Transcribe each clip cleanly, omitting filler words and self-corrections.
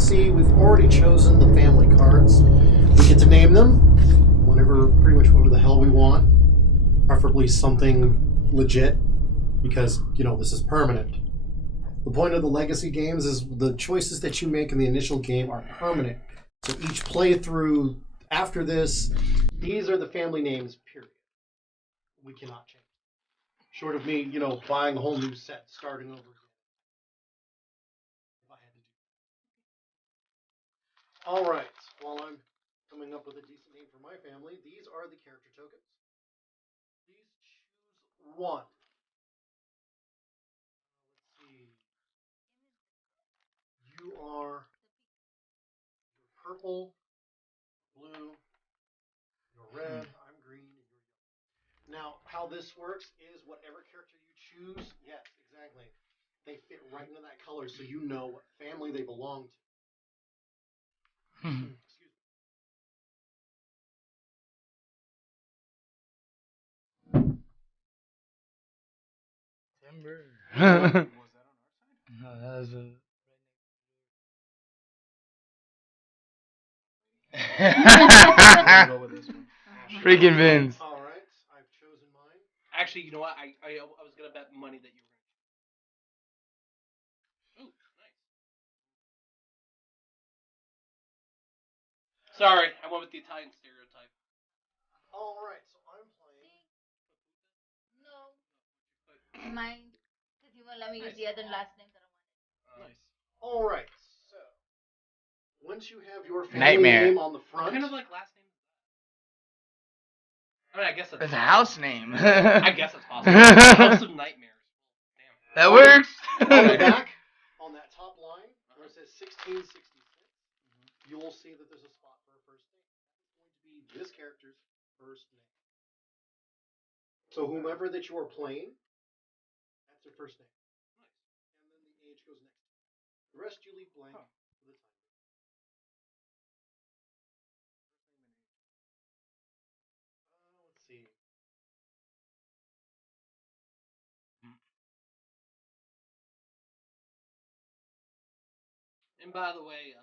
let's see. We've already chosen the family cards. We get to name them pretty much whatever the hell we want. Preferably something legit, because, you know, this is permanent. The point of the legacy games is the choices that you make in the initial game are permanent. So each playthrough after this, these are the family names, period. We cannot change. Short of me, you know, buying a whole new set, starting over again. If I had to do. All right. While I'm coming up with a decent name for my family, these are the character tokens. Please choose one. Let's see. You are purple, blue, you're red, I'm green, and you're yellow. Now, how this works is whatever character you choose, yes, exactly, they fit right into that color, so you know what family they belong to. Excuse me. Timber. Was that on our side? No, that was a... Go with this one. Freaking Vince. All right, I've chosen mine. Actually, you know what? I was gonna bet money that you were gonna. Ooh, nice. Sorry, I went with the Italian stereotype. All right, so I'm playing. No. Mine, because you won't let me use the other last name that I wanted. Nice. All right, so once you have your family Nightmare. name on the front, What kind of like last name? I mean, I guess that's It's a possible. house name. I guess it's possible. House of Nightmares. Damn. That works. on the back, on that top line, where it says 1666, you will see that there's a spot for a first name. It's going to be this character's first name. So whomever that you are playing, that's their first name. Nice. And then the age goes next. The rest you leave blank for the time being. Let's see. And by the way,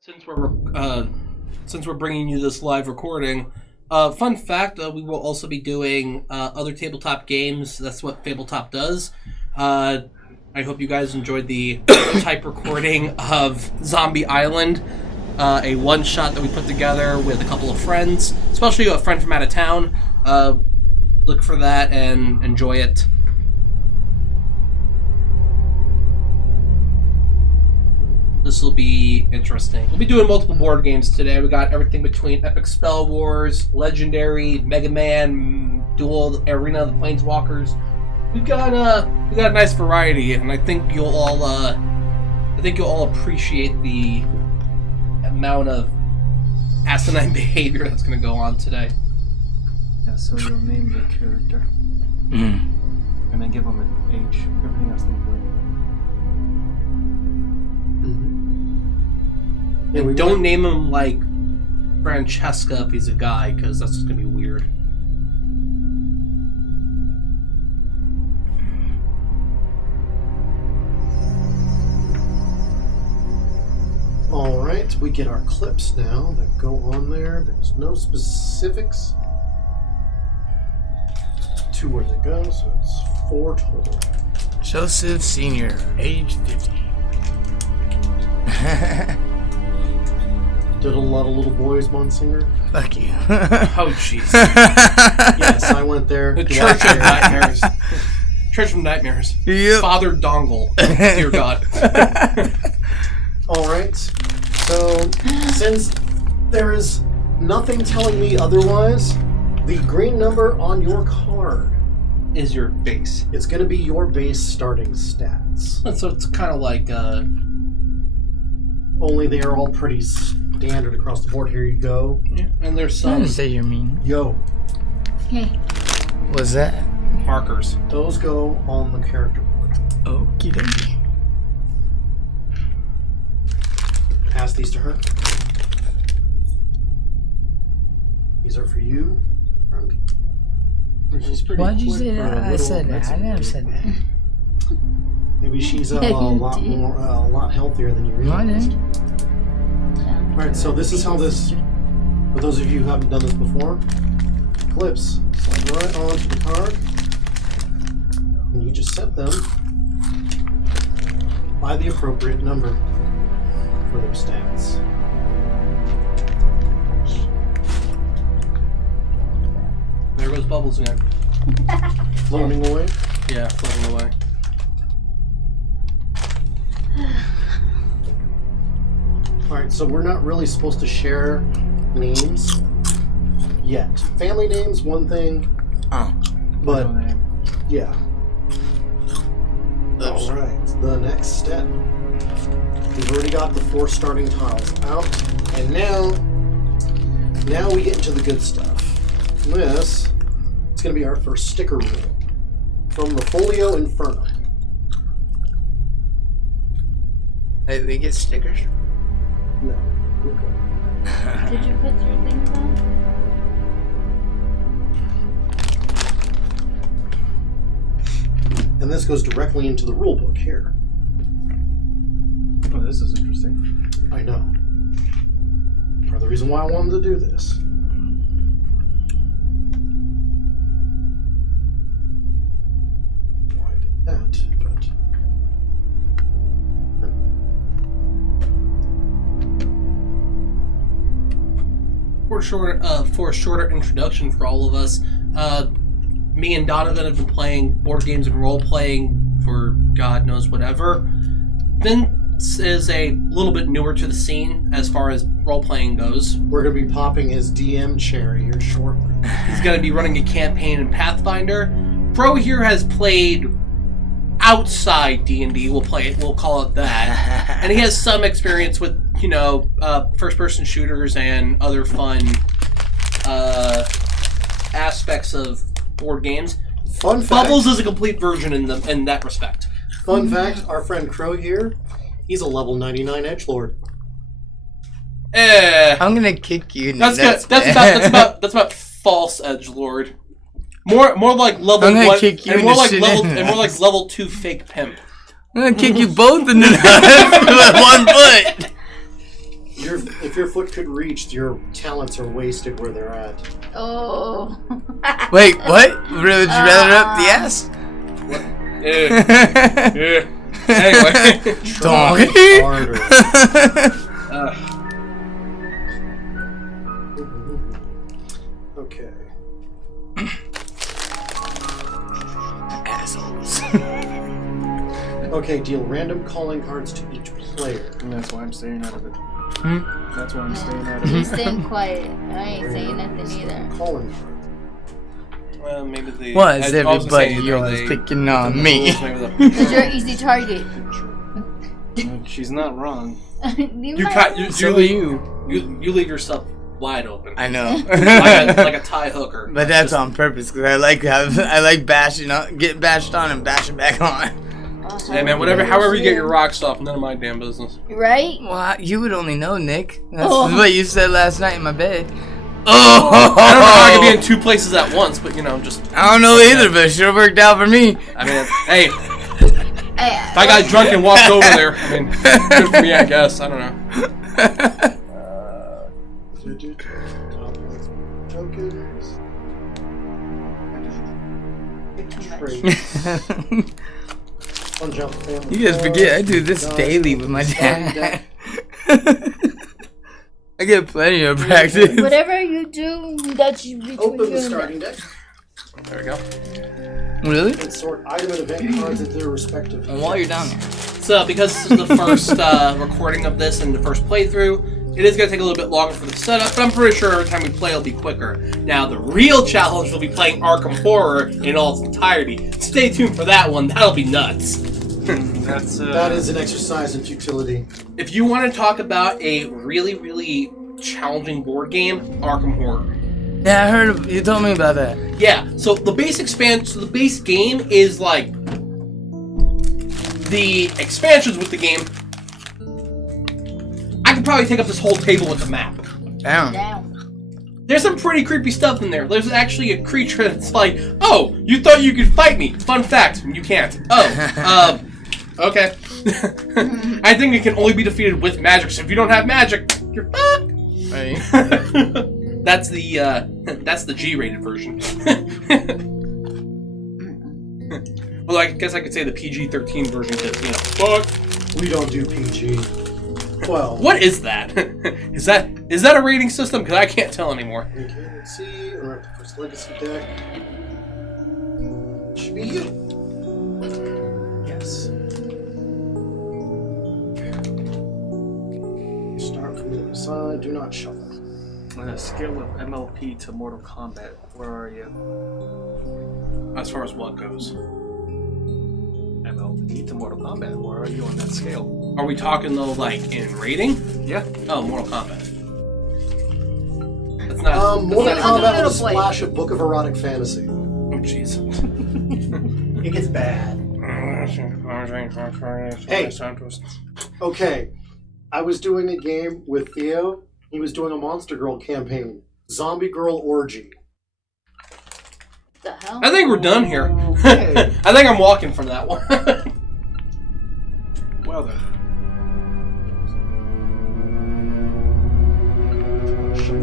since we're bringing you this live recording, fun fact: we will also be doing other tabletop games. That's what Fabletop does. I hope you guys enjoyed the type recording of Zombie Island, a one-shot that we put together with a couple of friends, especially a friend from out of town. Look for that and enjoy it. This will be interesting. We'll be doing multiple board games today. We got everything between Epic Spell Wars, Legendary, Mega Man, Duel, Arena of the Planeswalkers. We've got a nice variety, and I think you'll all appreciate the amount of asinine behavior that's going to go on today. Yeah, so you'll name the character. And then give them an age. Everything else they play. And don't name him like Francesca if he's a guy, because that's just going to be weird. Alright, we get our clips now that go on there. There's no specifics to where they go, so it's 4 total. Joseph Sr., age 50. Did a lot of little boys, Monsignor? Fuck you. Oh, jeez. Yes, I went there. The Church of Nightmares. Church of Nightmares. Yep. Father Dongle. Dear God. Alright, so since there is nothing telling me otherwise, the green number on your card Is your base. it's going to be your base starting stats. So it's kind of like, Only they are all pretty standard across the board. Here you go. yeah, and there's I some didn't say you're mean. Yo, Hey. What's that? markers. those go on the character board. Okie dokie. Pass these to her. These are for you. She's pretty Why'd you quick say for a that? I little said that. I Mexican never lady. said that. Maybe she's a lot healthier than you realized. Alright, so this is how this, for those of you who haven't done this before, clips slide right onto the card, and you just set them by the appropriate number for their stats. There goes Bubbles again. Floating away. Yeah, floating away. Alright, so we're not really supposed to share names yet. Family names, one thing. Oh. But, No name. yeah. Alright, the next step. We've already got the 4 starting tiles out. And now we get into the good stuff. This is going to be our first sticker rule. From the Folio Inferno. Hey, we get stickers. No. Did you put your things on? And this goes directly into the rule book here. Oh, this is interesting. I know. Part of the reason why I wanted to do this. Why I did that, but... For a shorter introduction for all of us, me and Donovan have been playing board games and role-playing for God knows whatever. Vince is a little bit newer to the scene as far as role-playing goes. We're going to be popping his DM cherry here shortly. He's going to be running a campaign in Pathfinder. Pro here has played outside D&D, we'll call it that. And he has some experience with, first-person shooters and other fun aspects of board games. Fun fact. Bubbles is a complete virgin in that respect. Fun fact, our friend Crow here, he's a level 99 edgelord. I'm gonna kick you in the nuts, That's about false edgelord. More like level 1 and more like level 2 fake pimp. I'm gonna kick you both in the nuts with 1 foot. If your foot could reach, your talents are wasted where they're at. Oh. Wait, what? Would you rather up the ass? Yeah. Anyway. Try harder. Okay. Assholes. Okay, deal random calling cards to each player. And that's why I'm staying out of it. Hmm? That's why I'm staying out of He's it. staying quiet. I ain't saying nothing either. Calling cards. Well, maybe the Was everybody yours picking on me? Because you're an easy target. She's not wrong. You leave yourself wide open. I know. like a tie hooker. But that's on purpose because I like bashing on, get bashed on and bashing back on. Hey man, however you get your rocks off, none of my damn business. Right? Well, you would only know, Nick. That's what you said last night in my bed. Oh! I don't know how I could be in 2 places at once, but just. I don't know either, but it sure worked out for me. I mean, hey. If I got drunk and walked over there, I mean, good for me, I guess. I don't know. You guys forget I do this daily with my dad. I get plenty of practice. Whatever you do, that's between Open you the and starting deck. There we go. Really? And sort item and event cards into their respective. And while you're down there. So, because this is the first recording of this and the first playthrough, it is going to take a little bit longer for the setup, but I'm pretty sure every time we play it'll be quicker. Now, the real challenge will be playing Arkham Horror in all its entirety. Stay tuned for that one. That'll be nuts. That is an exercise in futility. If you want to talk about a really, really challenging board game, Arkham Horror. Yeah, I heard you told me about that. Yeah, so the base base game is like the expansions with the game. I could probably take up this whole table with the map. Damn. down. There's some pretty creepy stuff in there. There's actually a creature that's like, oh, you thought you could fight me. Fun fact, you can't. Oh, Okay. I think it can only be defeated with magic. So if you don't have magic, you're fucked. Right. That's the G-rated version. Although I guess I could say the PG-13 version because fuck. We don't do PG. Well, What is that? Is that a rating system? Because I can't tell anymore. okay, let's see. Unwrap the first legacy deck. Should be you. Yes. Start from the other side. Do not shuffle. On a scale of MLP to Mortal Kombat, where are you? As far as what goes. MLP to Mortal Kombat, where are you on that scale? Are we talking though, like in rating? Yeah. Oh, Mortal Kombat. That's not. Mortal that's not- Kombat with a Boy. splash of Book of Erotic Fantasy. Oh, jeez. It gets bad. Hey. Okay, I was doing a game with Theo. He was doing a Monster Girl campaign. Zombie Girl Orgy. The hell? I think we're done here. Okay. I think I'm walking from that one. Well then.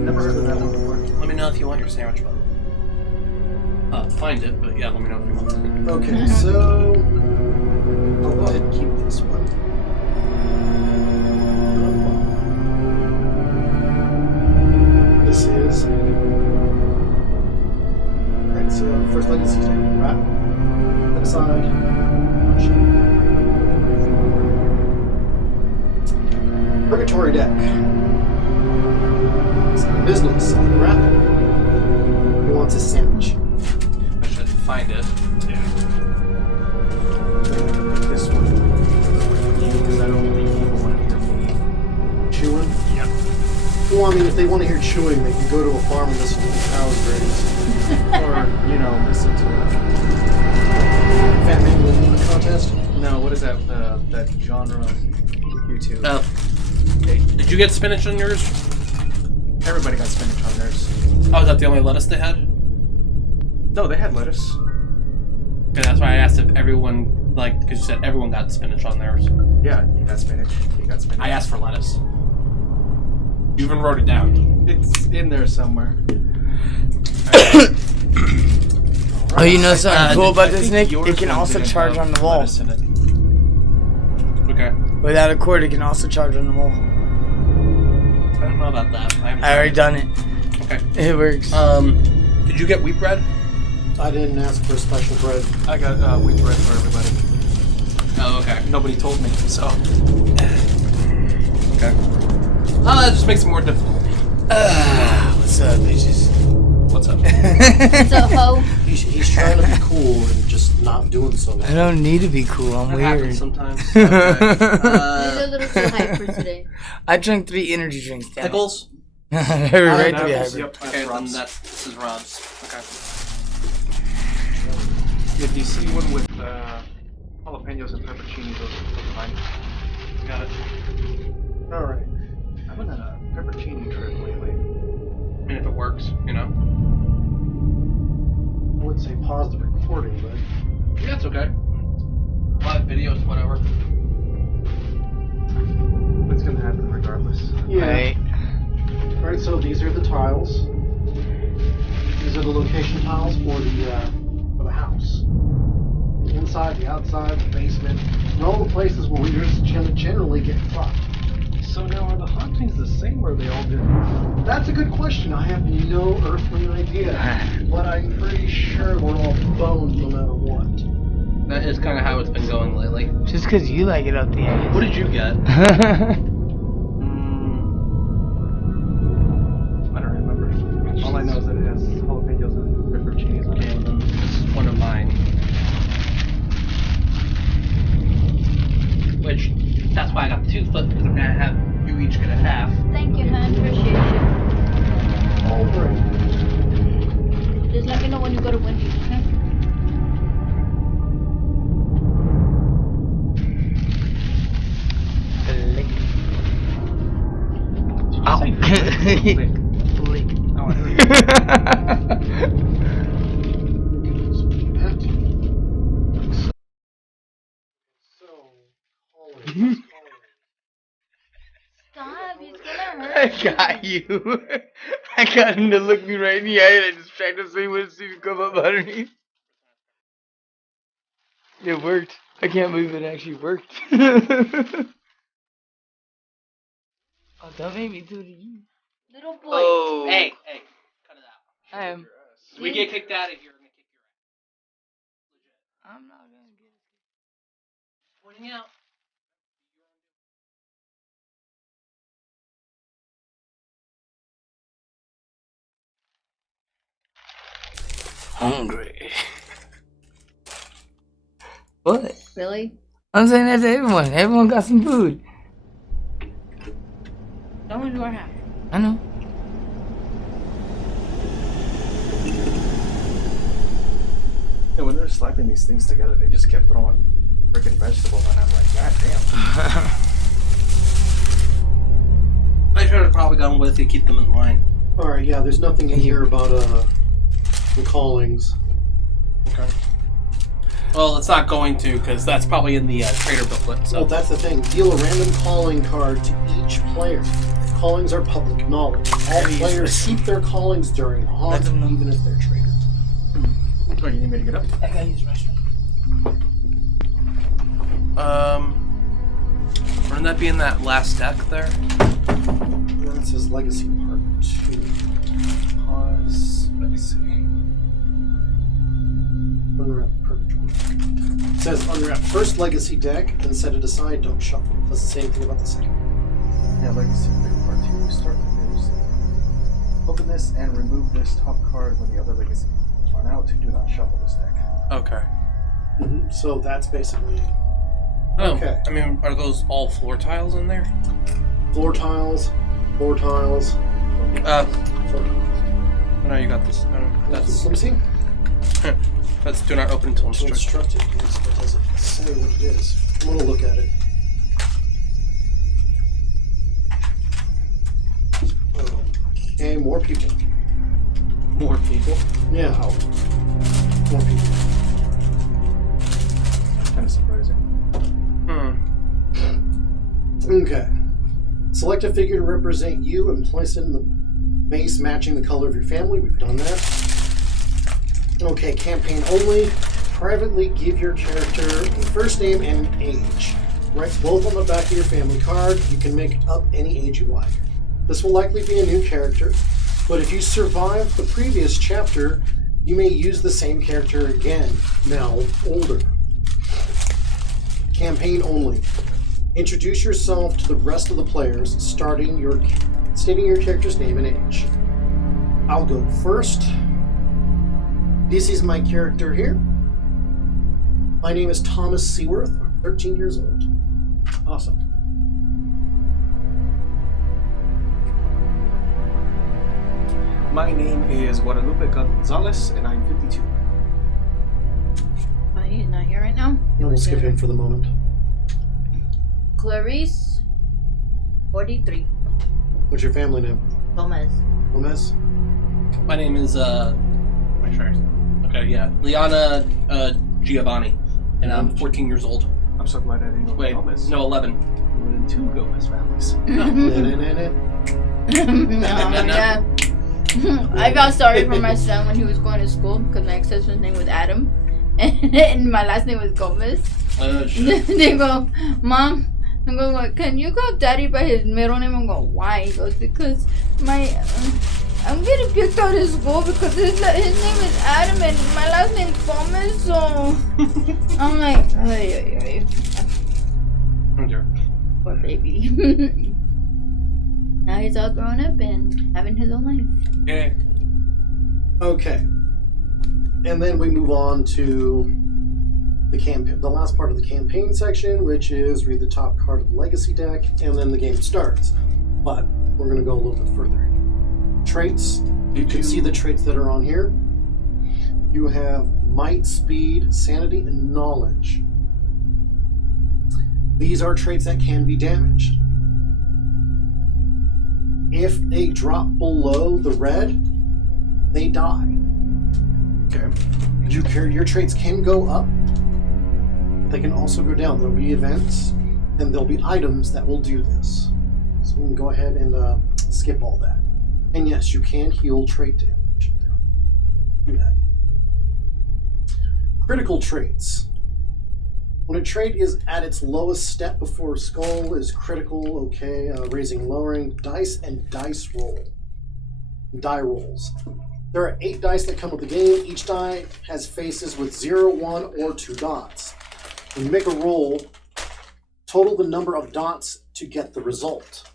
Never heard of that one before. Let me know if you want your sandwich bun. Find it, but yeah, let me know if you want it. Okay, so I'll go ahead and keep this one. This is alright. So first legacy deck, right? That side. Purgatory deck. Business. Wrap. Who wants a sandwich? I should find it. Yeah. This one. Because I don't think people want to hear me. Chewing? Yeah. Well, I mean, if they want to hear chewing, they can go to a farm and listen to the cows graze. Or, listen to Fat Man Living Contest? no, what is that that genre on YouTube? Oh. Did you get spinach on yours? Everybody got spinach on theirs. Oh, is that the only lettuce they had? No, they had lettuce. Okay, that's why I asked if everyone, because you said everyone got spinach on theirs. Yeah, you got spinach. You got spinach. I asked for lettuce. You even wrote it down. It's in there somewhere. Oh, you know something cool about I this, think Nick? yours It can one also didn't charge have on the wall. lettuce in it. Okay. Without a cord, it can also charge on the wall. I don't know about that. I already done it. Okay. It works. Did you get wheat bread? I didn't ask for special bread. I got wheat bread for everybody. Oh, okay. Nobody told me, so. Okay. Oh, that just makes it more difficult. What's up, bitches? What's up? So, ho. He's trying to be cool and just not doing so I well. don't need to be cool. I'm That weird. happens sometimes. You're Okay. a little too hyper today. I drank 3 energy drinks. Damn it. Pickles? They're right to be Apples, hybrid. yep, Okay, then Rob's. this is Rob's. Okay. If you see one with jalapenos and pepperoni, those are fine. Got it. Alright. I've been on a pepperoni trip lately. I mean, if it works, I would say pause the recording, but Yeah, it's okay. Live videos, whatever. It's gonna happen regardless. yeah. Right. Alright, so these are the tiles. These are the location tiles for the house. The inside, the outside, the basement, and all the places where we just generally get fucked. So now are the hauntings the same or are they all different? That's a good question. I have no earthly idea, but I'm pretty sure we're all boned no matter what. That is kind of how it's been going lately. Just because you like it up the What did you get? I don't remember. All I know is that it has jalapenos and pepperonis on Okay, it. then this is one of mine. Which, that's why I got 2 foot, because I'm gonna have you each get a half. Thank you, hun. Appreciate you. Alright. Just let me know when you go to Wendy's, okay? Ow. Wait. Oh, I heard So, you. I got him to look me right in the eye and I just tried to see what see come up underneath. It worked. I can't believe it actually worked. Oh, don't make me do it again. Little boy. Oh. Hey, cut it out. I am. If we get kicked out of here, I'm gonna kick your ass. I'm not gonna get it. Pointing out. Hungry. What? Really? I'm saying that to everyone. Everyone got some food. Someone do our half. I know. Yeah, when they're slapping these things together, they just kept throwing freaking vegetables, and I'm like, God damn. I should have probably gone with you, keep them in line. Alright, yeah, there's nothing in here about the callings. Okay. Well, it's not going to, because that's probably in the trader booklet. So Well, that's the thing. Deal a random calling card to each player. Callings are public knowledge. All players keep their callings during a haunt, even if they're trader. Oh, you need me to get up? I gotta use the restroom. wouldn't that be in that last deck there? That says Legacy Part 2. Pause. Let me see. Unwrap Purgatory. It says unwrap first Legacy deck and set it aside, don't shuffle. Doesn't say anything about the second. Yeah, Legacy Part 2. Start with the other side. Open this and remove this top card when the other Legacy cards run out. Do not shuffle this deck. Okay. So that's basically... Oh, Okay. I mean, are those all floor tiles in there? Floor tiles. Floor tiles. Floor tiles. No, you got this. That's Let me see. that's do not open until To instructed. instructed, yes, but does it say what it is? I'm gonna look at it. Okay, more people. More people. Yeah. More people. Kind of surprising. Okay. Select a figure to represent you and place it in the base matching the color of your family. We've done that. Okay, campaign only. Privately give your character a first name and an age. Write both on the back of your family card. You can make up any age you like. This will likely be a new character, but if you survive the previous chapter, you may use the same character again, now older. Campaign only. Introduce yourself to the rest of the players, stating your character's name and age. I'll go first. This is my character here. My name is Thomas Seaworth. I'm 13 years old. Awesome. My name is Guadalupe Gonzalez, and I'm 52. He's not here right now. And we'll skip him for the moment. Clarice, 43. What's your family name? Gomez. Gomez? My name is Liana Giovanni, and I'm 14 years old. I'm so glad I didn't know Wait, Gomez. no, 11. You went in two Gomez families. Yeah. I felt sorry for my son when he was going to school because my ex-husband's name was Adam and my last name was Gomez. Shit. They go, Mom, I go, what, can you call Daddy by his middle name? I go, why? He goes, because I'm getting picked out of school because his name is Adam and my last name's Gomez, so I'm like, ay. Oh dear. Poor baby. Now he's all grown up and having his own life. Yeah. Okay. And then we move on to the last part of the campaign section, which is read the top card of the legacy deck, and then the game starts. But we're going to go a little bit further. Traits. You can see the traits that are on here. You have might, speed, sanity, and knowledge. These are traits that can be damaged. If they drop below the red, they die. Okay. Your traits can go up. They can also go down. There'll be events, and there'll be items that will do this. So we can go ahead and skip all that. And yes, you can heal trait damage. Do that. Critical traits. When a trait is at its lowest step before skull is critical, okay, raising, lowering, dice and dice roll. Die rolls. There are 8 dice that come with the game. Each die has faces with 0, 1, or 2 dots. When you make a roll, total the number of dots to get the result.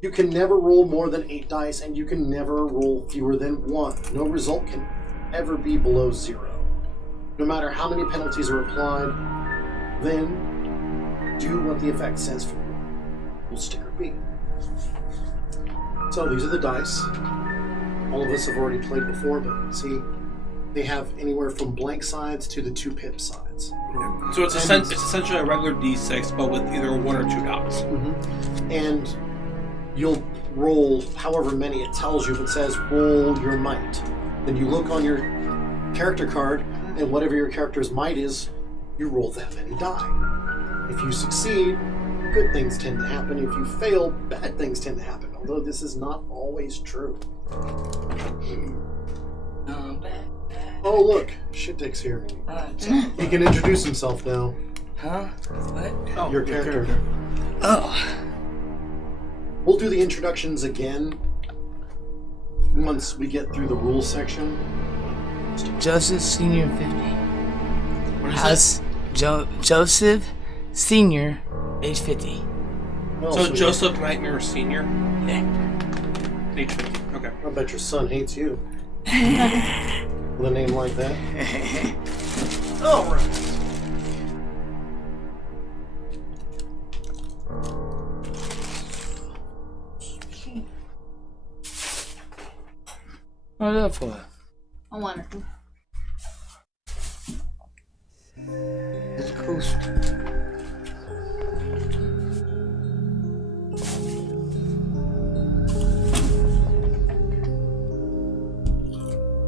You can never roll more than 8 dice, and you can never roll fewer than 1. No result can ever be below 0. No matter how many penalties are applied, then do what the effect says for you. Will sticker B. So these are the dice. All of us have already played before, but see, they have anywhere from blank sides to the 2 pip sides. So it's essentially a regular D6, but with either 1 or 2 dots. Mm-hmm. And you'll roll however many it tells you. If it says roll your might, then you look on your character card, and whatever your character's might is, you roll that many die. If you succeed, good things tend to happen. If you fail, bad things tend to happen. Although this is not always true. Oh look, Shit Dick's here. He can introduce himself now. Huh? What? Oh, your character. Oh. We'll do the introductions again once we get through the rules section. Joseph Senior 50. What is House Joseph Senior, age 50. Oh, So sweet. Joseph Nightmare Senior, Yeah. age 50. Okay. I bet your son hates you. With a name like that. All right. What's that for? I want it. It's a coast.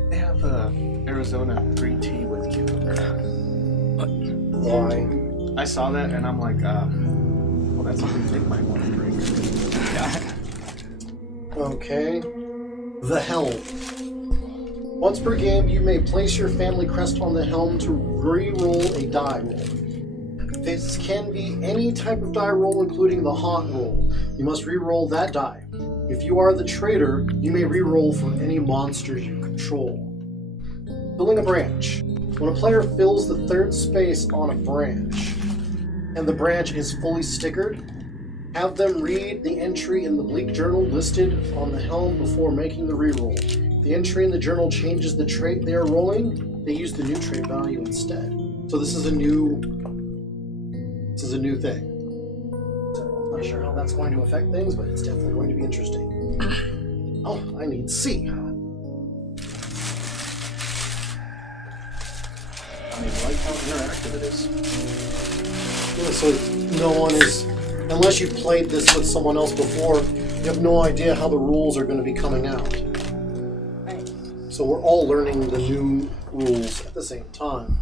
They have Arizona green tea with cucumber. Why? I saw that and I'm like, well, that's something they might want to drink. Okay. The Helm. Once per game, you may place your family crest on the helm to re-roll a die roll. This can be any type of die roll, including the haunt roll. You must re-roll that die. If you are the traitor, you may re-roll for any monsters you control. Filling a branch. When a player fills the 3rd space on a branch, and the branch is fully stickered, have them read the entry in the Bleak Journal listed on the helm before making the re-roll. The entry in the journal changes the trait they are rolling. They use the new trait value instead. So this is a new thing. So I'm not sure how that's going to affect things, but it's definitely going to be interesting. Oh, I need C. I mean, I like how interactive it is. Yeah, so no one is, unless you've played this with someone else before, you have no idea how the rules are going to be coming out. Right. So we're all learning the new rules at the same time.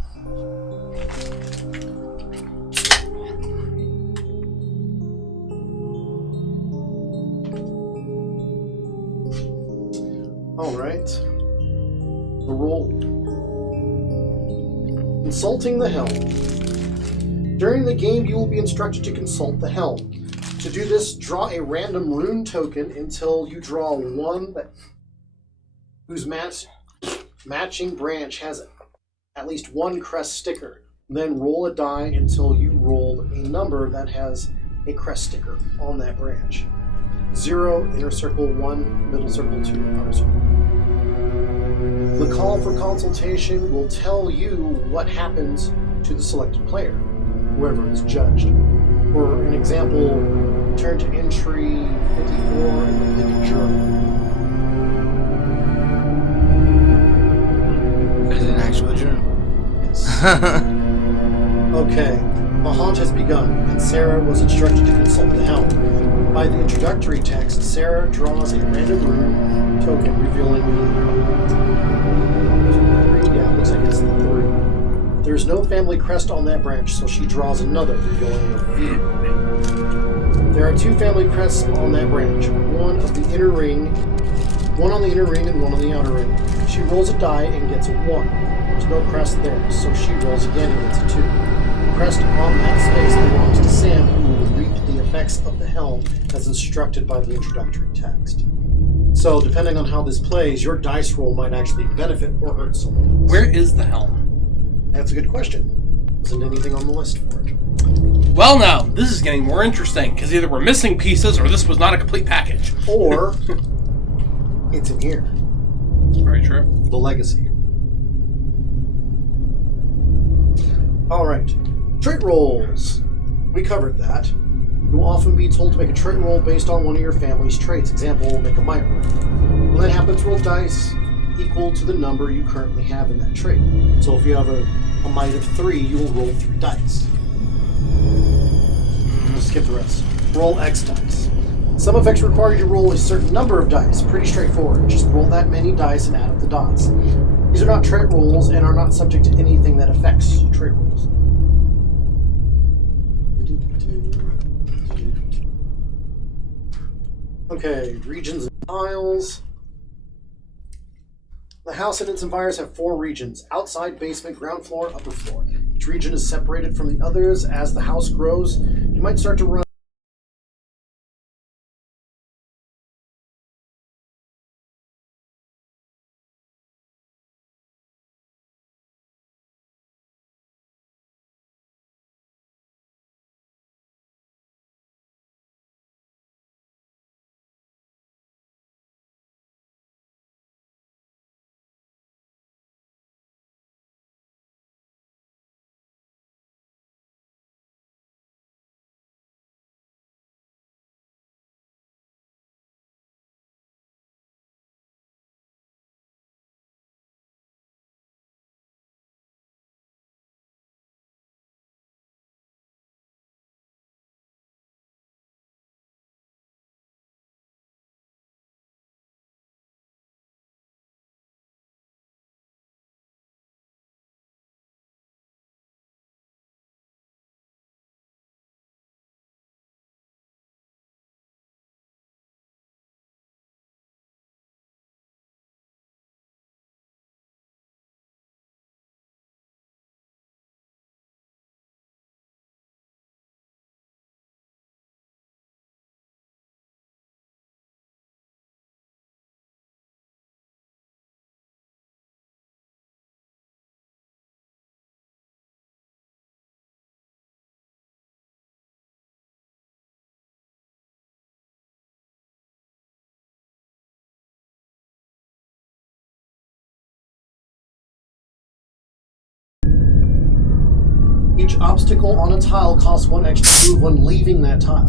Alright. The roll. Consulting the Helm. During the game, you will be instructed to consult the Helm. To do this, draw a random rune token until you draw one whose matching branch has at least one crest sticker. Then roll a die until you roll a number that has a crest sticker on that branch. 0, inner circle, 1, middle circle, 2, outer circle. The call for consultation will tell you what happens to the selected player, whoever is judged. For an example, turn to entry 54 in the Bleak Journal. There's an actual journal. Yes. Okay, the haunt has begun, and Sarah was instructed to consult the helm. By the introductory text, Sarah draws a random rune token revealing yeah, it looks like it's the 3. There's no family crest on that branch, so she draws another revealing a V. There are 2 family crests on that branch. One on the inner ring and one on the outer ring. She rolls a die and gets a 1. There's no crest there, so she rolls again and gets a 2. The crest on that space belongs to Sam, who will reap the effects of the helm as instructed by the introductory text. So, depending on how this plays, your dice roll might actually benefit or hurt someone else. Where is the helm? That's a good question. Isn't anything on the list for it? Well, now, this is getting more interesting, because either we're missing pieces or this was not a complete package. Or, it's in here. Very true. The legacy. Alright. Trait rolls. We covered that. You will often be told to make a trait roll based on one of your family's traits. Example, make a might roll. When that happens, roll dice equal to the number you currently have in that trait. So if you have a might of 3, you will roll 3 dice. We'll skip the rest. Roll X dice. Some effects require you to roll a certain number of dice. Pretty straightforward. Just roll that many dice and add up the dots. These are not trait rolls and are not subject to anything that affects trait rolls. Okay, regions and tiles. The house and its environs have 4 regions: outside, basement, ground floor, upper floor. Each region is separated from the others. As the house grows, you might start to run Each obstacle on a tile costs 1 extra move when leaving that tile.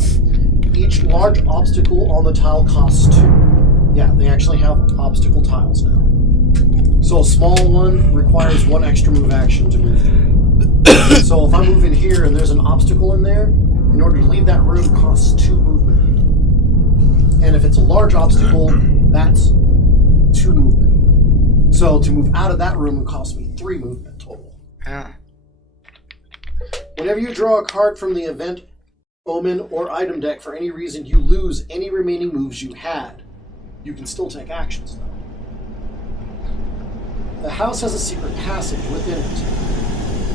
Each large obstacle on the tile costs 2. Yeah, they actually have obstacle tiles now. So a small one requires 1 extra move action to move through. So if I move in here and there's an obstacle in there, in order to leave that room costs 2 movement. And if it's a large obstacle, that's 2 movement. So to move out of that room would cost me 3 movement total. Ah. Whenever you draw a card from the event, omen, or item deck for any reason, you lose any remaining moves you had. You can still take actions, though. The house has a secret passage within it.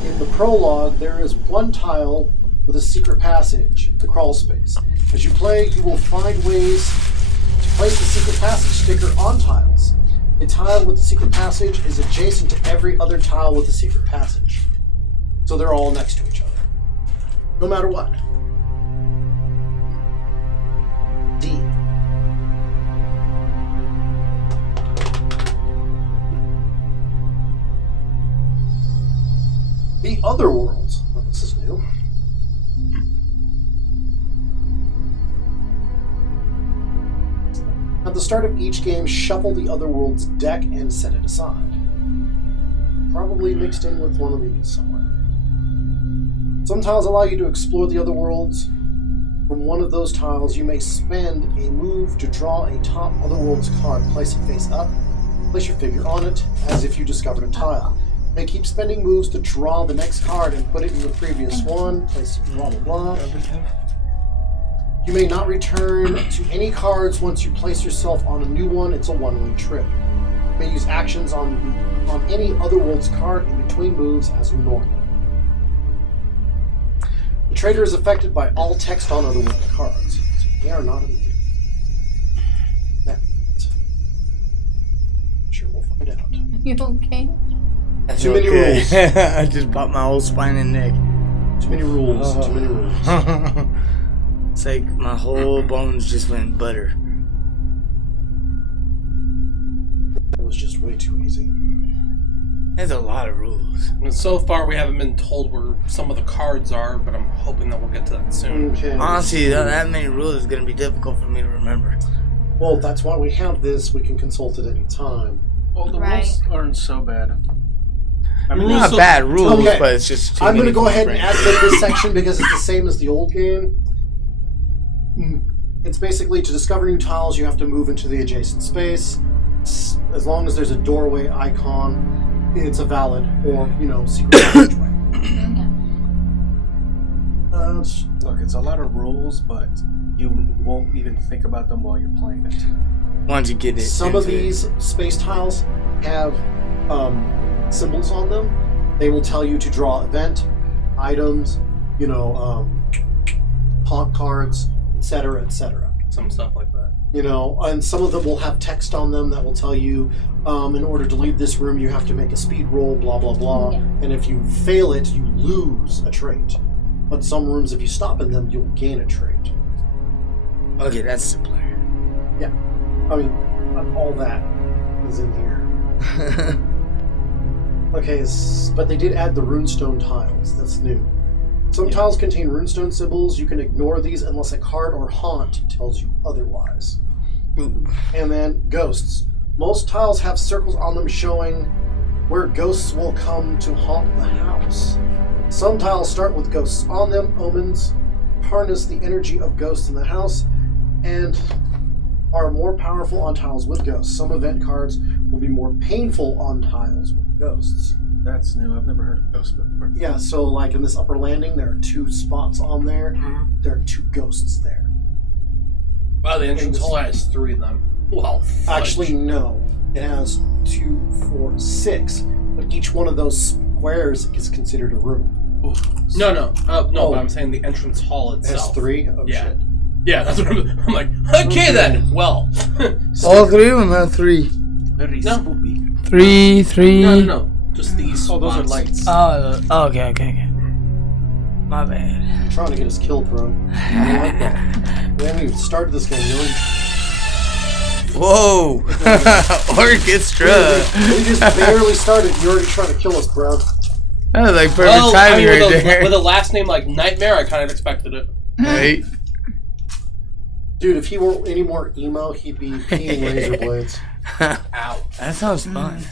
In the prologue, there is 1 tile with a secret passage, the crawl space. As you play, you will find ways to place the secret passage sticker on tiles. A tile with the secret passage is adjacent to every other tile with the secret passage. So they're all next to each other. No matter what. D. The Other Worlds. Oh, this is new. At the start of each game, shuffle the Other Worlds deck and set it aside. Probably mixed in with one of these somewhere. Some tiles allow you to explore the other worlds. From one of those tiles, you may spend a move to draw a top Otherworlds card. Place it face up. Place your figure on it, as if you discovered a tile. You may keep spending moves to draw the next card and put it in the previous one. Place it, blah, blah, blah. You may not return to any cards once you place yourself on a new one. It's a one-way trip. You may use actions on any Otherworld's card in between moves as normal. The trader is affected by all text on Otherworld cards, so they are not immune. That means. Sure, we'll find out. You okay? That's Too many okay. rules. I just popped my whole spine and neck. Too many rules. Too many rules. It's like my whole bones just went butter. That was just way too easy. There's a lot of rules. And so far, we haven't been told where some of the cards are, but I'm hoping that we'll get to that soon. Okay. Honestly, that many rules is going to be difficult for me to remember. Well, that's why we have this. We can consult at any time. Well, the Right. rules aren't so bad. I mean, Rules Not so- bad rules, Okay. but it's just too I'm going many to go for my ahead and brain. admit this section because it's the same as the old game. It's basically to discover new tiles, you have to move into the adjacent space. As long as there's a doorway icon, it's a valid or, secret passageway. look, it's a lot of rules, but you won't even think about them while you're playing it. Once you get it. Some of into it. these space tiles have symbols on them. They will tell you to draw event, items, haunt cards, etc., etc. Some stuff like that. And some of them will have text on them that will tell you, in order to leave this room, you have to make a speed roll, blah, blah, blah. Yeah. And if you fail it, you lose a trait. But some rooms, if you stop in them, you'll gain a trait. Okay, that's simpler. I mean, all that is in here. Okay, but they did add the runestone tiles. That's new. Some tiles contain runestone symbols. You can ignore these unless a card or haunt tells you otherwise. Ooh. And then ghosts. Most tiles have circles on them showing where ghosts will come to haunt the house. Some tiles start with ghosts on them. Omens harness the energy of ghosts in the house and are more powerful on tiles with ghosts. Some event cards will be more painful on tiles with ghosts. That's new. I've never heard of Ghost before. Yeah, so like in this upper landing, there are 2 spots on there. There are 2 ghosts there. Wow, the entrance hall has 3 of them. Well, fudge. Actually, no. It has 2, 4, 6. But each one of those squares is considered a room. No, Oh. but I'm saying the entrance hall It itself. has 3? Oh, Yeah. shit. Yeah, that's what I'm like, okay then. Well. All 3 of them have 3. Very No. spoopy. 3. No. Just these Oh, those are spots. lights. Oh, okay. My bad. I'm trying to get us killed, bro. I don't like that. We haven't even started this game, really. Whoa! Orchestra! We just barely started. You're already trying to kill us, bro. That was like perfect Well, I timing mean, right there. with a last name like Nightmare, I kind of expected it. Right? Dude, if he were any more emo, he'd be peeing laser blades. Ow. That sounds fun.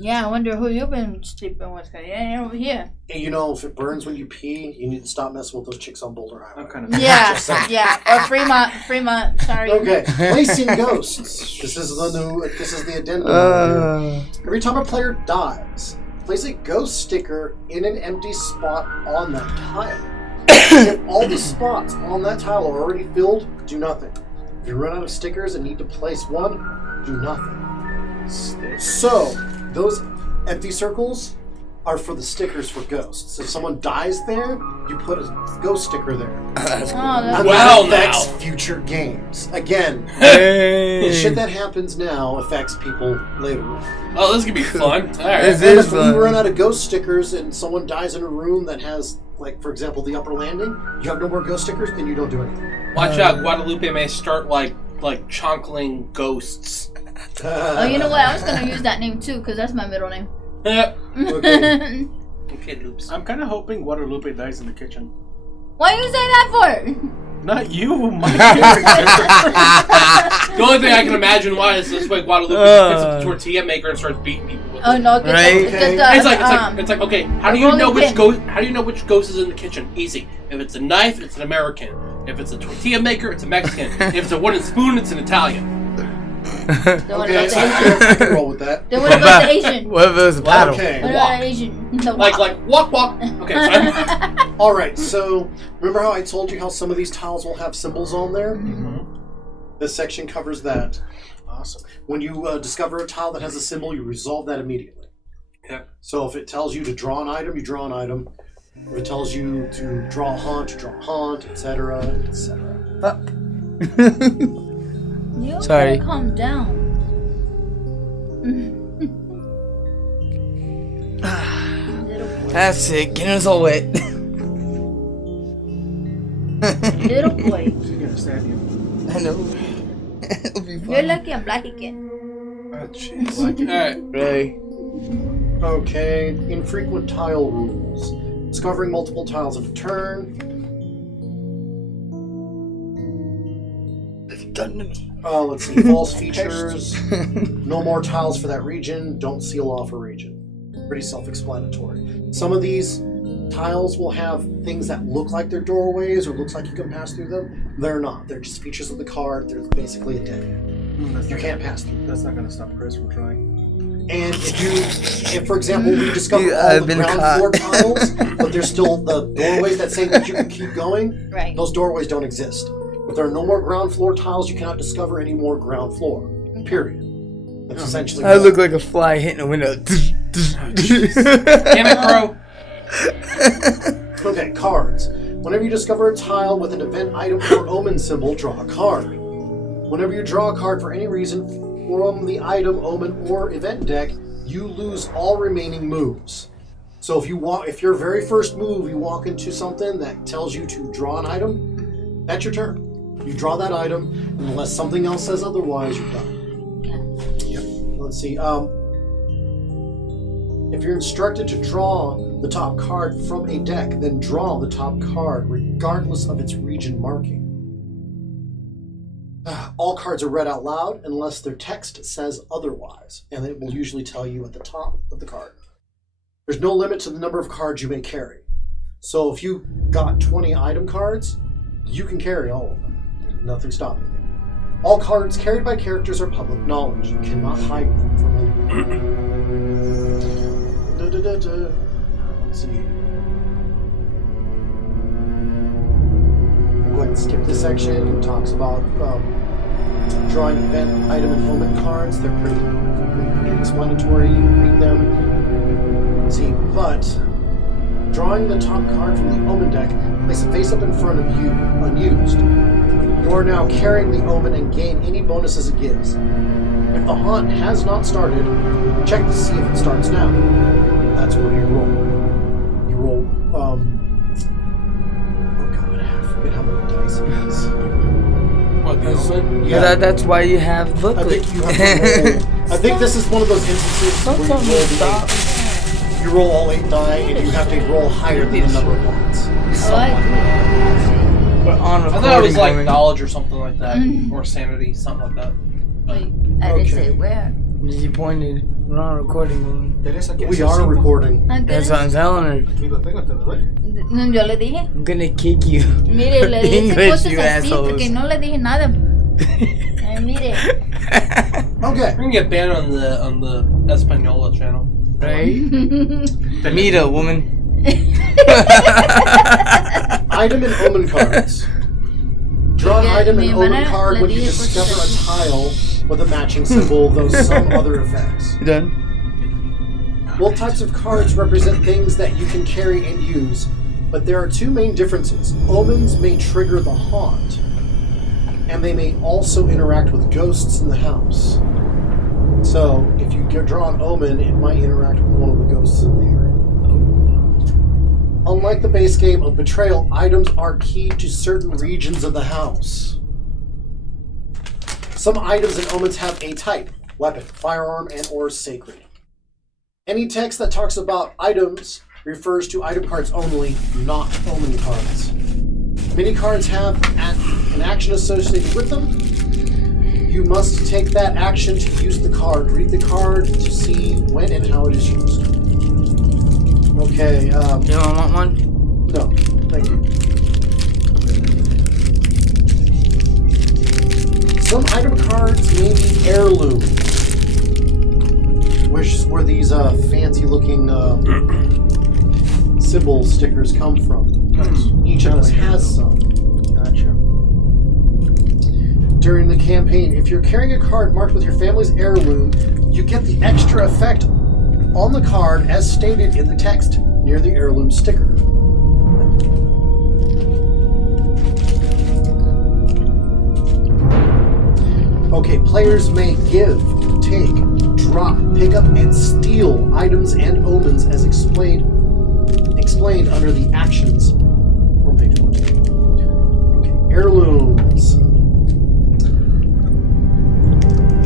Yeah, I wonder who you've been sleeping with. Yeah, over here. And if it burns when you pee, you need to stop messing with those chicks on Boulder Highway. I'm kind of Yeah. Or Fremont. Sorry. Okay, placing ghosts. This is the addendum. Every time a player dies, place a ghost sticker in an empty spot on that tile. If all the spots on that tile are already filled, do nothing. If you run out of stickers and need to place one, do nothing. So, those empty circles are for the stickers for ghosts. If someone dies there, you put a ghost sticker there. Oh, that's And Wow, that affects now. future games. Again, the Hey. shit that happens now affects people later on. Oh, this could be fun. Alright. This And is if we fun. run out of ghost stickers and someone dies in a room that has, like, for example, the upper landing, you have no more ghost stickers, then you don't do anything. Watch out, Guadalupe may start like chonkling ghosts. Oh, you know what? I was gonna use that name too, because that's my middle name. Yep. Okay. Okay, loops. I'm kind of hoping Guadalupe dies in the kitchen. What you say that for? Not you, my character. The only thing I can imagine why is this way Guadalupe picks up the tortilla maker and starts beating people with it. Oh no, get Right? It's like okay. How do you rolling know which pin. ghost? How do you know which ghost is in the kitchen? Easy. If it's a knife, it's an American. If it's a tortilla maker, it's a Mexican. If it's a wooden spoon, it's an Italian. Okay, I can roll with that. Then what about the Asian? What if it was a paddle? Okay. What about the Asian? The Like walk. Okay, sorry. All right. So remember how I told you how some of these tiles will have symbols on there? This section covers that. Awesome. When you discover a tile that has a symbol, you resolve that immediately. Yeah. So if it tells you to draw an item, you draw an item. If it tells you to draw a haunt, you draw a haunt, etc., etc. You Sorry. gotta calm down. That's it. Getting us all wet. Little boy. She's gonna stab you. I know. It'll be You're fun. lucky I'm black again. Oh, jeez. Alright. Really? Okay, infrequent tile rules. Discovering multiple tiles in a turn. It's done to me. Let's see, false features. No more tiles for that region. Don't seal off a region. Pretty self-explanatory. Some of these tiles will have things that look like they're doorways or looks like you can pass through them. They're not. They're just features of the card. They're basically a dead end. You can't pass through. That's not gonna stop Chris from trying. And if for example, we discover all the ground floor tiles, but there's still the doorways that say that you can keep going, Right. those doorways don't exist. If there are no more ground floor tiles, you cannot discover any more ground floor. Period. That's essentially I look like a fly hitting a window. Damn it, Crow. Okay, cards. Whenever you discover a tile with an event item or omen symbol, draw a card. Whenever you draw a card for any reason from the item, omen, or event deck, you lose all remaining moves. So if your very first move, you walk into something that tells you to draw an item, that's your turn. You draw that item, and unless something else says otherwise, you're done. Yep. Let's see. If you're instructed to draw the top card from a deck, then draw the top card regardless of its region marking. All cards are read out loud unless their text says otherwise, and it will usually tell you at the top of the card. There's no limit to the number of cards you may carry. So if you got 20 item cards, you can carry all of them. Nothing stopping you. All cards carried by characters are public knowledge. You cannot hide them from anyone. Let's see. Go ahead and skip this section. It talks about drawing event, item, and omen cards. They're pretty explanatory. You can read them. Let's see, but drawing the top card from the omen deck, place it face up in front of you, unused. You are now carrying the omen and gain any bonuses it gives. If the haunt has not started, check to see if it starts now. That's where you roll. You roll, oh god, I forget how many dice it is. What, the omen? Yeah, that's why you have I booklet. think you have to roll. I think this is one of those instances where you roll the 8. You roll all 8 die, and you have to roll higher than the number of haunts. Oh, I But on I thought it was like recording, knowledge or something like that. Or sanity, something like that. Wait, I didn't say where. you pointed. We're on recording, woman. Teresa, ¿quieres We ser are cinco? recording. That's what I'm telling her. Y lo tengo, te lo doy. No, yo le dije. I'm gonna kick you. Mire, le dije English, cosas you así assholes. porque no le dije nada. Ay, mire. Okay. We're gonna get banned on the Española channel. Right? Mira, woman. Item and omen cards. Draw an Yeah, item and mi omen hermana card le when you dije discover a cosas tile with a matching symbol, though some other effects. You done? Both types of cards represent things that you can carry and use, but there are two main differences. Omens may trigger the haunt, and they may also interact with ghosts in the house. So, if you draw an omen, it might interact with one of the ghosts in the area. Unlike the base game of Betrayal, items are keyed to certain regions of the house. Some items and omens have a type: weapon, firearm, and or sacred. Any text that talks about items refers to item cards only, not omen cards. Many cards have an action associated with them. You must take that action to use the card. Read the card to see when and how it is used. Okay, You don't want one? no, thank you. Some item cards may be heirlooms. where these fancy-looking symbol stickers come from. Each of us has some. Gotcha. During the campaign, if you're carrying a card marked with your family's heirloom, you get the extra effect on the card as stated in the text near the heirloom sticker. Okay, players may give, take, drop, pick up, and steal items and omens as explained under the actions on page 1. Okay, heirlooms.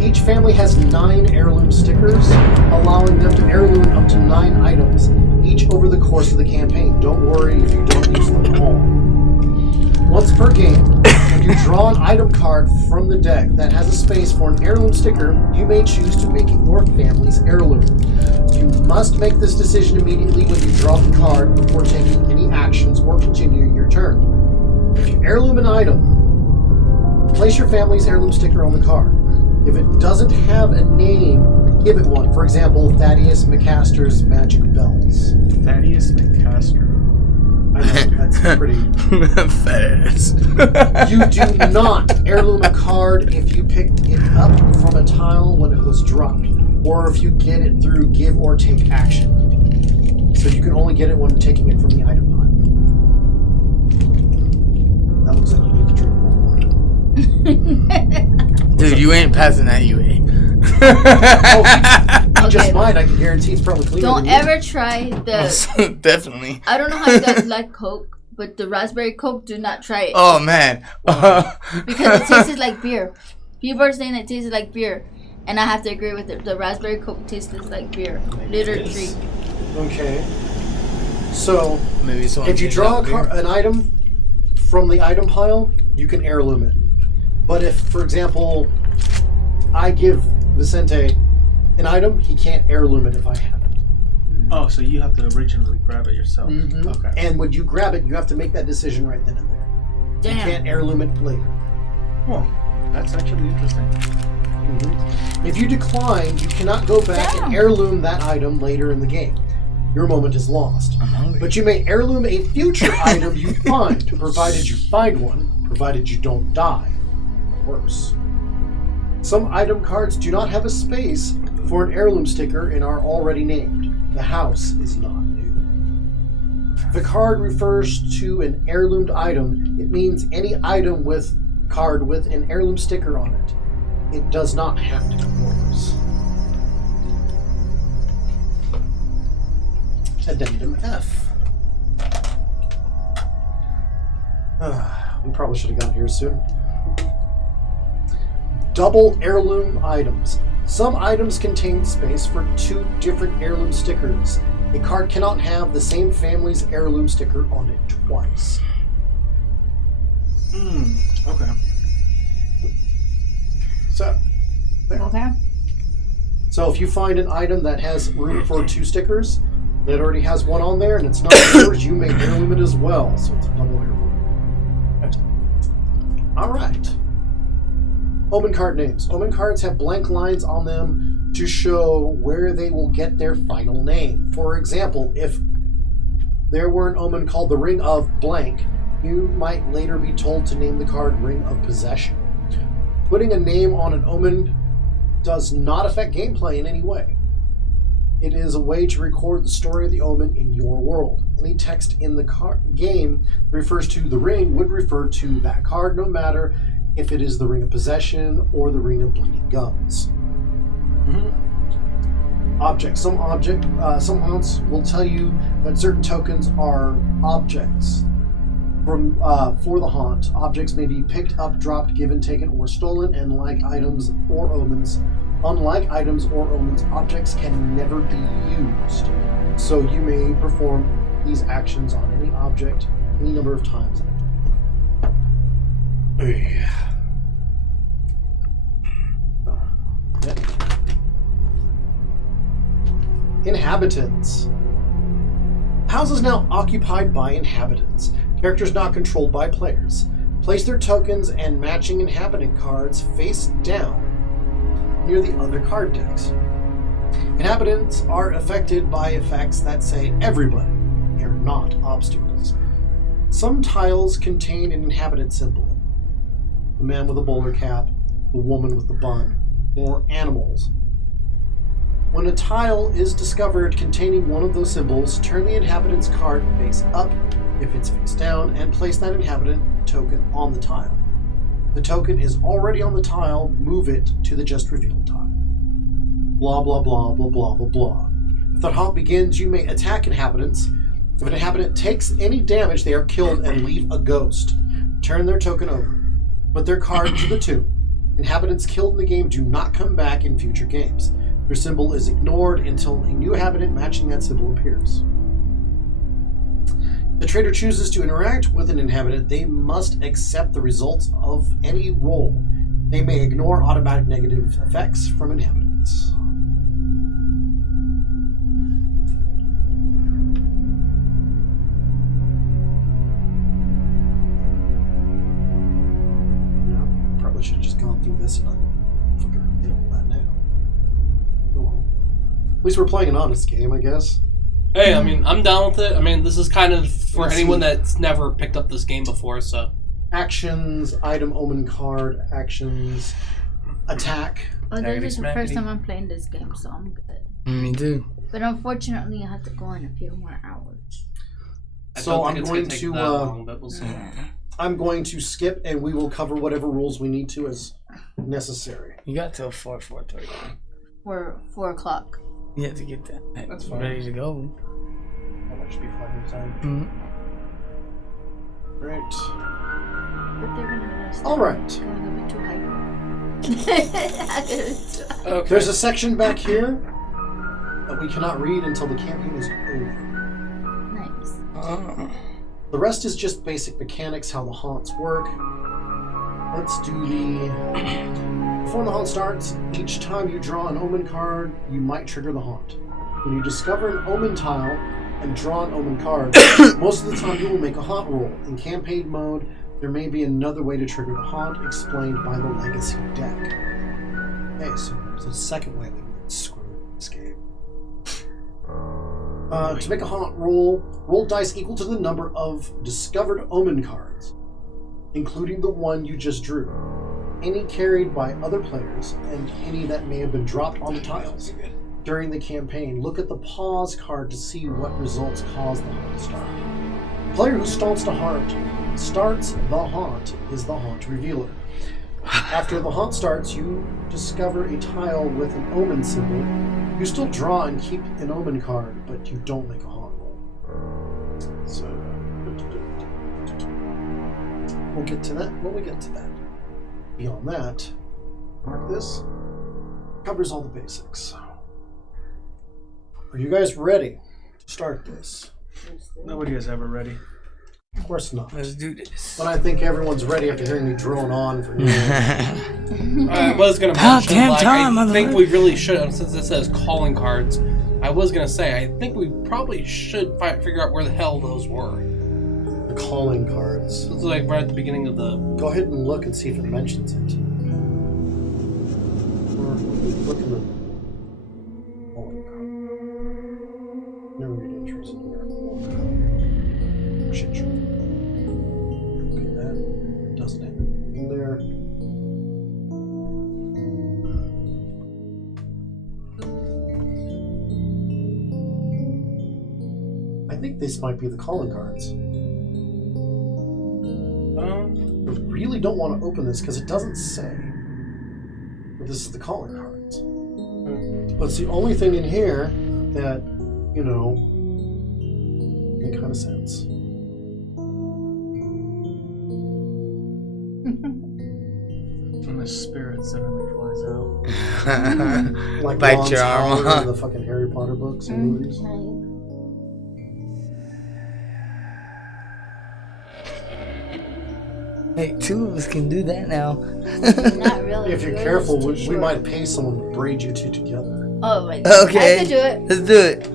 Each family has 9 heirloom stickers, allowing them to heirloom up to 9 items, each over the course of the campaign. Don't worry if you don't use them all. Once per game, when you draw an item card from the deck that has a space for an heirloom sticker, you may choose to make it your family's heirloom. You must make this decision immediately when you draw the card before taking any actions or continuing your turn. If you heirloom an item, place your family's heirloom sticker on the card. If it doesn't have a name, give it one. For example, Thaddeus McCaster's Magic Bells. Thaddeus McCaster. I know, that's pretty... Fast. You do not heirloom a card if you picked it up from a tile when it was dropped, or if you get it through give or take action. So you can only get it when taking it from the item pile. That looks like you need to drink more. Dude, you ain't passing that, you ain't. You just might. I can guarantee it's probably cleaner Don't than you. ever try the. Definitely. I don't know how you guys like Coke, but the raspberry Coke, do not try it. Oh, man. Because it tastes like beer. People are saying it tastes like beer. And I have to agree with it. The raspberry Coke tastes like beer. Literally. Okay. So, Maybe someone if you changed draw that an item from the item pile, you can heirloom it. But if, for example, I give Vicente an item, he can't heirloom it if I have it. Oh, so you have to originally grab it yourself. Mm-hmm. Okay. And when you grab it, you have to make that decision right then and there. Damn. You can't heirloom it later. Oh, that's actually interesting. Mm-hmm. If you decline, you cannot go back Damn. and heirloom that item later in the game. Your moment is lost. I'm hungry. But you may heirloom a future item you find, provided you find one, provided you don't die. Or worse. Some item cards do not have a space for an heirloom sticker and are already named. The house is not new. If a card refers to an heirloomed item, it means any item with card with an heirloom sticker on it. It does not have to be yours. Addendum F. We probably should have got here soon. Double heirloom items. Some items contain space for 2 different heirloom stickers. A card cannot have the same family's heirloom sticker on it twice. Okay. So, there. Okay. So if you find an item that has room for 2 stickers, that already has one on there, and it's not yours, you may heirloom it as well. So it's a double heirloom. Alright. Omen card names. Omen cards have blank lines on them to show where they will get their final name. For example, if there were an omen called the Ring of Blank, you might later be told to name the card Ring of Possession. Putting a name on an omen does not affect gameplay in any way. It is a way to record the story of the omen in your world. Any text in the game that refers to the ring would refer to that card, no matter if it is the Ring of Possession or the Ring of Bleeding Gums. Objects. Some haunts will tell you that certain tokens are objects. For the haunt, objects may be picked up, dropped, given, taken, or stolen, and like items or omens. Unlike items or omens, objects can never be used. So you may perform these actions on any object any number of times. Inhabitants. House is now occupied by inhabitants. Characters not controlled by players. Place their tokens and matching inhabitant cards face down near the other card decks. Inhabitants are affected by effects that say everybody. They are not obstacles. Some tiles contain an inhabitant symbol. The man with a bowler cap, the woman with the bun, or animals. When a tile is discovered containing one of those symbols, turn the inhabitant's card face up if it's face down, and place that inhabitant token on the tile. The token is already on the tile, move it to the just revealed tile. Blah blah blah blah blah blah blah. If the haunt begins, you may attack inhabitants. If an inhabitant takes any damage, they are killed and leave a ghost. Turn their token over. Put their card to the tomb. Inhabitants killed in the game do not come back in future games. Their symbol is ignored until a new inhabitant matching that symbol appears. If the trader chooses to interact with an inhabitant, they must accept the results of any roll. They may ignore automatic negative effects from inhabitants. Probably should have just gone through this and not fucking deal with that now. Well, at least we're playing an honest game, I guess. Hey, I mean, I'm down with it. I mean, this is kind of for Let's anyone see. that's never picked up this game before, so. Actions, item, omen card, actions, attack. Oh, this is the Smackety. first time I'm playing this game, so I'm good. Me too. But unfortunately, I have to go in a few more hours. I So don't I'm think it's going gonna take to, that long, but we'll see. I'm going to skip, and we will cover whatever rules we need to as necessary. You got till 4:30. For 4 o'clock. You have to get that That's fine. ready to go. That should be fine time. Mm. Right. But they're gonna let us All down. right. I'm gonna be too hyper. I'm gonna be too hyper. Okay. There's a section back here that we cannot read until the campaign is over. Nice. Oh. The rest is just basic mechanics, how the haunts work. Let's do the... Before the haunt starts, each time you draw an omen card, you might trigger the haunt. When you discover an omen tile and draw an omen card, most of the time you will make a haunt roll. In campaign mode, there may be another way to trigger the haunt, explained by the legacy deck. Okay, so there's a second way that we can screw this game. To make a haunt roll dice equal to the number of discovered omen cards, including the one you just drew, any carried by other players, and any that may have been dropped on the tiles. During the campaign, look at the pause card to see what results cause the haunt to start. The player who starts the haunt is the haunt revealer. After the haunt starts, you discover a tile with an omen symbol. You still draw and keep an omen card, but you don't make a haunt roll. So, we'll get to that when we get to that. Beyond that, mark this. Covers all the basics. Are you guys ready to start this? Nobody is ever ready. Of course not. Let's do this. But I think everyone's ready after hearing me drone on for I was gonna About mention, damn like, time, I think motherfucker. we really should, since it says calling cards, I was gonna say, I think we probably should figure out where the hell those were. the calling cards. It's like right at the beginning of the... Go ahead and look and see if it mentions it. Or look in the calling card. Never read entries in here. Shit, sure. Okay, that doesn't have anything in there. I think this might be the calling cards. I really don't want to open this because it doesn't say that this is the calling cards. But it's the only thing in here that, you know, makes kind of sense. And the spirit suddenly flies out. Like Bite Ron's your arm Howler off. in the fucking Harry Potter books and movies. Hey, 2 of us can do that now. Not really. If you're yours careful, is too we short. might pay someone to braid you two together. Oh my god. Okay. I can do it. Let's do it.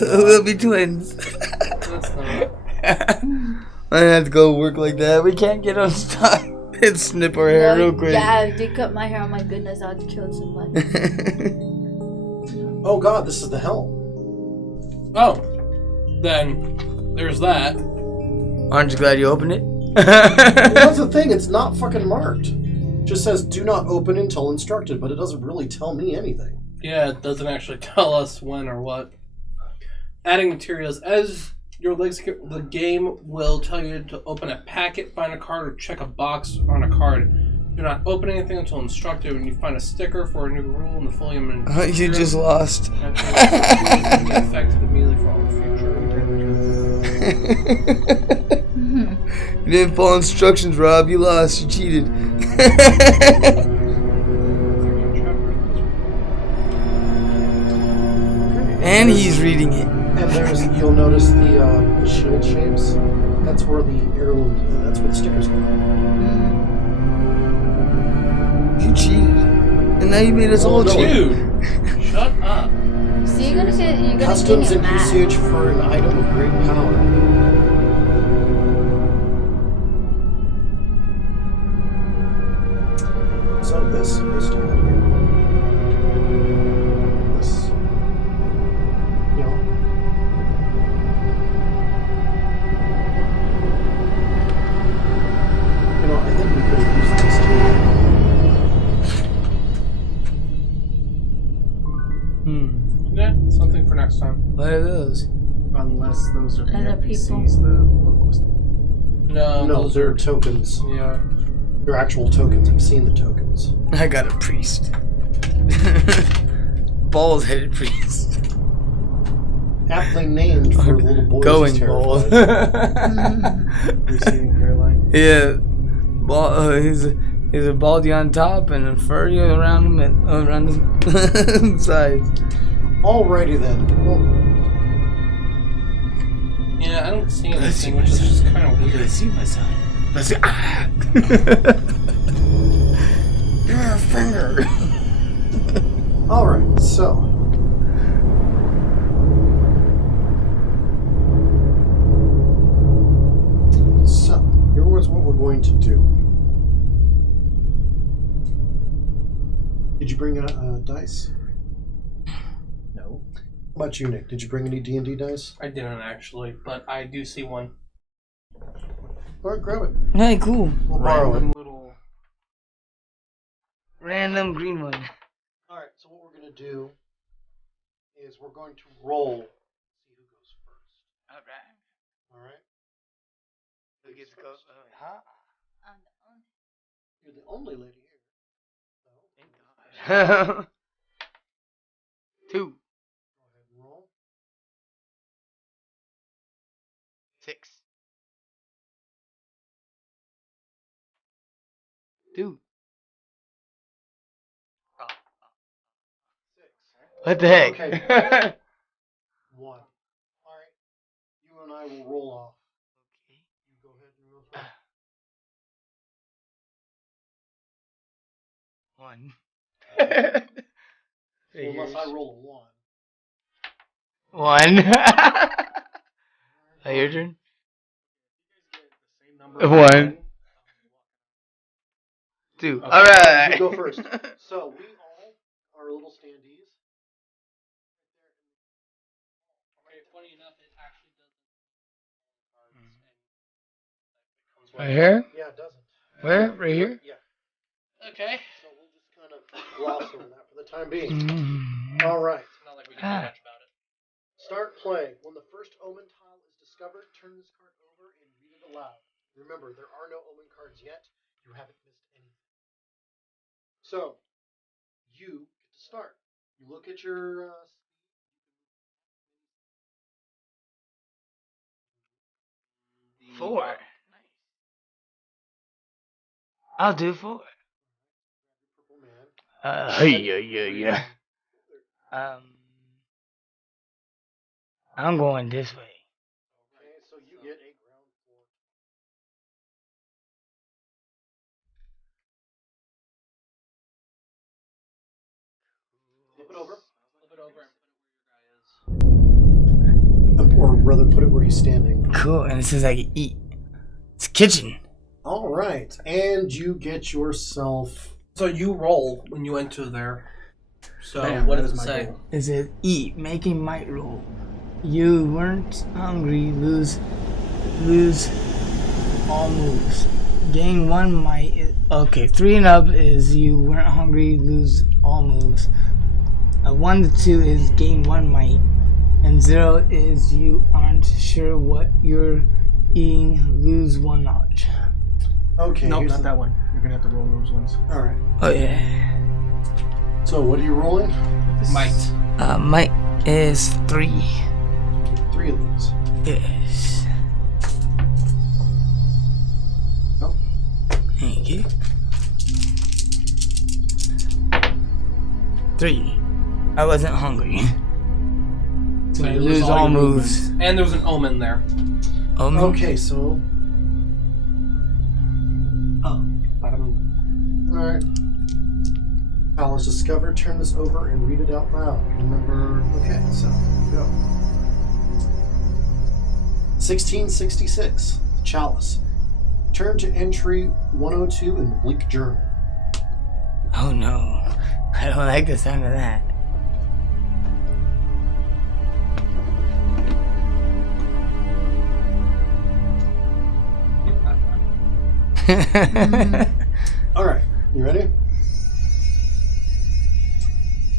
We'll be twins. That's not... I have to go work like that. We can't get unstuck and snip our hair No, real quick. Yeah, if they cut my hair, oh my goodness, I'd kill somebody. Oh god, this is the hell. Oh, then there's that. Aren't you glad you opened it? Well, that's the thing, it's not fucking marked. It just says do not open until instructed, but it doesn't really tell me anything. Yeah, it doesn't actually tell us when or what. Adding materials. As your legs get, the game will tell you to open a packet, find a card, or check a box on a card. Do not open anything until instructed. When you find a sticker for a new rule in the folium and You just lost. can be effective immediately for all future. You didn't follow instructions, Rob. You lost. You cheated. And he's reading it. And there's, you'll notice the shield shapes. That's where the heirloom, that's where the stickers go. You cheated. And now you made us all cheat. Dude, shut up. See, you're gonna get Customs and mad. usage for an item of great power. So this down here. This, you know. You know, I think we could have used this too. Yeah, something for next time. What are those? Unless those are the Other NPCs the book was. No, No, those they're are tokens. yeah. They're actual tokens. I've seen the tokens. I got a priest. Bald-headed priest. Aptly named for little boys. Going who's bald. terrified. Receding hairline. Yeah. He's a baldy on top and a furry around him and around the sides. Alrighty then. Well, Yeah, I don't see anything, which is just kind of weird. see my son. Let's see. Ah! Your finger. alright, so. So, here's what we're going to do. Did you bring a dice? No. How about you, Nick? Did you bring any D&D dice? I didn't actually, but I do see one. Alright, grab it. Hey, cool. We'll borrow it. Little. Random green one. Alright, so what we're going to do is we're going to roll. See who goes first. Alright. Alright? Who gets to go? Huh? You're the only lady here. So, Two. go ahead and roll. 6. 2. 6. What the heck? Okay. 1. Alright. You and I will roll off. You go ahead and roll first. 1. Well, unless I roll a 1. 1. Your turn. Same number. 1. 2. Okay. Alright. You go first. So we all are little standees. Okay, funny enough, it actually doesn't. Right here? Yeah, it doesn't. Where? Right here? Yeah. Okay. So we'll just kind of gloss over that for the time being. Mm. All right. It's not like we can do much about it. Start playing. When the first omen tile is discovered, turn this card over and read it aloud. Remember, there are no omen cards yet. You haven't missed anything. So, you get to start. You look at your 4. I'll do 4. purple man. Yeah. I'm going this way. Okay, so you get a ground floor. Flip it over. Flip it over and put it where your guy is. Or rather, put it where he's standing. Cool, and it says I can eat. It's kitchen. All right, and you get yourself. So you roll when you enter there. So Bam, what that does is it my say? goal. Is it eat, making might roll? You weren't hungry, lose all moves. Gain 1 might. Okay, 3 and up is you weren't hungry, lose all moves. 1 to 2 is gain 1 might. And 0 is you aren't sure what you're eating, lose 1 knowledge. Okay. Nope, here's not that one. You're gonna have to roll those ones. All right. Oh yeah. So what are you rolling? Might. Might is 3. 3 of these. Yes. Oh. Thank you. 3. I wasn't hungry. So I you lose all your moves. And there was an omen there. Okay, so Bottom. all right. Chalice discovered. Turn this over and read it out loud. Remember. Okay, so go. 1666. The Chalice. Turn to entry 102 in the Bleak Journal. Oh no. I don't like the sound of that. All right, you ready?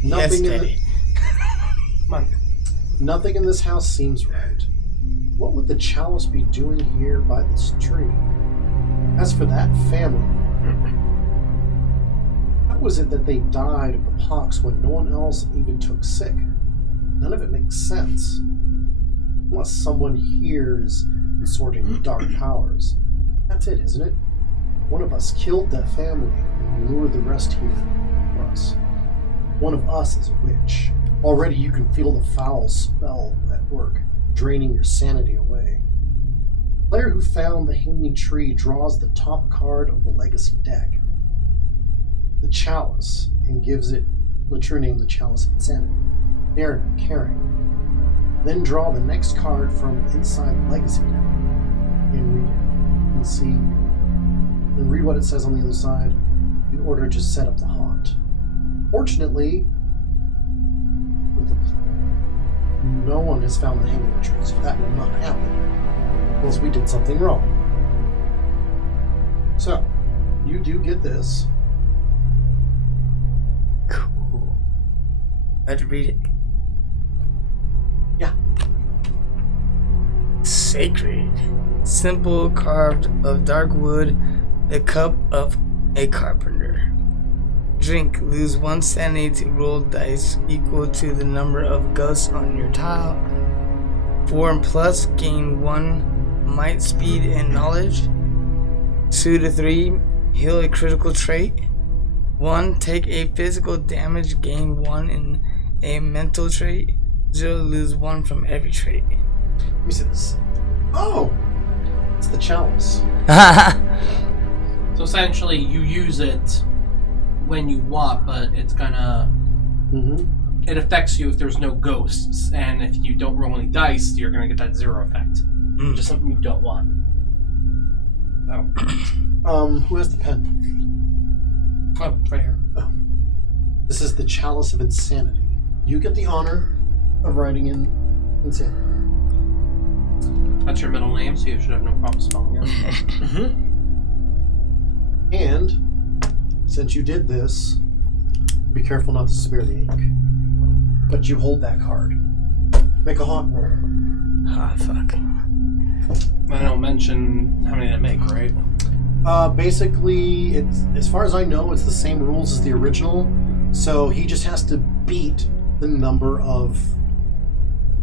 Yes, Nothing in Daddy. Come on. nothing in this house seems right. What would the Chalice be doing here by this tree? As for that family, how was it that they died of the pox when no one else even took sick? None of it makes sense. Unless someone here is consorting with dark powers. That's it, isn't it? One of us killed that family and lured the rest here for us. One of us is a witch. Already you can feel the foul spell at work, draining your sanity away. The player who found the hanging tree draws the top card of the legacy deck, the Chalice, and gives it the true name, the Chalice of Insanity. Daring, caring. Then draw the next card from inside the legacy deck and read it and see, and read what it says on the other side in order to set up the haunt. Fortunately, no one has found the hanging tree, so that will not happen unless we did something wrong. So, you do get this. Cool. I had to read it. Yeah. Sacred. Simple, carved of dark wood, the cup of a carpenter. Drink. Lose 1 sanity to roll dice equal to the number of ghosts on your tile. 4 and plus, gain 1 might, speed, and knowledge. 2 to 3, heal a critical trait. 1, take a physical damage, gain 1 in a mental trait. 0, lose 1 from every trait. Let me see this. Oh! It's the Chalice. So essentially, you use it when you want, but it's gonna. Mm-hmm. It affects you if there's no ghosts, and if you don't roll any dice, you're gonna get that 0 effect. Which is something you don't want. So. Who has the pen? Oh, it's right here. Oh. This is the Chalice of Insanity. You get the honor of writing in Insanity. That's your middle name, so you should have no problem spelling it. Mm-hmm. And since you did this, be careful not to smear the ink. But you hold that card. Make a haunt roll. Ah, fuck. I don't mention how many to make, right? Basically, it's, as far as I know, it's the same rules as the original. So he just has to beat the number of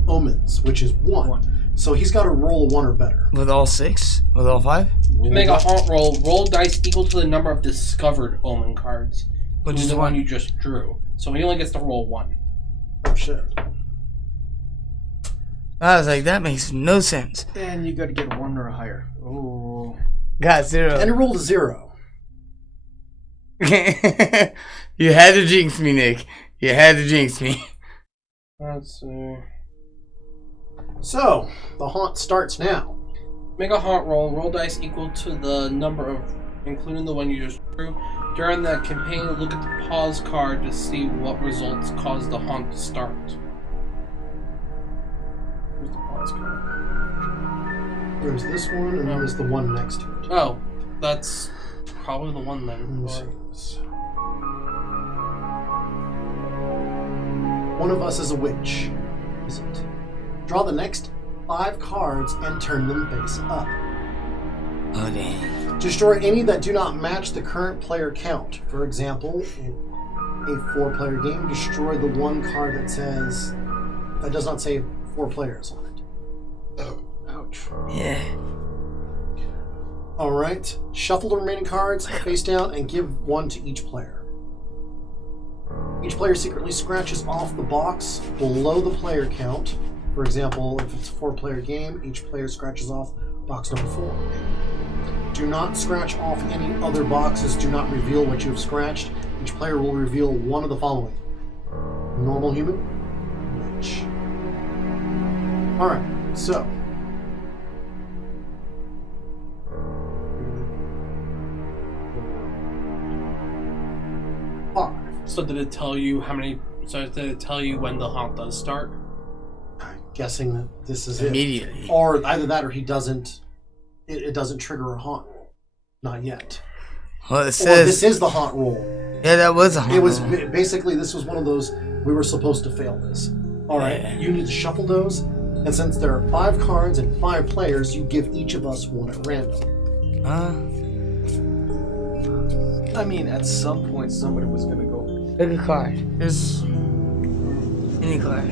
omens, which is 1. So he's got to roll a 1 or better. With all 6? With all 5? To make a haunt roll dice equal to the number of discovered omen cards. Which is the 1. one you just drew. So he only gets to roll 1. Oh shit. I was like, that makes no sense. And you gotta get 1 or higher. Oh. Got 0. And he rolled a 0. You had to jinx me, Nick. You had to jinx me. Let's see. So, the haunt starts now. Make a haunt roll. Roll dice equal to the number of including the one you just drew. During the campaign, look at the pause card to see what results caused the haunt to start. Where's the pause card? There's this one, and then there's the one next to it. Oh, that's probably the one then. Let me see this. One of us is a witch. Is it? Draw the next 5 cards and turn them face up. Oh, damn. Destroy any that do not match the current player count. For example, in a 4-player game, destroy the one card that does not say 4 players on it. Ouch. Yeah. Alright. Shuffle the remaining cards face down and give one to each player. Each player secretly scratches off the box below the player count. For example, if it's a 4-player game, each player scratches off box number 4. Do not scratch off any other boxes. Do not reveal what you have scratched. Each player will reveal one of the following: normal human, witch. Alright, so. So did it tell you how many? So did it tell you when the haunt does start? I'm guessing that this is Immediately. it. Or either that, or he doesn't. It doesn't trigger a haunt roll. Not yet. Well, it Or says. this is the haunt roll. Yeah, that was a haunt. It was roll. basically, this was one of those, we were supposed to fail this. Alright, Yeah. you need to shuffle those, and since there are 5 cards and 5 players, you give each of us one at random. I mean, at some point, somebody was gonna go. Pick a card. Just any card.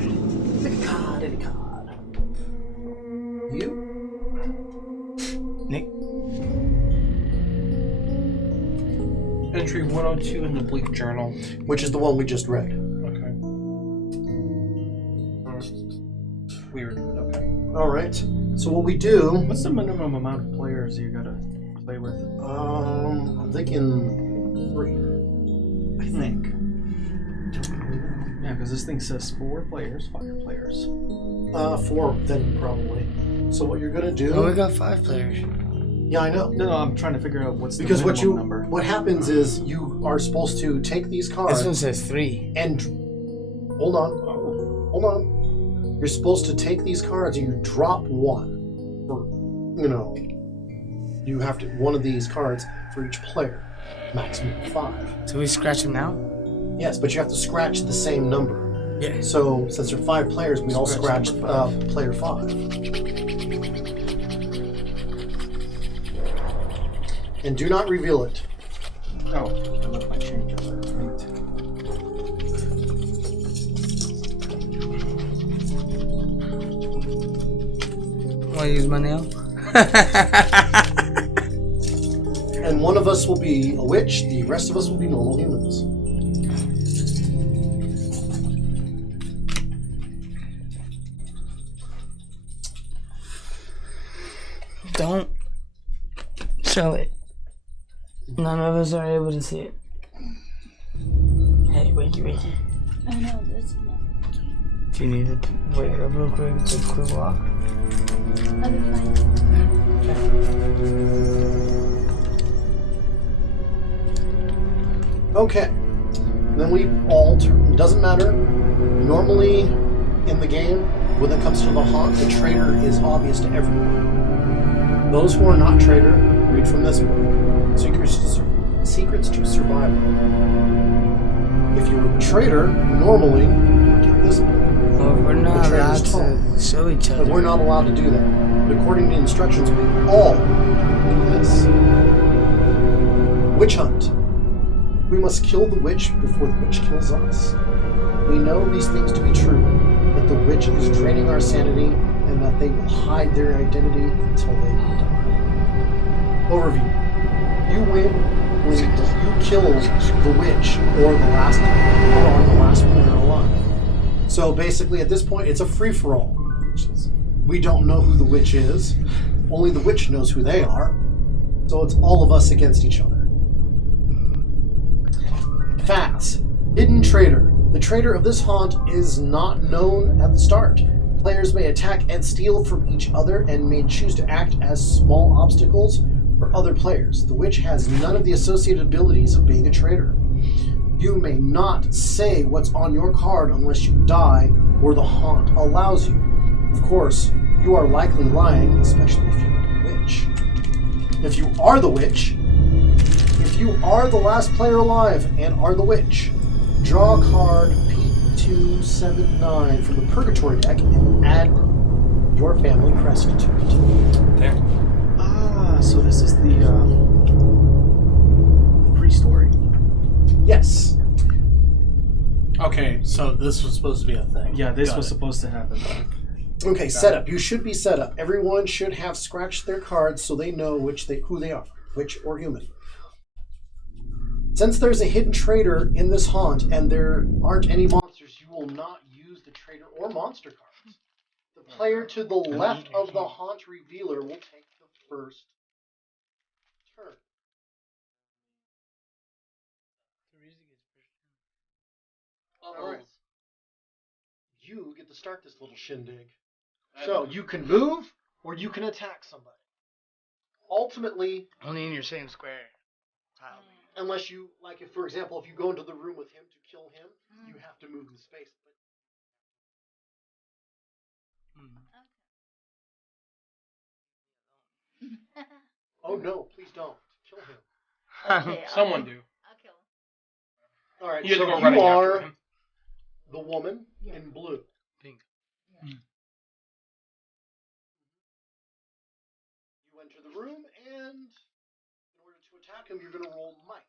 Pick a card, any card. You? Nick. Entry 102 in the Bleak Journal. Which is the one we just read. Okay. Weird. Okay. Alright, so what we do, What's the minimum amount of players you gotta play with? I'm thinking 3. I think. Yeah, because this thing says 4 players, 5 players. 4 then probably. So what you're gonna do? Oh, we got 5 players. Yeah, I know. No, I'm trying to figure out what's the Because minimum number. what happens is you are supposed to take these This cards one says 3. and hold on. You're supposed to take these cards and you drop one. For you have to one of these cards for each player, maximum 5. So we scratch them now? Yes, but you have to scratch the same number. Yeah. So since there are 5 players, we all Scratch scratch number 5. player 5. And do not reveal it. Oh, I left my change over there. Want to use my nail? And one of us will be a witch, the rest of us will be normal humans. Don't show it. None of us are able to see it. Hey, wakey. I know this is not. Do you need to wake up real quick to quick walk? I'll be fine. Okay. Then we all turn. It doesn't matter. Normally, in the game, when it comes to the haunt, the traitor is obvious to everyone. Those who are not traitor, read from this book. Secrets to Survival. If you're a traitor, normally, you get this book. Well, we're not The allowed traitor's to tall. show each other. But we're not allowed to do that. But according to instructions, we all do this. Witch hunt. We must kill the witch before the witch kills us. We know these things to be true, that the witch is draining our sanity, and that they will hide their identity until they die. Overview. You win when you kill the witch or the last player alive. So basically, at this point, it's a free-for-all. We don't know who the witch is. Only the witch knows who they are. So it's all of us against each other. Facts. Hidden traitor. The traitor of this haunt is not known at the start. Players may attack and steal from each other and may choose to act as small obstacles for other players. The witch has none of the associated abilities of being a traitor. You may not say what's on your card unless you die or the haunt allows you. Of course, you are likely lying, especially if you're the witch. If you are the witch, if you are the last player alive and are the witch, draw a card P279 from the Purgatory deck and add your family crest to it. There. So this is the pre-story. Yes. Okay, so this was supposed to be a thing. Yeah, this Got was it. supposed to happen. Okay, setup. You should be set up. Everyone should have scratched their cards so they know who they are, witch or human. Since there's a hidden traitor in this haunt and there aren't any monsters, you will not use the traitor or monster cards. The player to the left of the haunt revealer will take the first turn. Alright. You get to start this little shindig. So, you can move, or you can attack somebody. Ultimately, Only in your same square. Tile. unless you, like, if, for example, if you go into the room with him to kill him, you have to move the space. But... Oh no, please don't. Kill him. Okay, Someone do. I'll kill him. Alright, You have to so go you running after are him. the woman in blue. Pink. You enter the room, and in order to attack him, you're going to roll might.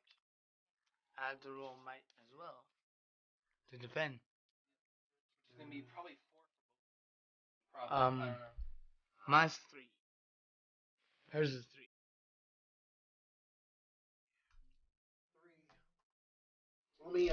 I have to roll might as well. To defend. It's gonna be probably 4. I don't know. Mine's 3. Hers is 3. 3. Let me,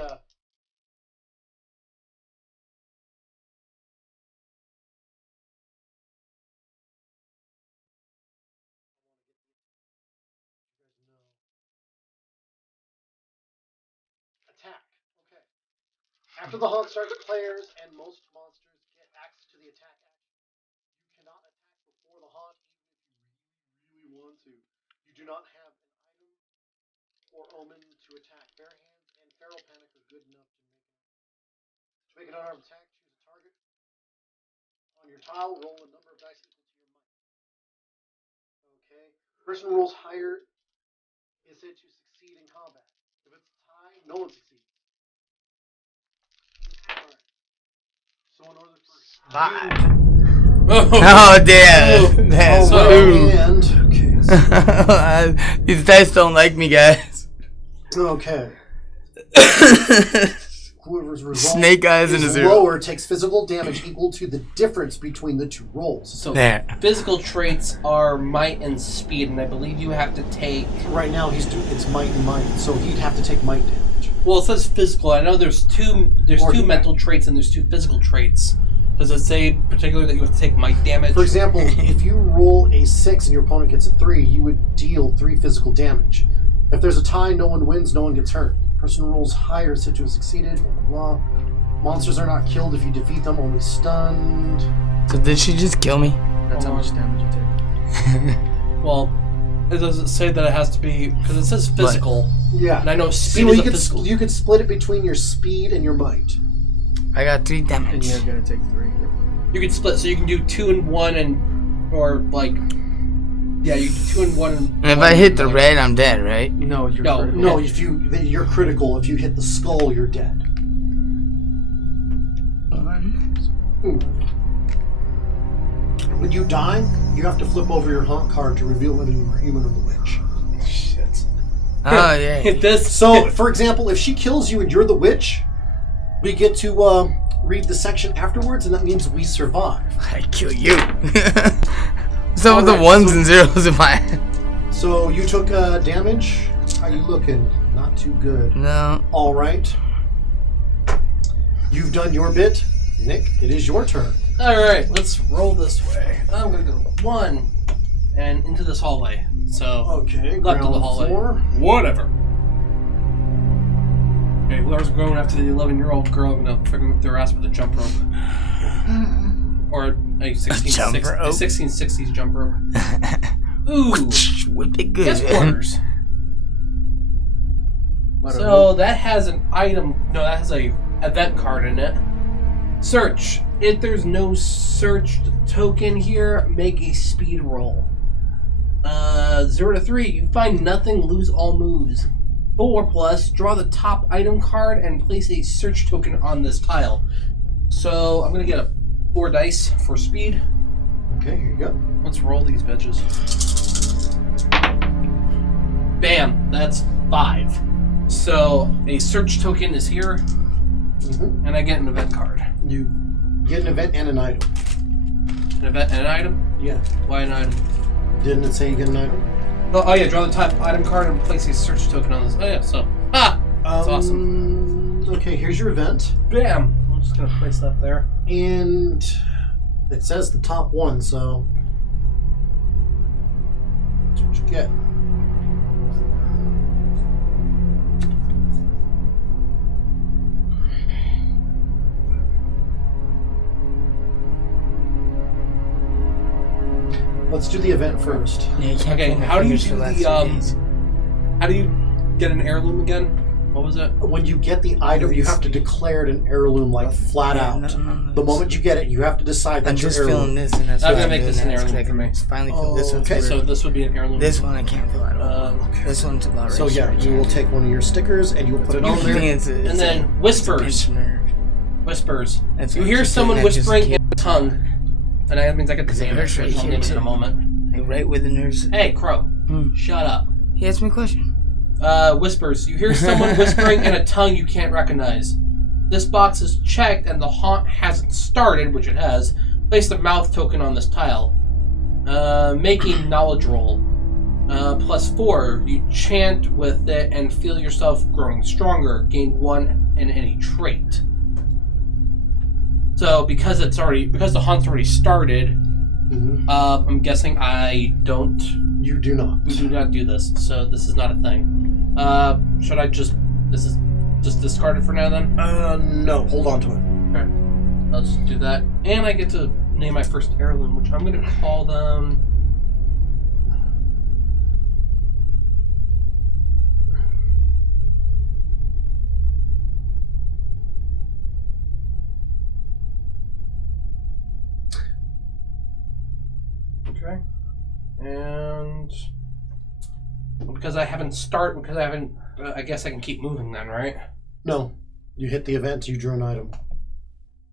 attack. Okay. After the haunt starts, players and most monsters get access to the attack action. You cannot attack before the haunt, even if you really want to. You do not have an item or omen to attack. Bare hands and feral panic are good enough to make an unarmed attack. Choose a target. On your tile, roll a number of dice equal to your might. Okay. Person who rolls higher is said to succeed in combat. If it's a tie, no one succeeds. Alright. So in order for Oh, damn. That's well, and okay. These dice don't like me, guys. Okay. Whoever's result Snake eyes is and a 0. lower takes physical damage equal to the difference between the two rolls. So There. physical traits are might and speed, and I believe you have to take. Right now it's might and might, so he'd have to take might damage. Well, it says physical. I know there's two Or he- mental traits and there's 2 physical traits. Does it say particularly that you have to take might damage? For example, if you roll a 6 and your opponent gets a 3, you would deal 3 physical damage. If there's a tie, no one wins, no one gets hurt. Person who rolls higher is said to have succeeded, blah, blah, blah. Monsters are not killed if you defeat them, only stunned. So did she just kill me? That's how much damage you take. Well, it doesn't say that it has to be because it says physical, Yeah. and I know See, speed well, is you a could, physical. you could split it between your speed and your might. I got 3 And damage. you're gonna take 3. You can split, so you can do 2 and 1, or like, yeah, you do 2 and 1. And if I hit the red, I'm dead, right? No, you're No, critical. No, if you're critical. If you hit the skull, you're dead. 1. When you die, you have to flip over your haunt card to reveal whether you were human or the witch. Shit. Oh, yeah. Hit this. So, for example, if she kills you and you're the witch, we get to read the section afterwards, and that means we survive. I kill you. Some of the Alright, 1s and 0s in my... So you took damage. How you looking? Not too good. No. All right. You've done your bit, Nick. It is your turn. All right, let's roll this way. I'm gonna go 1 and into this hallway. So Okay. left of the ground hallway. floor. Whatever. Okay, whoever's going after the 11-year-old girl, I'm gonna freaking whip their ass with a jump rope. Or a 1660s jump rope. Ooh. Whip it good. Guest quarters. Let her So that has an item. No, that has a event card in it. Search. If there's no searched token here, make a speed roll. 0 to 3. You find nothing, lose all moves. 4+, draw the top item card and place a search token on this tile. So I'm gonna get a 4 dice for speed. Okay, here you go. Let's roll these bitches. Bam, that's 5. So a search token is here, and I get an event card. You get an event and an item. An event and an item? Yeah. Why an item? Didn't it say you get an item? Oh yeah, draw the top item card and place a search token on this. Oh yeah, so that's awesome. Okay, here's your event, Bam. I'm just gonna place that there. and it says the top one, so that's what you get. Let's do the event first. Yeah, you can't Okay, feel my how do you fingers do for the last the 2 days. How do you get an heirloom again? What was it? When you get the item, you have to declare it an heirloom, like flat Yeah, out. no, The moment you get it, you have to decide I'm that's your just heirloom. feeling this, and that's I'm what gonna make doing this an now, 'cause heirloom I for can me. finally feel this one's Okay, weird. So this would be an heirloom. This one I can't feel at all. This one's about right. So yeah, you will take one of your stickers and you will put it I on think there. it's a, And then it's a whispers. pinch nerve. Whispers. That's You what hear I'm someone saying, I just whispering in can't- a tongue, and that means I get the Because it name. hurts right I'll here, name it in too. a moment. Like right where the nerves. Hey, Crow. Hmm. Shut up. He asked me a question. Whispers. You hear someone whispering in a tongue you can't recognize. This box is checked and the haunt hasn't started, which it has. Place the mouth token on this tile. Making knowledge roll. +4. You chant with it and feel yourself growing stronger. Gain 1 in any trait. So because the haunt's already started, I'm guessing I don't. You do not. We do not do this, so this is not a thing. Should I just... This is just discard it for now, then? No, hold on to it. Okay. I'll just do that. And I get to name my first heirloom, which I'm going to call them... Okay. And... Because I haven't I guess I can keep moving then, right? No, you hit the event, you drew an item.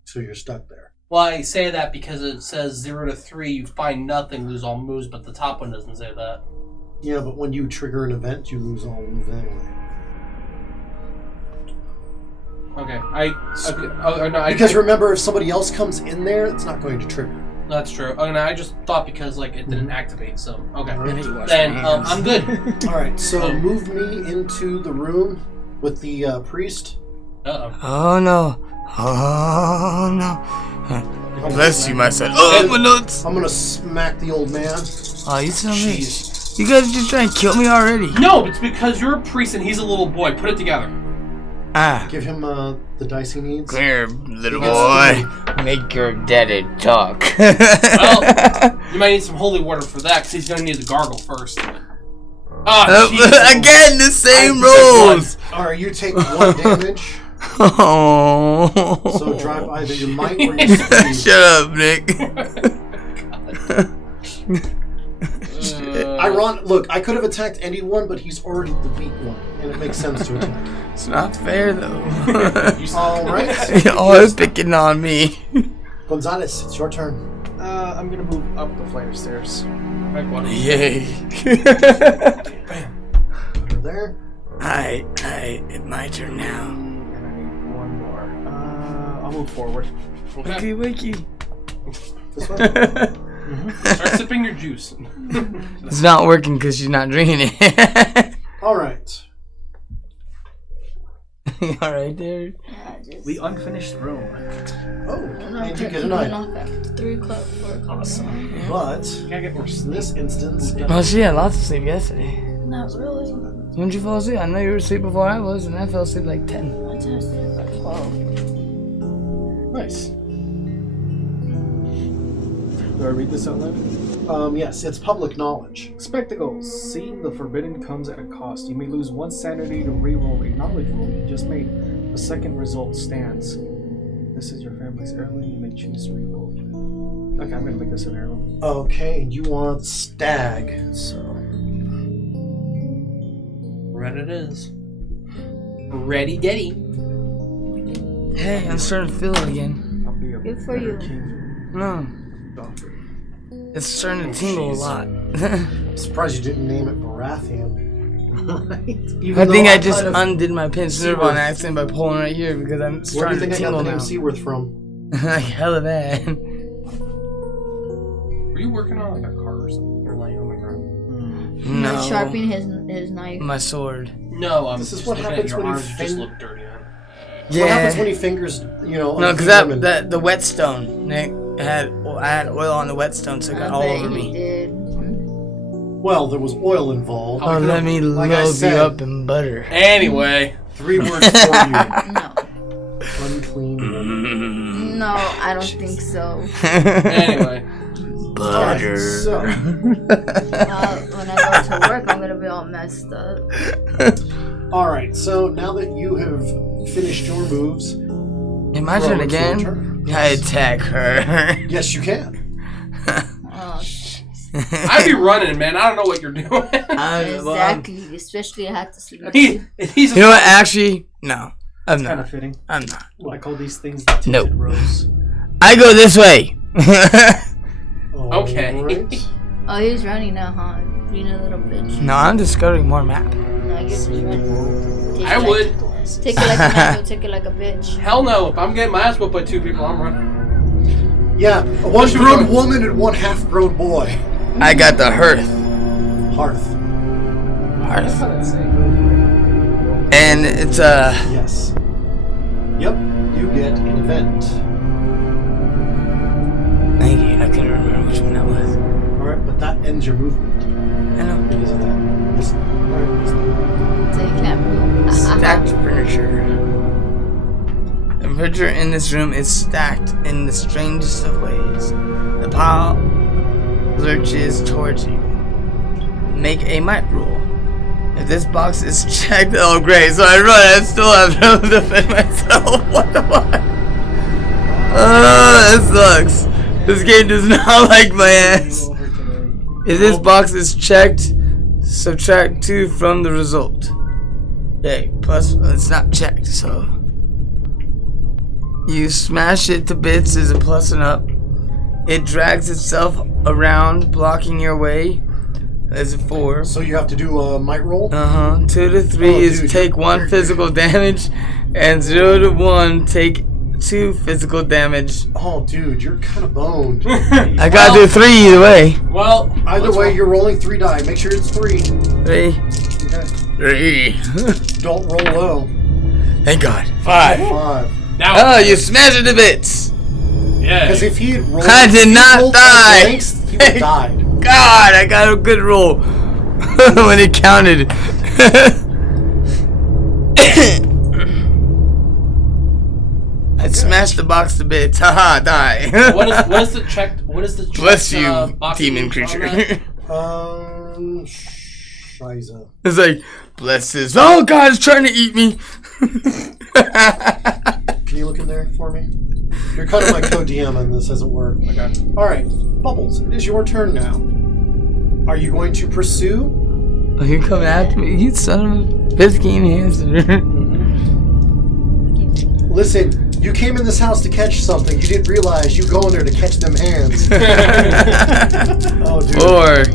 So you're stuck there. Well, I say that because it says 0 to 3, you find nothing, lose all moves, but the top one doesn't say that. Yeah, but when you trigger an event, you lose all moves anyway. Okay, no, Because remember, if somebody else comes in there, it's not going to trigger. That's true. Oh, no, I just thought because it didn't activate, so okay. Alright. Then I'm good. Alright, so move me into the room with the priest. Uh-oh. Oh no. Oh no. Bless you, my son. Oh, my nuts. I'm gonna smack the old man. Oh, you tell me. Jeez. You guys just trying to kill me already. No, it's because you're a priest and he's a little boy. Put it together. Ah. Give him the dice he needs. Come here, little He gets boy. Make your daddy talk. Well, you might need some holy water for that because he's going to need to gargle first. Ah, jeez. Again, the same rolls. Alright, you take 1 damage. Oh. So drive either your might or your speed. Shut up, Nick. Look, I could have attacked anyone, but he's already the weak one, and it makes sense to attack. It's not fair, though. Alright. You're always picking on me. Gonzalez, it's your turn. I'm gonna move up the flight of stairs. Yay. Put her there. Alright, it's my turn now. And I need 1 more. I'll move forward. Wakey, wakey. This way. Start sipping your juice. It's not working because she's not drinking it. Alright. You alright there? The unfinished room. Oh, and you get an item. 3 club for a Awesome. But, Gotta get more in sleep. this instance, Oh, she had lots of sleep yesterday. Not really. When did you fall asleep? I know you were asleep before I was, and I fell asleep like 10. I tested at 12. nice. Do I read this out loud? Yes, it's public knowledge. Spectacles. Seeing the forbidden comes at a cost. You may lose 1 sanity to re-roll a knowledge roll you just made. The second result stands. This is your family's heirloom. You may choose to re-roll. Okay, I'm gonna make this an heirloom. Okay, you want stag. So. Red it is. Ready, Daddy. Hey, I'm starting to feel it again. I'll be a Good for better you. king. No, Doctor. it's starting to tingle a lot. I'm surprised you didn't name it Baratheon. Right? Even I think though I just kind of- undid my pinch nerve Seaworth. on accident by pulling right here because I'm Where do you starting think to I got tingle the name now. Seaworth from? Like hella bad. Were you working on like a car or something? You're laying on the ground. No, Sharpening his knife. my sword. No, I'm This is just what looking happens at your when you arms. You just fing- look dirty on. What happens Yeah. when he fingers, No, other because women? that the whetstone, Nick, I had oil on the whetstone, so it got all bet over he me. did. Well, there was oil involved. Oh, let me Like I load said- you up in butter. Anyway. 3 words for you. No. Unclean woman. No, I don't think so. Anyway. Butter. So, When I go to work, I'm gonna be all messed up. alright, so now that you have finished your moves, My turn Prologue's your again. turn. I attack her. Yes, you can. Oh, I'd be running, man. I don't know what you're doing. exactly. Especially I had to sleep. He's You know what? Actually, no. I'm Kind of not. fitting. I'm not. I call these things the tinted Nope. rose. I go this way. Okay. Alright. Oh, he's running now, huh? Being a little bitch. No, I'm discovering more map. No, you're just running. Take I it like- would. Take it like a man, don't take it like a bitch. Hell no. If I'm getting my ass whooped by 2 people, I'm running. Yeah, one grown woman and one half-grown boy. I got the hearth. Hearth. Hearth. How did say? And it's Yes. Yep, you get an event. Thank you. I couldn't remember which one that was. Alright, but that ends your movement I know. because of that. So you can't move. Stacked furniture. The furniture in this room is stacked in the strangest of ways. The pile lurches towards you. Make a might roll. If this box is checked, oh great, so I run, I still have to defend myself. What the fuck? Oh, that sucks. This game does not like my ass. If this box is checked, subtract 2 from the result. Okay, plus it's not checked, so you smash it to bits is a plus and up. It drags itself around, blocking your way. As a 4. So you have to do a might roll? 2 to 3 Oh, is dude, take 1 physical damage, and 0 to 1 take 2 physical damage. Oh, dude, you're kind of boned. I gotta do 3 either way. Well, Either way, you're rolling 3 die. Make sure it's 3. 3. Okay. 3. Don't roll low. Thank God. 5. 5. now. Oh, you smashed it to bits. Yeah. Because if he had rolled, I did if he not rolled die. blanks, he would have died. God, I got a good roll when it counted. I smashed the box to bits. Haha, die. what is the check? What is the check? Bless you, box demon on creature. that? Shiza. It's like, bless this. Oh God, it's trying to eat me. Can you look in there for me? You're kind of my co-DM and this doesn't work. Okay. Alright, Bubbles, it is your turn now. Are you going to pursue? Oh, you coming after me? You son of a biscuit hamster. Listen, you came in this house to catch something. You didn't realize you go in there to catch them hands. Oh, dude. 4.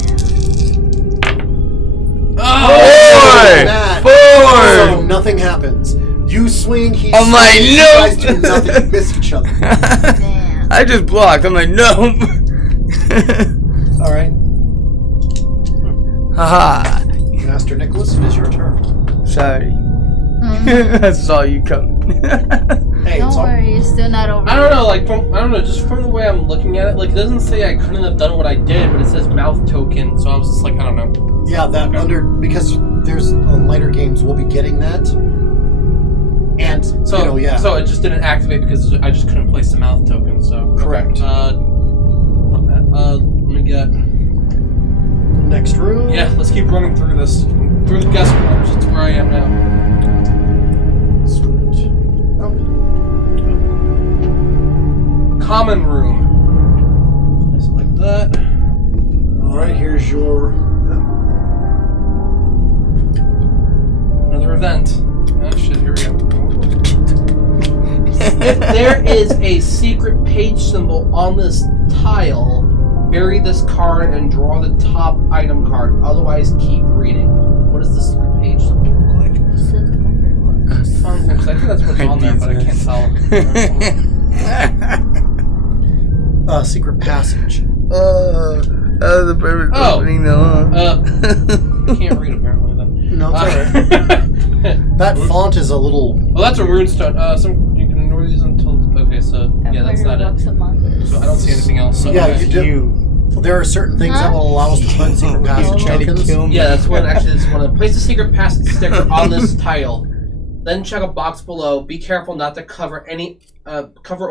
That. 4. So nothing happens. You swing, he I'm like, swings, no. You guys do nothing. You miss each other. Damn. I just blocked. I'm like, no. Alright. Haha. Master Nicholas, it is your turn. Sorry. I saw you coming. Hey, Don't it's all, worry, it's still not over. I don't know, like just from the way I'm looking at it, like it doesn't say I couldn't have done what I did, but it says mouth token, so I was just like, I don't know. yeah, that because there's on later games we'll be getting that. And So you know, yeah. So it just didn't activate because I just couldn't place the mouth token. So Correct. fuck that. yet. Next room. Yeah, let's keep running through this. Through the guest quarters. That's where I am now. Script. Oh. Common room. Nice like that. Alright, here's your... Another event. Oh shit, here we go. If there is a secret page symbol on this tile, bury this card and draw the top item card. Otherwise, keep reading. What does the secret page symbol look like? I think that's what's on there, but I can't tell. Secret passage. That was the perfect opening, though. I can't read apparently then. No, it's alright. That font is a little... Oh, that's a runestone. You can ignore these until... Okay, so... Yeah, that's not it. So I don't see anything else. So, Yeah, okay. you do. There are certain things that will allow us to put secret passage tokens. Yeah, that's what actually this one. Place the secret passage sticker on this tile. Then check a box below. Be careful not to cover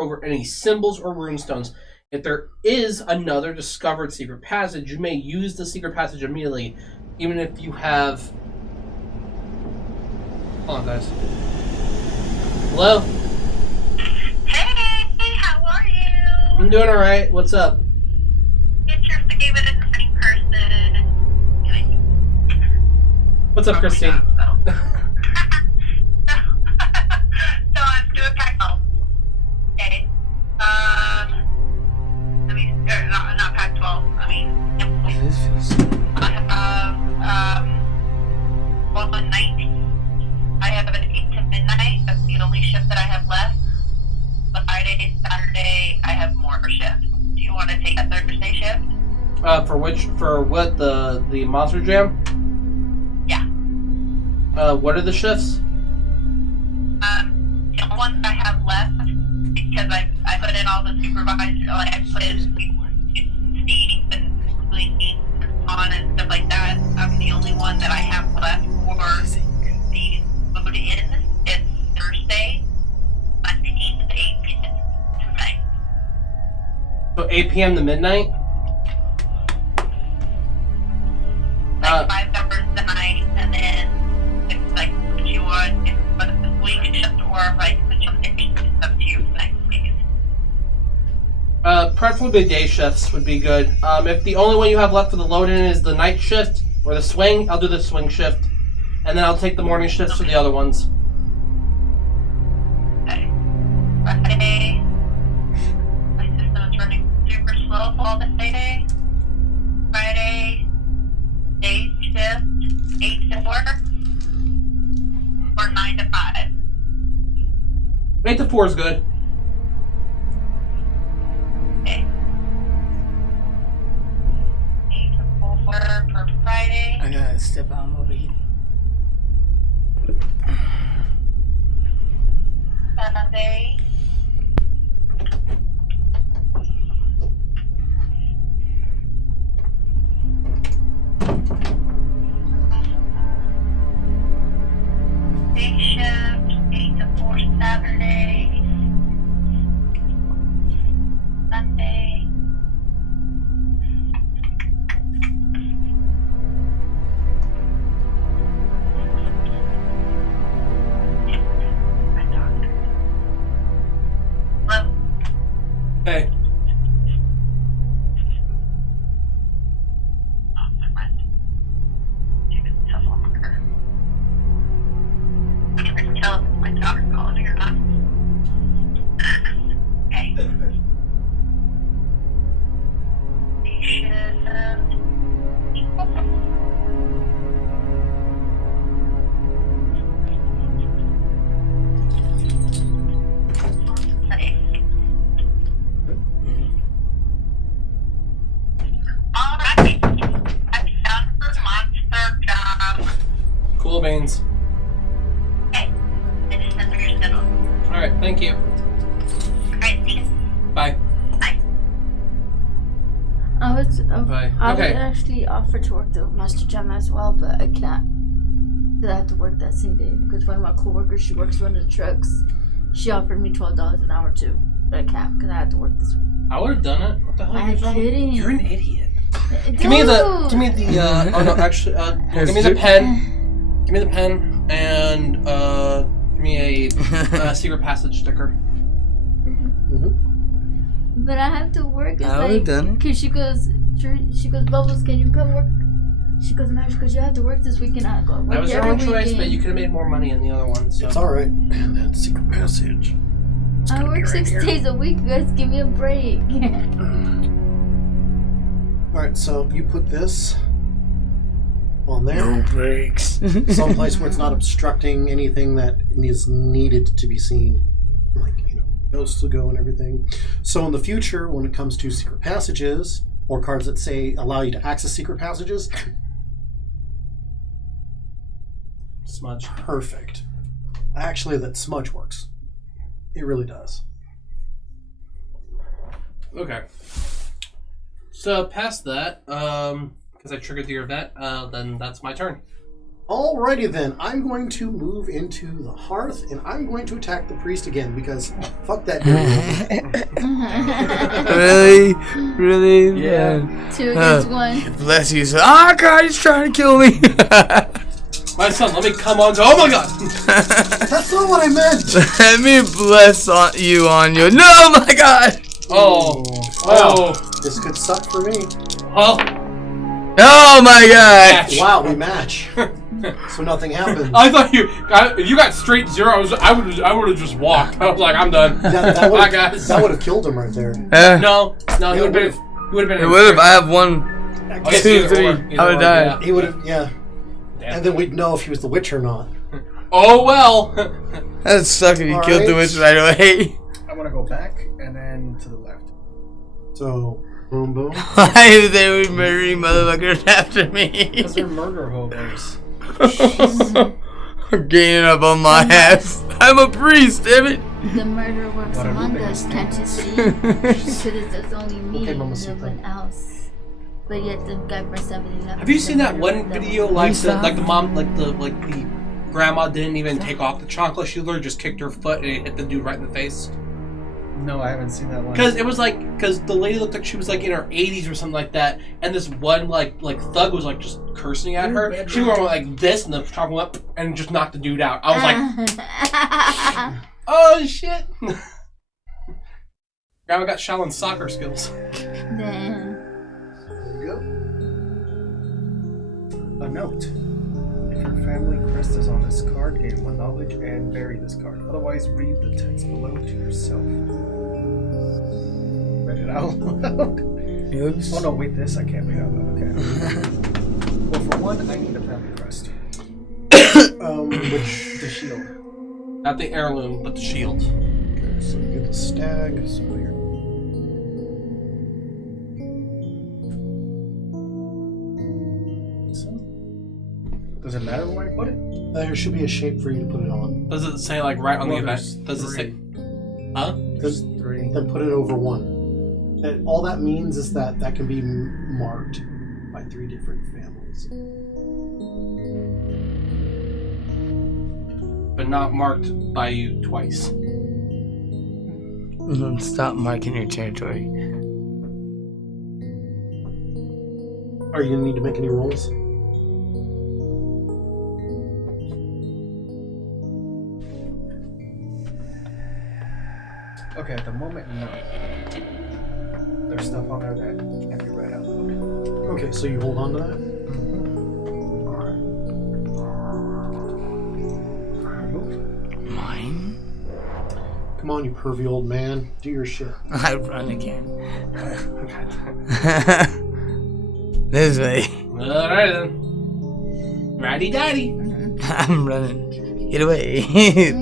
over any symbols or runestones. If there is another discovered secret passage, you may use the secret passage immediately, even if you have... Hold on, guys. Hello? Hey, how are you? I'm doing alright. What's up? It's your favorite insane person. What's up, Christine? So I'm doing Pac-12. Okay. Not Pac-12. I mean, I have 119. I have an 8 to midnight. That's the only shift that I have left. But Friday, Saturday, I have more shifts. Do you want to take a Thursday shift? For what, the Monster Jam? Yeah. What are the shifts? The only ones I have left, because I put in all the supervisors, like I put in Steve and Blinky on and stuff like that. I'm the only one that I have left for the vote in. It's Thursday, 19 to 8 p.m. tonight. So 8 p.m. to midnight? Like 5 hours tonight, and then it's like what you want, but the week shift or like what you want, it's up to you next week. Preferably day shifts would be good. If the only one you have left for the load-in is the night shift or the swing, I'll do the swing shift. And then I'll take the morning shifts for the other ones. Okay. Friday, my system is running super slow all this day. Friday, day shift, 8 to 4, or 9 to 5. 8 to 4 is good. Okay. 8 to 4 for Friday. I gotta step out over here. Saturday. Day shift, 8 to 4 Saturday. Sunday. Okay. Tell if my daughter calling or not. Okay. Alright. I'm done for monster job. Cool beans. Okay. I just sent her your schedule. Alright, thank you. Alright, see you. Bye. Bye. I was Bye. I Okay. would actually offer to work the Master Jam as well, but I can't. Because I have to work that same day. Because one of my coworkers, she works one of the trucks. She offered me $12 an hour too, but I can't because I have to work this week. I would have done it. What the hell are I'm you doing? kidding. You're an idiot. Give me the. Oh no, actually, give me the pen. Give me the pen and give me a secret passage sticker. But I have to work. It's I would've done it. Cause she goes, Bubbles, can you come work? She goes, Marge, because you have to work this weekend. I go, That was your own choice, but you could have made more money in the other one. So. It's alright. And then secret passage. I work 6 days a week, guys. Give me a break. Alright, so you put this on there. No breaks. Someplace where it's not obstructing anything that is needed to be seen. Like, ghosts to go and everything. So in the future, when it comes to secret passages, or cards that say allow you to access secret passages, Smudge. perfect. Actually, that smudge works. It really does. Okay. So past that, because I triggered the event, then that's my turn. Alrighty then, I'm going to move into the hearth, and I'm going to attack the priest again, because fuck that dude. Really? Yeah. 2 against 1. Bless you. Oh God, he's trying to kill me. My son, let me come on to. Oh my god! That's not what I meant! Let me bless you on you. No, my God. Oh. Wow. Oh. This could suck for me. Well. Oh my God. Match. Wow, we match. So nothing happened. I thought if you got straight 0, I would have just walked. I was like, I'm done. Bye, guys. That would have killed him right there. No, he would have been. It would have. I have 1, Oh, yeah, 2, either 3. or, I would have died. He would have, yeah. Damn. And then we'd know if he was the witch or not. Oh well. That'd suck if you All killed the right. witch right away. I want to go back and then to the left. So, boom, boom. Why they were murdering motherfuckers after me? Because they're murder hobos. I'm gaining up on my ass. I'm a priest, damn it. The murder works What are among you us, doing? can't you see? Because it's just only me Okay, and no Mamacita. one else. But yet the guy from 7-Eleven. Have you seen that one video like Lisa? the mom the grandma didn't even take off the chocolate shieldler, just kicked her foot and it hit the dude right in the face? No, I haven't seen that one. Because it was because the lady looked like she was like in her 80s or something like that, and this one like thug was like just cursing at her. She went like this, and the chocolate went up and just knocked the dude out. I was like, oh shit! Grandma got Shaolin soccer skills. Damn. There you go. A note. If your family crest is on this card, gain 1 knowledge and bury this card. Otherwise, read the text below to yourself. Read it out loud. Oops. Oh no, wait, this I can't read out loud. Okay. Well, for one, I need a family crest. Which... The shield. Not the heirloom, but the shield. Okay, so we get the stag. So here. Does it matter where I put it? There should be a shape for you to put it on. Does it say like right on the Well, event? there's Does it say? 3. Huh? There's 3. Then put it over 1. And all that means is that can be marked by 3 different families. But not marked by you twice. Stop marking your territory. Are you gonna need to make any rolls? Okay, at the moment, no. There's stuff on there that can't be read out loud. Okay, so you hold on to that? Mine? Come on, you pervy old man. Do your shit. I run again. This way. Alright then. Righty daddy. I'm running. Get away.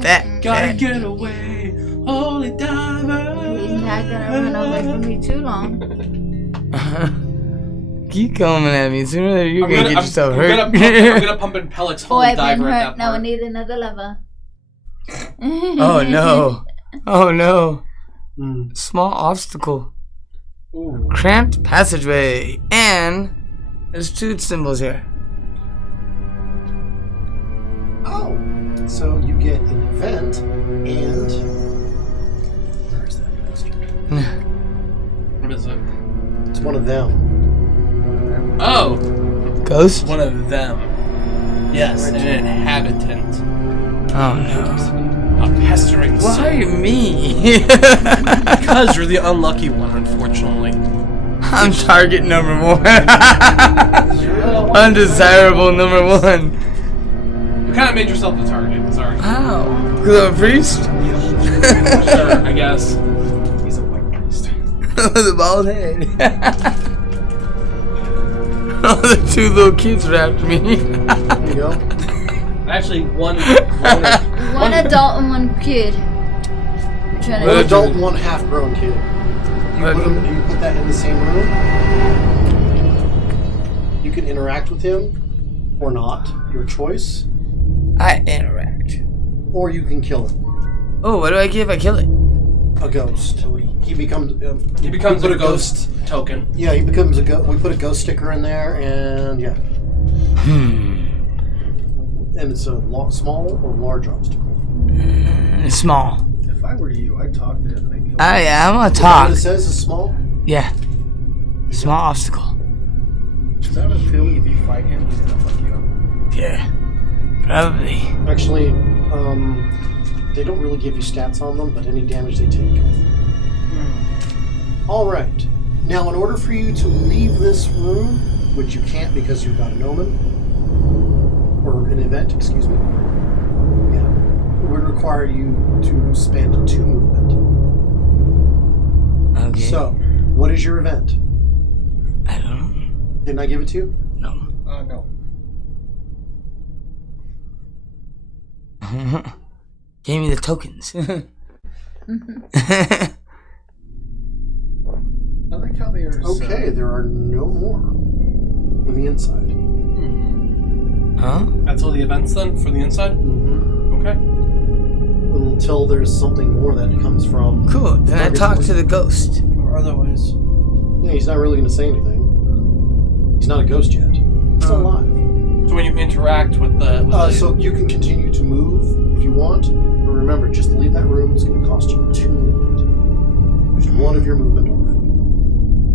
that. Gotta get away. Holy diver. He's not gonna run away from me too long. Keep coming at me. Sooner or later, you're gonna get yourself hurt. I'm gonna pump in pellets. Oh, Holy I've been diver at hurt. that Now I part. need another lover. Oh no. Oh no. Mm. Small obstacle. Ooh. Cramped passageway. And there's 2 symbols here. Oh. So you get an event and... Where is that bastard? What is it? It's one of them. Oh, Ghost? one of them. Yes, an inhabitant. Oh no. A pestering Why soul. me? Because you're the unlucky one, unfortunately. I'm target number 1. Undesirable number 1. You kind of made yourself the target. Sorry. How? Because I'm a priest? Sure, I guess. He's a white priest. With a bald head. Oh, the 2 little kids are after me. There you go. Actually, one One adult and one kid. You're trying One to adult and one half-grown kid. You put that in the same room. You can interact with him or not, your choice. I interact. Or you can kill him. Oh, what do I get if I kill it? A ghost. He becomes. He becomes we a put ghost token. Yeah, he becomes a ghost. We put a ghost sticker in there, and yeah. And it's a small or large obstacle. Small. If I were you, I'd talk to him. And I'm gonna What talk. it says is small. Yeah. Small obstacle. Does that have a feeling if you fight him, he's gonna fuck you up? Yeah. Probably. Actually, they don't really give you stats on them, but any damage they take. All right. Now, in order for you to leave this room, which you can't because you've got an omen or an event, excuse me. Yeah, it would require you to spend 2 movement. Okay. So, what is your event? I don't Didn't I give it to you? know. No. Gave me the tokens. I like how they are. Okay, there are no more for the inside. Huh? That's all the events then for the inside? Mm-hmm. Okay. Until there's something more that comes from. Cool. Then I talk to the ghost. Or otherwise. Yeah, he's not really going to say anything. He's not a ghost yet. He's still alive. So when you interact with the... So you can continue to move if you want, but remember, just to leave that room is going to cost you 2 movement. There's 1 of your movement already.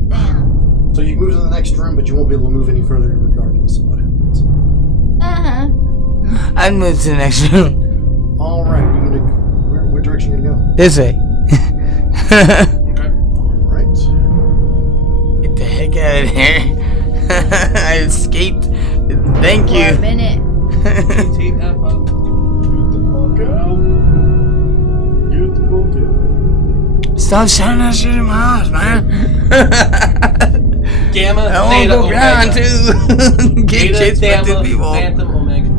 Damn. So you can move to the next room, but you won't be able to move any further regardless of what happens. I'd move to the next room. All right, you're gonna. What direction are you gonna go? This way. Okay. All right. Get the heck out of here. I escaped. Thank For a you. minute. Get the fuck out. Stop shouting that shit in my house, man. Gamma, I want Theta, to go ground Omega. too. Get Theta, chased by 2 Gamma, people. Phantom, Omega.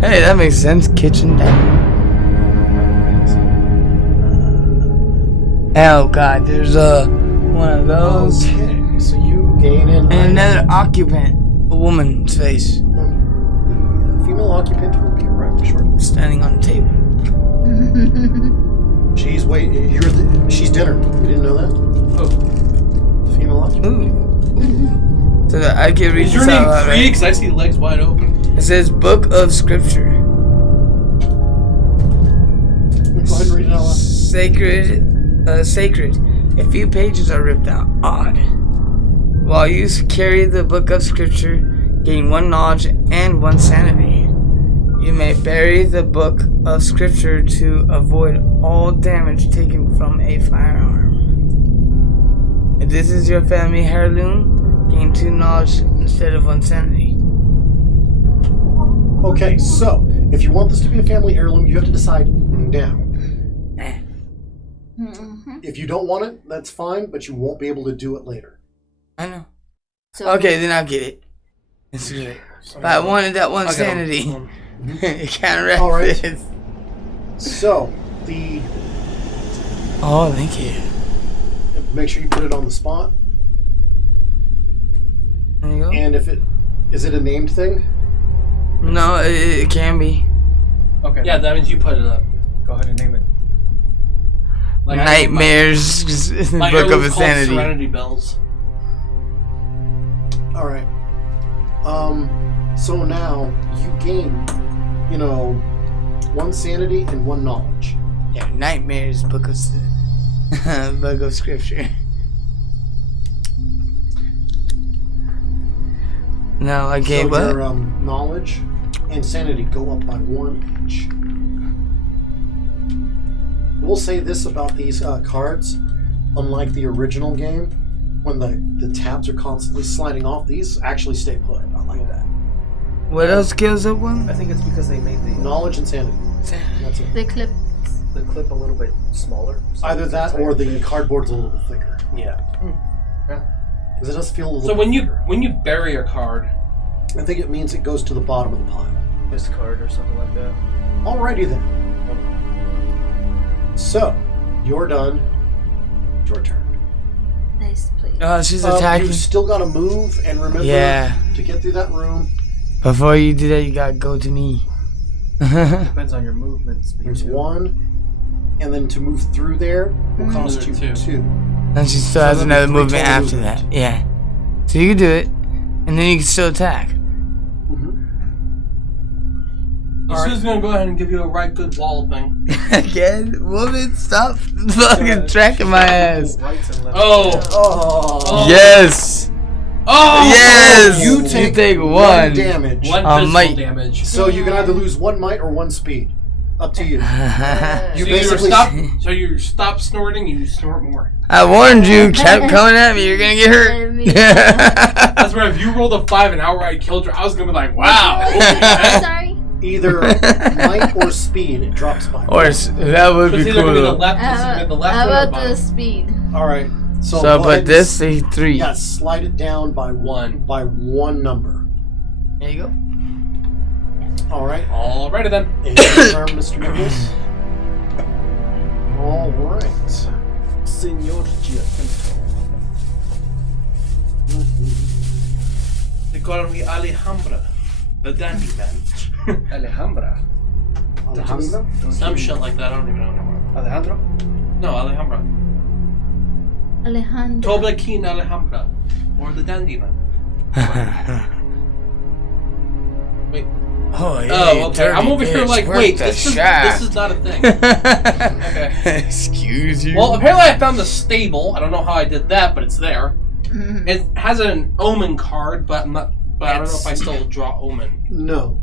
Hey, that makes sense. Kitchen down. Oh god, there's one of those. Okay, so you gain in. And another occupant. A woman's face. The female occupant will be arriving shortly. Standing on the table. She's she's dinner. You didn't know that? Oh. The female occupant. Ooh. So that I can read Is your this name out loud, Free? right? Because I see legs wide open. It says Book of Scripture. Go ahead and read it out loud. Sacred. A few pages are ripped out. Odd. While you carry the Book of Scripture, gain 1 knowledge and 1 sanity. You may bury the Book of Scripture to avoid all damage taken from a firearm. If this is your family heirloom, gain 2 knowledge instead of 1 sanity. Okay, so if you want this to be a family heirloom, you have to decide now. If you don't want it, that's fine, but you won't be able to do it later. I know. So, Okay, then I'll get it. It's good. But I wanted that 1 sanity. It counteracts All right. this. So, Oh, thank you. make sure you put it on the spot. There you go. And is it a named thing? No, it can be. Okay. Yeah, that means you put it up. Go ahead and name it. Like Nightmares, My Book of heirloom's called Insanity. Serenity Bells. All right. So now you gain, 1 sanity and 1 knowledge. Yeah, Nightmares, Book of Scripture. No, okay, So what? your knowledge and sanity go up by 1 each. We'll say this about these cards. Unlike the original game, when the tabs are constantly sliding off, these actually stay put. I like that. What else goes up one? I think it's because they made the Knowledge and sanity. That's it. The clip. the clip a little bit smaller. So Either it's that tighter or the fit. cardboard's a little bit thicker. Yeah. Because it does feel a little So bit when thicker. you bury a card, I think it means it goes to the bottom of the pile. Discard or something like that. Alrighty then. So, you're done. It's your turn. Nice place. Oh, she's attacking. You still gotta move and remember Yeah. to get through that room. Before you do that, you gotta go to me. Depends on your movement speed. There's too. one, and then to move through there will cost you Another two. 2. And she still So has that'd be another 3 movement total after movements. that. Yeah. So you can do it, and then you can still attack. Sue's gonna go ahead and give you a right good walloping. Again, woman, stop fucking tracking my ass. Right and left. Oh. Oh. Yes. Oh! Yes. You take 1 1 damage. One Oh, physical might. damage. So you can either lose 1 might or 1 speed. Up to you. You So basically you stop snorting, you snort more. I warned you. Kept coming at me. You're gonna get hurt. That's where if you rolled a 5 and outright killed her, I was gonna be like, wow. I'm sorry. either might or speed. It drops by. Or that would It's be either cool. gonna be the though. left, it's gonna be the left How one or the about the bottom. speed? All right. So, So, go ahead but and this say 3. yeah, slide it down by one number. There you go. All right. Alrighty then. And your turn, Mr. Nicholas. All right. Senor Giacinto. They call me Alejandra, the dandy man. Alejandra. Alejandro? Some shit like that, I don't even know anymore. Alejandro? No, Alejandra. Alejandro. Toblekin Alejandra. Or the dandy man. Wait. Oh, yeah. Oh, okay. I'm over here like, wait, this is not a thing. Okay. Excuse you. Well, apparently I found the stable. I don't know how I did that, but it's there. Mhm. It has an omen card, but I'm not. But I don't know if I still draw omen. No.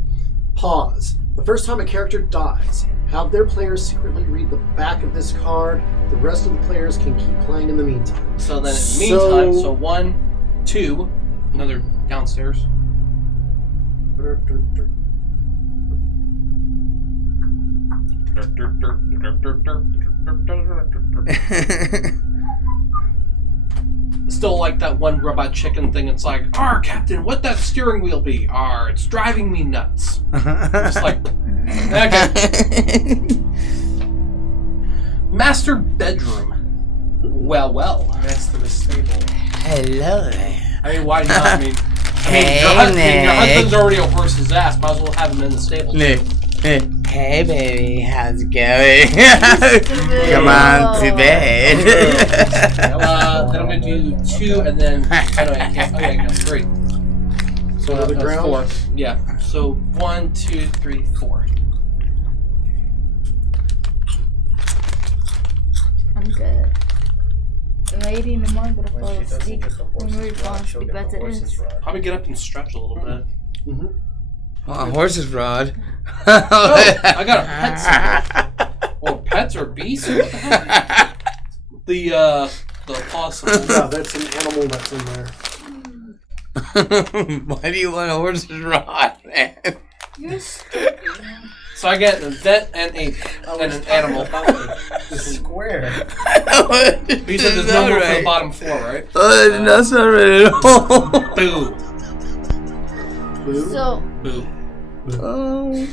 Pause. The first time a character dies, have their players secretly read the back of this card. The rest of the players can keep playing in the meantime. So then, in the meantime, so 1, 2, another downstairs. Still like that one robot chicken thing. It's like, "Arr, Captain, what that steering wheel be? Arr, it's driving me nuts." It's like, okay. Master bedroom. Well. Next to the stable. Hello. I mean, why not? I mean, Hey, your Nick. husband's already a horse's ass. Might as well have him in the stable. Nick. Hey, baby. How's it going? Come on to bed. Then I'm gonna do 2, and then I can't. Okay, I got 3. So another That's ground. 4. Yeah. So 1, 2, 3, 4. I'm good. Lady in the morning gonna When fall she doesn't asleep. get the When we horse's rod, fall she'll asleep get as the it horse's is. rod. Probably get up and stretch a little bit. A horse's rod. Oh, I got a pet symbol. Or pets or beasts? What the heck? The possum. Yeah, that's an animal that's in there. Why do you want a horse's rod, man? You're stupid. So I get an event and an animal. The square. But you said there's no more for the bottom floor, right? That's not right at all. Boo. So, Boo. Oh,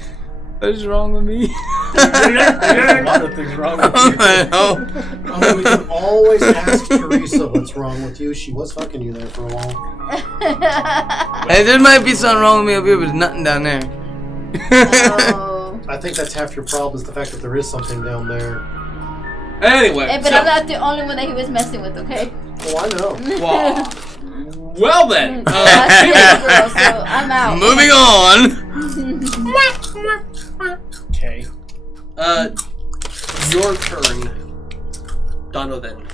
what's wrong with me? There's a lot of things wrong with you. I know. I mean, we can always ask Teresa what's wrong with you. She was fucking you there for a while. Hey, there might be something wrong with me up here, but there's nothing down there. oh. I think that's half your problem is the fact that there is something down there. Anyway. Hey, but so- I'm not the only one that he was messing with, okay? Oh, I know. Well then. That's it, girl, so I'm out. Moving on. Okay. Your turn, Donovan.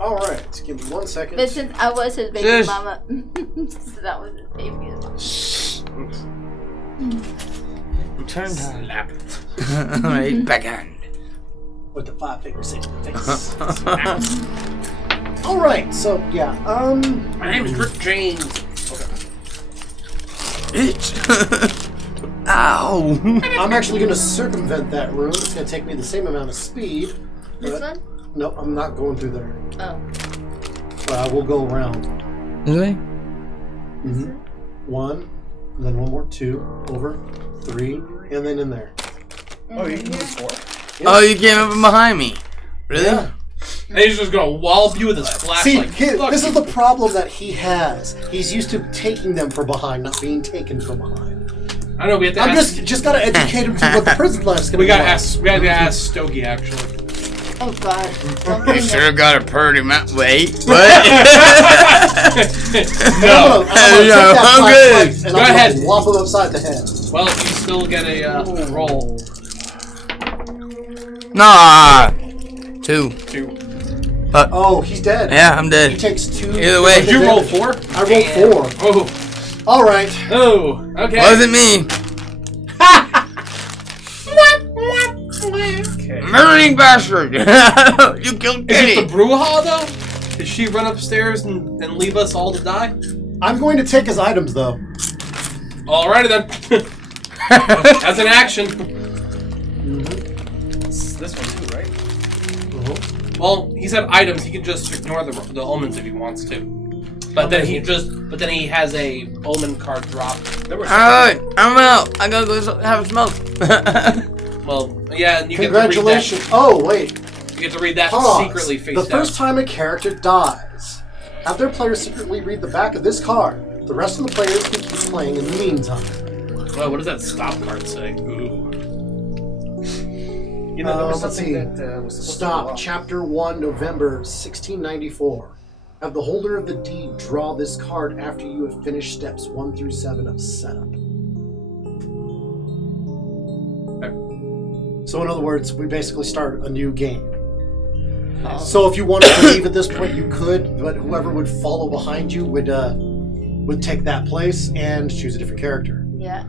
All right, give me 1 second. But since I was his baby Shush. mama, so that was his baby as well. Turn slap. Alright, backhand. With the 5 fingers in the face. All right, so yeah. My name is Rick James. Bitch. Ow. I'm actually going to circumvent that room. It's going to take me the same amount of speed. This but- one? No, I'm not going through there. Oh. But I will go around. Really? Mm-hmm. 1, and then 1 more, 2, over, 3, and then in there. Oh, you can move 4. Oh, you came up from behind me. Really? Yeah. And he's just gonna wallop you with his See, flashlight. this is the problem that he has. He's used to taking them from behind, not being taken from behind. I know we have to I'm ask. just got to educate him to what the prison life's going to We be gotta like. ask. We gotta ask Stogie actually. Oh god. Don't You bring sure that. got a pretty mouth. Wait, what? No. I'm gonna take that I'm good. flashlight and Go I'm gonna ahead. whop him upside the head. Well, you still get a roll. Nah. 2. 2. Oh, he's dead. Yeah, I'm He dead. takes 2. Either way. Did you roll 4? I rolled 4. Oh. All right. Oh. Okay. Wasn't me. Okay. Murdering bastard. You killed Is it Kitty. the Bruja though? Did she run upstairs and leave us all to die? I'm going to take his items though. Alrighty then. As an action. This one too, right? Well, he said items. He can just ignore the omens if he wants to. But then he has a omen card drop. Alright, I'm out. I gotta go have a smoke. Well, yeah, and you Congratulations. Oh, wait. You get to read that Pause. secretly face The down. first time a character dies, have their players secretly read the back of this card. The rest of the players can keep playing in the meantime. Well, what does that stop card say? Ooh. You know, there was Let's something see. that was supposed to Stop. go off. Chapter 1, November 1694. Have the holder of the deed draw this card after you have finished steps 1 through 7 of setup. So in other words, we basically start a new game. So if you wanted to leave at this point, you could, but whoever would follow behind you would take that place and choose a different character. Yeah,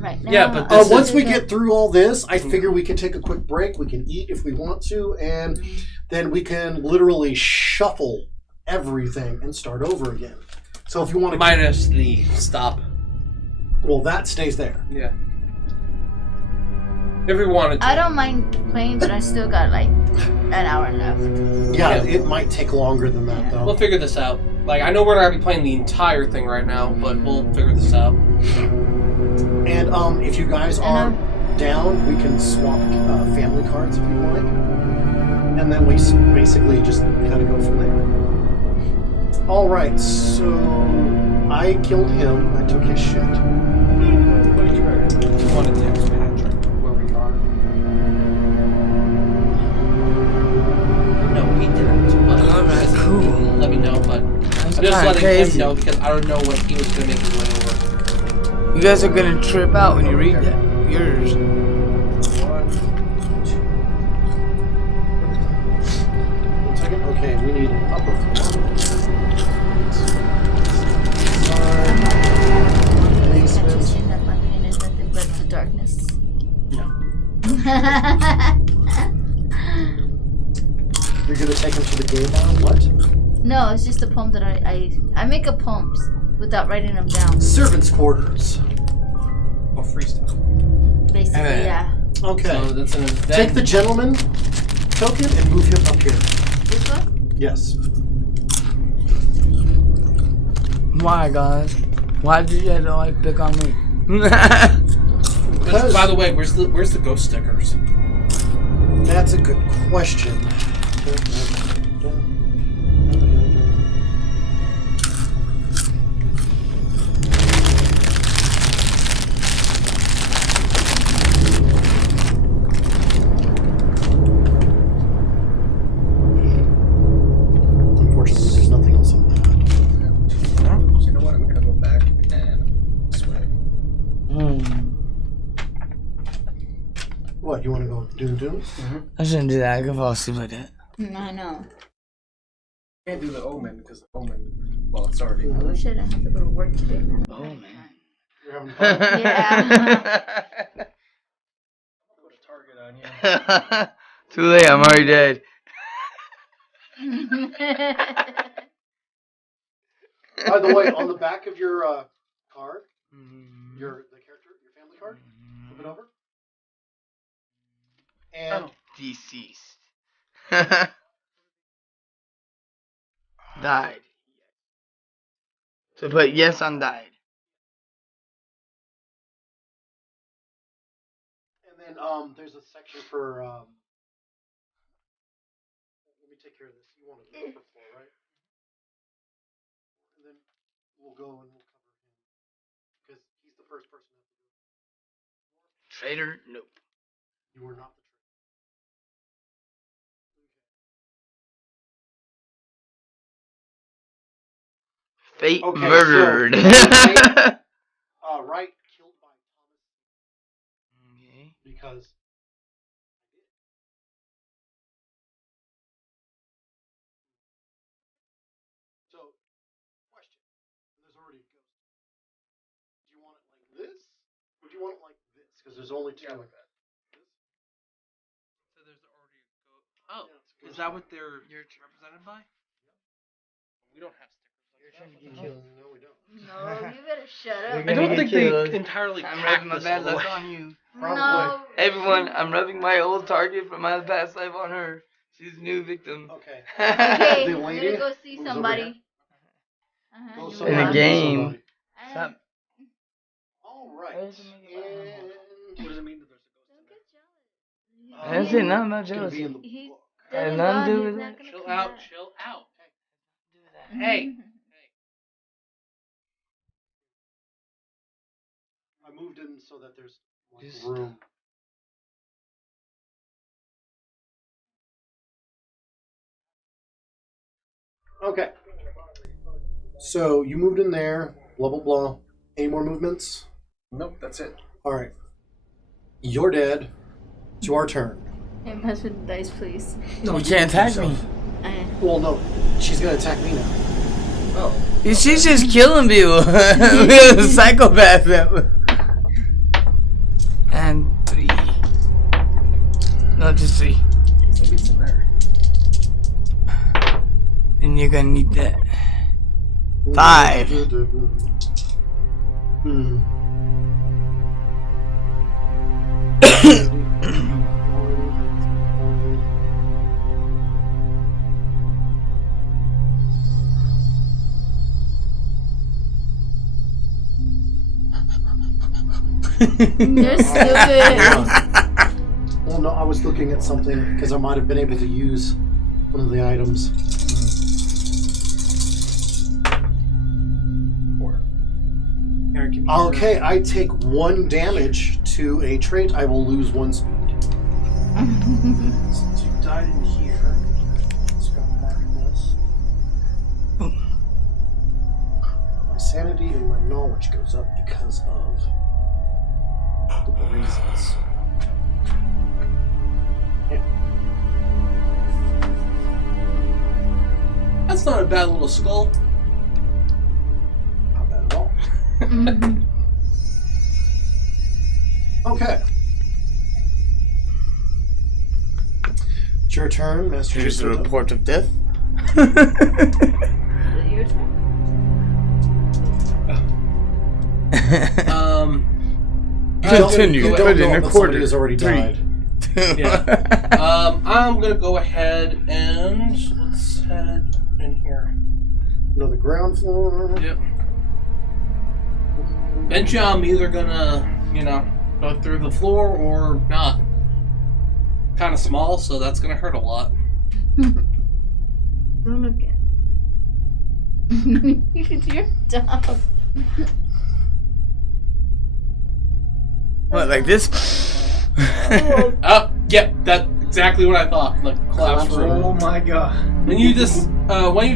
right now. Yeah, but this Once we get through all this, I figure we can take a quick break. We can eat if we want to, and then we can literally shuffle everything and start over again. So if you want to, Minus the stop. well, that stays there. Yeah. If we wanted to. I don't mind playing, but I still got like an hour left. Yeah, Yeah. it might take longer than that though. We'll figure this out. Like, I know we're not going to be playing the entire thing right now, but we'll figure this out. And if you guys are down, we can swap family cards if you like, and then we basically just kind of go from there. All right, so I killed him. I took his shit. What did you write? You wanted to text Patrick where we are. No, he didn't. But Alright, cool. Let me know, but I'm just letting him know because I don't know what he was going to make his way over. You guys are gonna trip out when you read that. Yours. 1, 2. 1 second. Okay, we need an upper floor. Can't you see that my pain is nothing but the darkness? No. You're gonna take him to the game now? What? No, it's just a poem that I make up poems without writing them down. Servants' quarters. Oh, freestyle. Basically, yeah. Okay. So that's an event. Take the gentleman token and move him up here. This one? Yes. Why, guys? Why did you guys always pick on me? By the way, where's the ghost stickers? That's a good question. Unfortunately, there's nothing else on that. So you know what? I'm gonna go back and swing. What, you want to go doom? I shouldn't do that. I can fall asleep like that. I know. Can't do the omen because the omen. Well, it's already. Oh shit! I have to go to work today, man. Oh man. You're having fun? Yeah. Put a target on you. Too late, I'm already dead. By the way, on the back of your card, your family card, flip it over. And Deceased. Died. So put yes on died. and then there's a section for let me take care of this. You want to do the floor, right? And then we'll go and we'll cover him because he's the first person to have to do it. Traitor? Nope. You were not the traitor. Fate Okay, murdered. So, Wright killed by Thomas Okay. because so question. There's already a ghost. Do you want it like this? Or do you want it like this? Because there's only two. Like that. This? So there's already a ghost. Oh, Yeah, it's a is ghost that one. what they're represented by? We don't have stickers like that. No, we don't. No, you better shut up. I don't think they Killed. entirely I'm pack rubbing my this bad all the luck way. on you. No. Everyone, I'm rubbing my old target from my past life on her. She's a new victim. Okay. Okay, The I'm lady gonna go see who's over somebody. here. Uh-huh, Go you somebody, In a move on. game. somebody. Stop. All right. Why does it make it loud? And What does it mean that there's a ghost Don't in get jealous. I didn't say nothing about it's gonna be jealousy. in the He's book. dead and nothing gone. to do He's with not it. gonna Chill come out, back. chill out. Hey. I moved in so that there's like Just room. Okay. So you moved in there. Blah blah blah. Any more movements? Nope, that's it. All right. You're dead. It's your turn. Hey, pass with the dice, please. No, you can't attack me. Well, no. She's gonna attack me now. Oh. She's just killing people. We're a psychopath. And 3. No, just 3. Maybe it's in there. And you're gonna need that. 5. Hmm. You're stupid. Well, no, I was looking at something because I might have been able to use one of the items. 4. Aaron, give me Okay, I take 1 damage to a trait. I will lose 1 speed. Since you died in here, let's go mark this. My sanity and my knowledge goes up because of the reasons. That's not a bad little skull. Not bad at all. Okay. It's your turn, Master. Here's the Yasuda. report of death. Is it your turn? Continue. You Put don't in know a that quarter. somebody has already 3. died. Yeah. I'm gonna go ahead and let's head in here. No, the ground floor. Yep. Eventually, I'm either gonna, go through the floor or not. Kind of small, so that's gonna hurt a lot. Don't look at You're dumb. What, like this? Oh, yep, that's exactly what I thought. Like collapse room. Oh my god. When you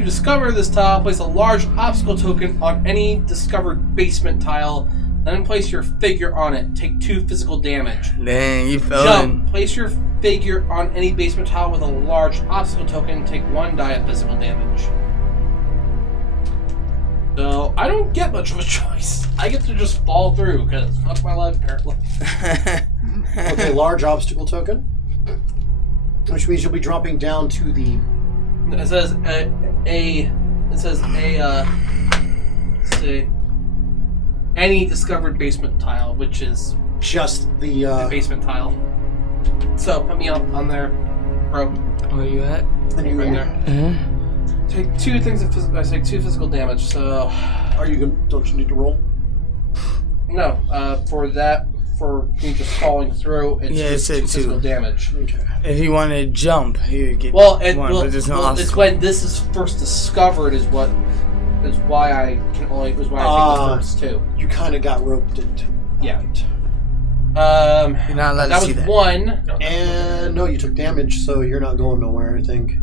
discover this tile, place a large obstacle token on any discovered basement tile. Then place your figure on it. Take 2 physical damage. Dang, you fell Jump. in. Place your figure on any basement tile with a large obstacle token, take 1 die of physical damage. So I don't get much of a choice. I get to just fall through because fuck my life apparently. Okay, large obstacle token, which means you'll be dropping down to the. It says say any discovered basement tile, which is Just the. basement tile. So put me up on there, bro. Where you at? And you Right there. Take 2 things of physical. I take 2 physical damage. So Are you gonna? Don't you need to roll? no, for me just falling through, it's Yeah, it just said 2 physical 2. damage. Okay. If he wanted to jump, he would get Well, one, but there's no it's obstacle. when this is first discovered is why I take the first 2. You kind of got roped into. Yeah. You're not allowed That to see was that. 1. And no, you took damage, so you're not going nowhere. I think.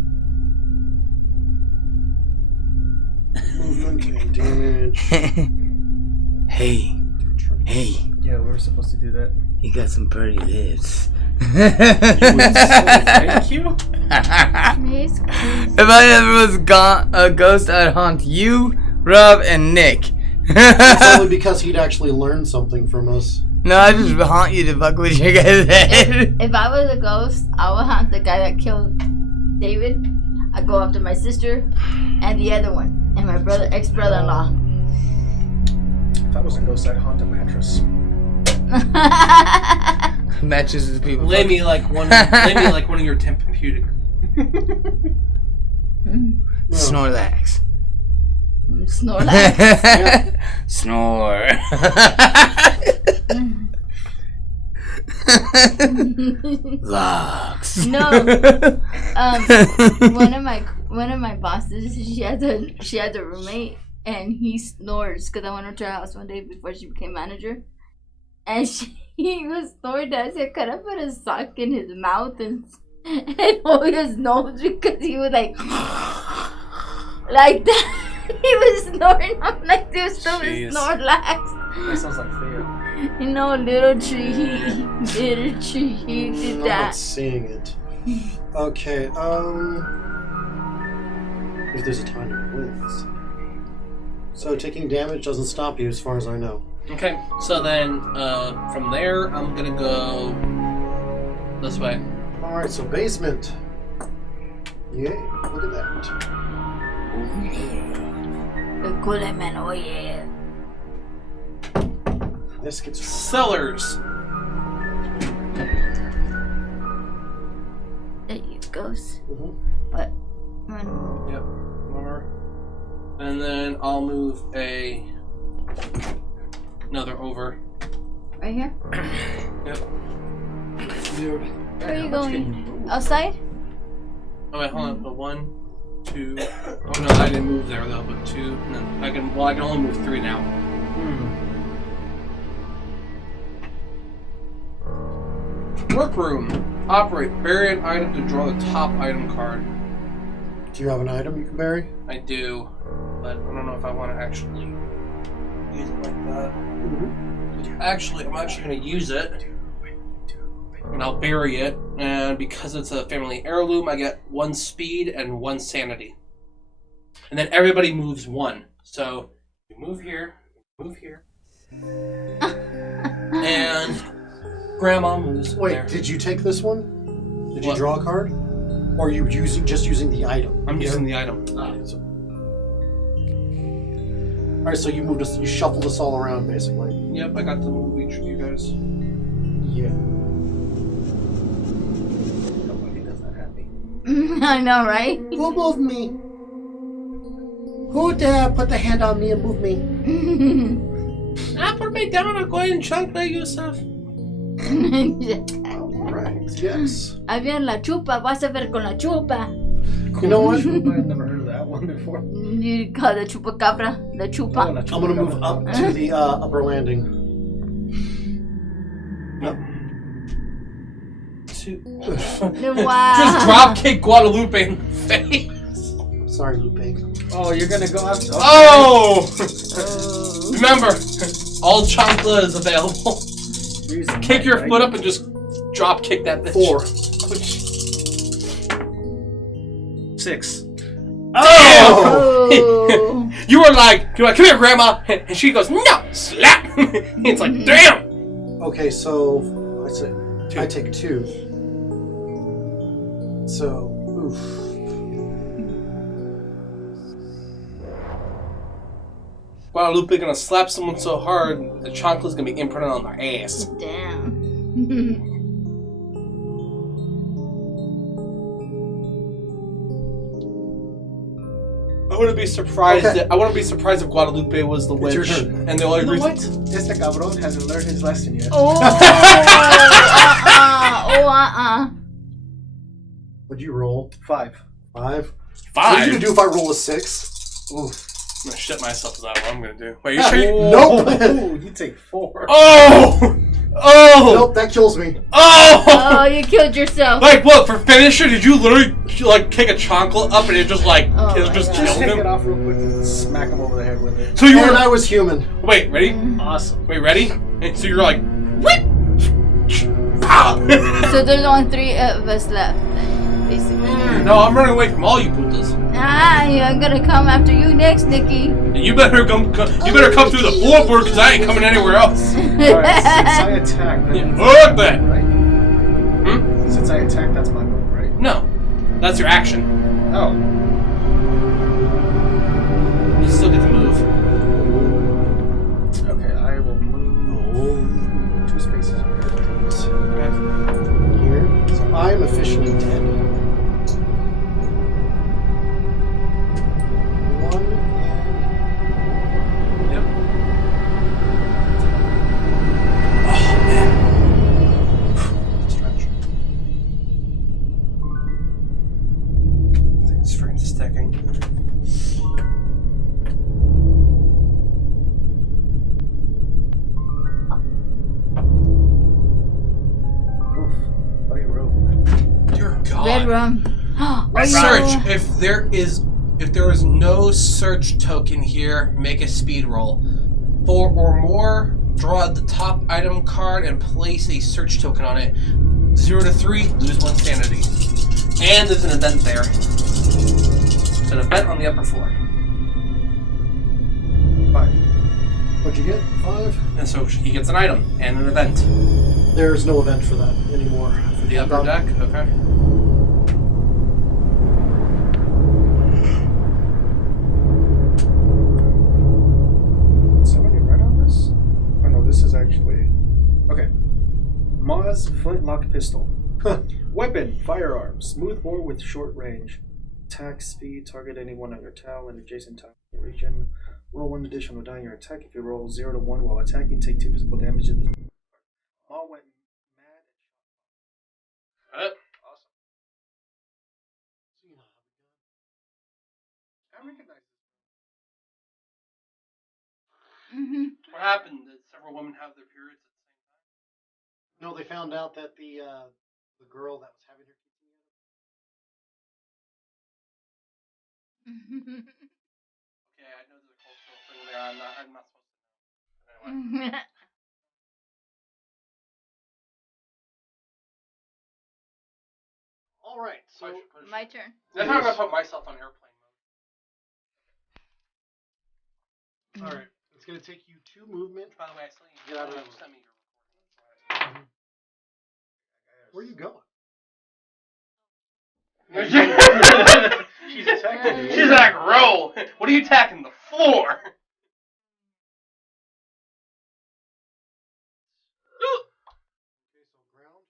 Movement and damage. Hey, Yeah, we were supposed to do that. you got some pretty lips. Thank you. It's crazy. If I ever was a ghost, I'd haunt you, Rob, and Nick. It's only because he'd actually learned something from us. No, I just haunt you to fuck with your guys' head. If I was a ghost, I would hunt the guy that killed David. I'd go after my sister and the other one, and my ex-brother-in-law. If I was a ghost, I'd haunt a mattress. Matches with people. Lay me like one of your therapeutic. Snorlax. Snorlax. Snore. Lux. No. One of my bosses, she has a roommate, and he snores because I went over to her house one day before she became manager, and he was snoring. I said, "Could I put a sock in his mouth and hold his nose because he was like that." He was snoring. I'm like, "There's still a Jeez. Snorlax." That sounds like Theo. You know, little tree, he did I'm not that. seeing it. Okay, if there's a time to wins. So taking damage doesn't stop you as far as I know. Okay, so then from there I'm gonna go this way. Alright, so basement. Yay, look at that. Oh yeah. This gets Cellars. There you goes. What? Yep. More. And then I'll move another over. Right here? Yep. Where are you going? Outside? Oh wait, hold on. But 1, 2. Oh no, I didn't move there though. But 2. And then I can only move 3 now. Workroom. Operate. Bury an item to draw the top item card. Do you have an item you can bury? I do, but I don't know if I want to actually use it like that. Actually, I'm actually going to use it, and I'll bury it. And because it's a family heirloom, I get 1 speed and 1 sanity. And then everybody moves 1. So you move here, and Grandma moves. Wait, there. did you take this one? Did you What? draw a card? Or are you just using the item? I'm using the item. Alright, so you moved us, you shuffled us all around basically. Yep, I got to move each of you guys. Yeah. Nobody does that happy. I know, right? Who moved me? Who dare put the hand on me and move me? Put me down or go ahead and chunk by yourself. Alright, yes. Había la chupa, vas a ver con la chupa. You know what? I've never heard of that one before. You call the chupacabra, the chupa. Oh, I'm gonna move up to the upper landing. Yep. Wow. Just drop kick Guadalupe in the face. Sorry, Lupe. Oh, you're gonna go after. Oh! Remember, all chancla is available. Kick your foot up and just drop kick that bitch. 4. 6. Oh. You were like, come here, Grandma, and she goes, no, slap. It's like, damn. Okay, so I take 2. So, oof. Guadalupe gonna slap someone so hard, the chocolate's gonna be imprinted on their ass. Damn. I wouldn't be surprised. Okay. I wouldn't be surprised if Guadalupe was the It's your witch, turn. and they all You know agree. what? Este cabrón hasn't learned his lesson yet. Oh, What'd you roll? 5. 5? Five. What are you gonna do if I roll a 6? Oof. I'm gonna shit myself. Is that what I'm gonna do? Wait, you sure? Nope. Oh, you take 4. Oh! Oh! Nope, that kills me. Oh! Oh, you killed yourself. Like what? For finisher, did you literally like take a chocolate up and it just like Oh it my just God. Just killed take him? it off real quick and smack him over the head with it. So you And were I was human. wait, ready? Awesome. Wait, ready? And so you're like, what? Ah! So there's only 3 of us left, then, basically. No, I'm running away from all you putas. I'm gonna come after you next, Nikki. You better come through the floorboard because I ain't coming anywhere else. Alright, since I attack, that Yeah, means fuck that. right? Hmm? Since I attack, that's my move, right? No, that's your action. Oh. You still get to move. Okay, I will move 2 spaces. Here. So I'm officially dead. 1 and... Yep. Oh man. Stretch. It's freaking sticking. Oof. What do you roll? Dear God. Red rum. Search. If there is no search token here, make a speed roll. 4 or more, draw the top item card and place a search token on it. 0 to 3, lose 1 sanity. And there's an event there. It's an event on the upper floor. 5. What'd you get? 5? And so he gets an item and an event. There's no event for that anymore. For the upper deck? Okay. Somebody write on this? Oh no, this is actually... Okay. Maz flintlock pistol. Weapon, firearm, smoothbore with short range. Attack speed, target anyone on your towel and adjacent tile region. Roll 1 additional die on your attack. If you roll 0 to 1 while attacking, take 2 physical damage in this. Ma went mad. Awesome. I recognize Mm-hmm. What happened? Did several women have their periods at the same time? No, they found out that the girl that was having her Okay, I know there's a cultural thing there. I'm not supposed to know. Anyway. All right, so My turn. That's how I'm gonna put myself on airplane mode. all right, it's gonna take you 2 movement. By the way, I still need Get out of you the to room. send me your recording. Where are you going? She's attacking you. She's like, roll. What are you attacking? The floor. Okay, so ground.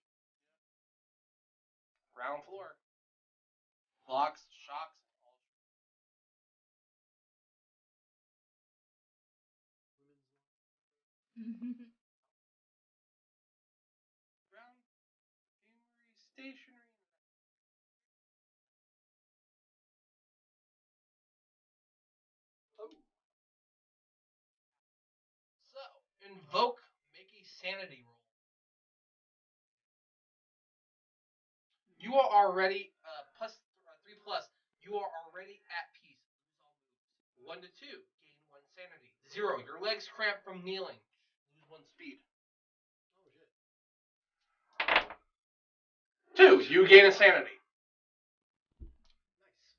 Ground floor. Blocks, shocks. Ground, machinery, stationary. So, invoke, make a sanity roll. You are already plus 3 plus. You are already at peace. 1 to 2, gain 1 sanity. 0, your legs cramp from kneeling. Lose 1 speed. 2. You gain insanity. It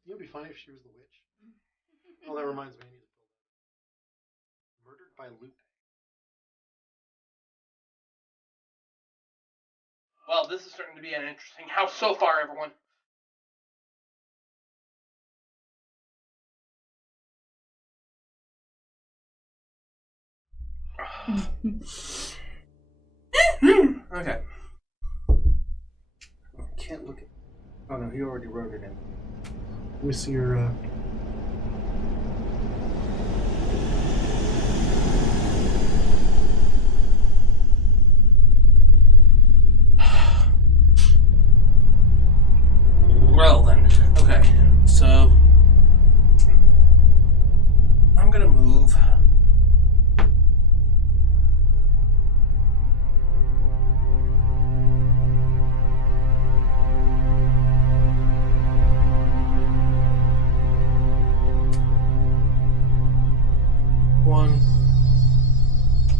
would be funny if she was the witch. Oh, that reminds me. I need to fill that. Murdered by Lupe. Well, this is starting to be an interesting house so far, everyone. Okay. Can't look at. Oh no, he already wrote it in. Let me see your. Well then, okay. So I'm gonna move. One,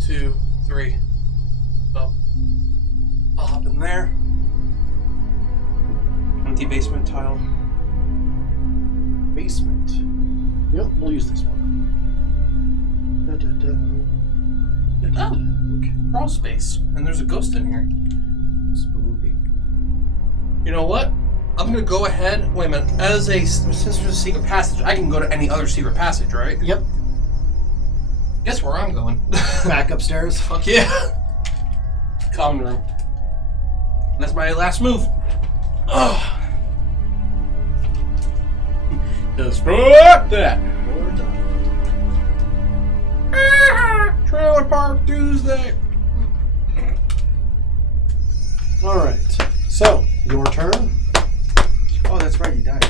2, 3. So I'll hop in there. Empty basement tile. Basement. Yep, we'll use this one. Oh, okay. Crawl space. And there's a ghost in here. Spooky. You know what? I'm gonna go ahead. Wait a minute. Since there's a secret passage, I can go to any other secret passage, right? Yep. Guess where I'm going? Back upstairs. Fuck yeah. Common room. That's my last move. Oh. Just fuck that. We're done. Trailer Park Tuesday. Alright. So, your turn. Oh, that's right. He died.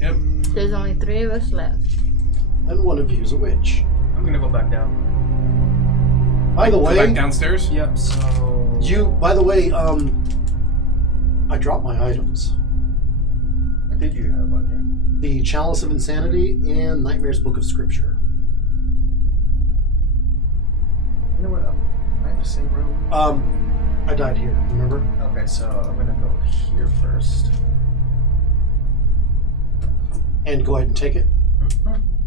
Yep. There's only 3 of us left. And one of you is a witch. I'm gonna go back down. By the Go way, back downstairs. Yep. So by the way, I dropped my items. what did you have on there? The Chalice of Insanity and Nightmare's Book of Scripture. You know what? Am I in the same room? I died here, remember? Okay, so I'm gonna go here first. And go ahead and take it.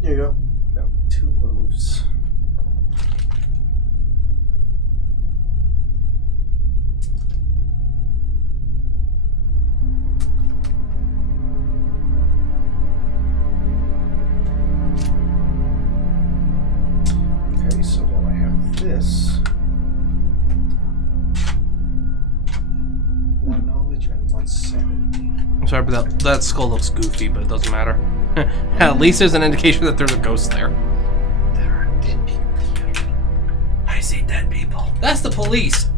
There you go. Got 2 moves. Okay, so while I have this, 1 knowledge and 1 sanity. I'm sorry, but that skull looks goofy, but it doesn't matter. At least there's an indication that there's a ghost there. There are dead people here. I see dead people. That's the police.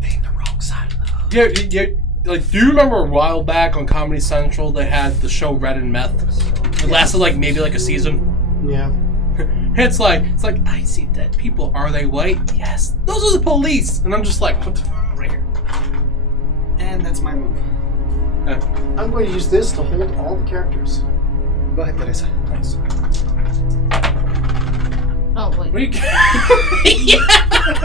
Being the wrong side of the hood. Yeah. Like, do you remember a while back on Comedy Central they had the show Red and Meth? It lasted maybe a season. Yeah. It's like I see dead people. Are they white? Yes. Those are the police. And I'm just like, what the right here. And that's my move. I'm going to use this to hold all the characters. Go ahead, Teresa. Nice. Oh, wait. What are you...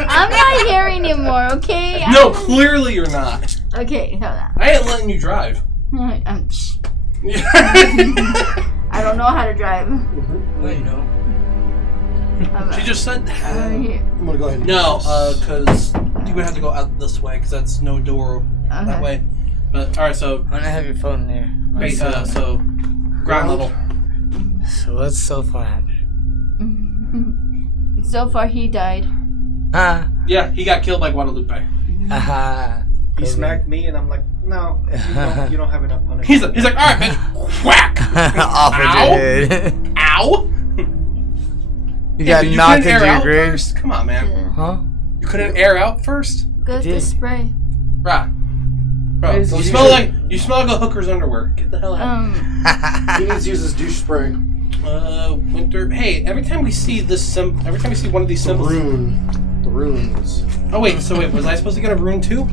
I'm not hearing you more, okay? No, clearly you're not. Okay, hold on. I ain't letting you drive. I don't know how to drive. Well, you know. She just said that. I'm going to go ahead and No, use this. because you would have to go out this way, because that's no door that way. But, alright, so, I'm gonna have your phone there. so ground level. So what's so far happening? So far, he died. Ah, Yeah, he got killed by Guadalupe. aha. He smacked me, and I'm like, no, you don't have enough punishment. He's like, alright, bitch, whack! Off with Ow. your head. Ow! You Yeah, got but knocked couldn't into air your out grave. first? Come on, man. Huh? You couldn't air out first? Go to did. spray. Bruh. Bro, Is- you smell like a hooker's underwear. Get the hell out. He needs to use his douche spray. Winter. Hey, every time we see one of these The symbols. rune. The runes. Oh wait, was I supposed to get a rune too?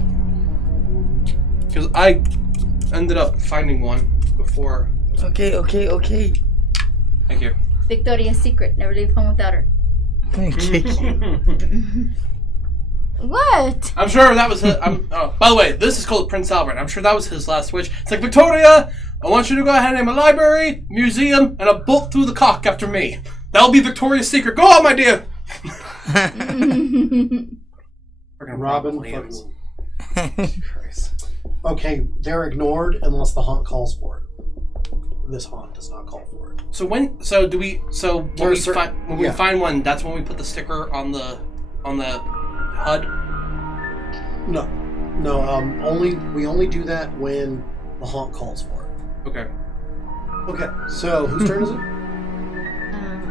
Because I ended up finding one before. Okay. Thank you. Victoria's Secret. Never leave home without her. Okay. What? I'm sure that was his. By the way, this is called Prince Albert. I'm sure that was his last wish. It's like, Victoria, I want you to go ahead and name a library, museum, and a bolt through the cock after me. That'll be Victoria's secret. Go on, my dear. Robin. Okay, they're ignored unless the haunt calls for it. This haunt does not call for it. So when we find one, that's when we put the sticker on the HUD. No. We only do that when the haunt calls for it. Okay. Okay. So whose turn is it?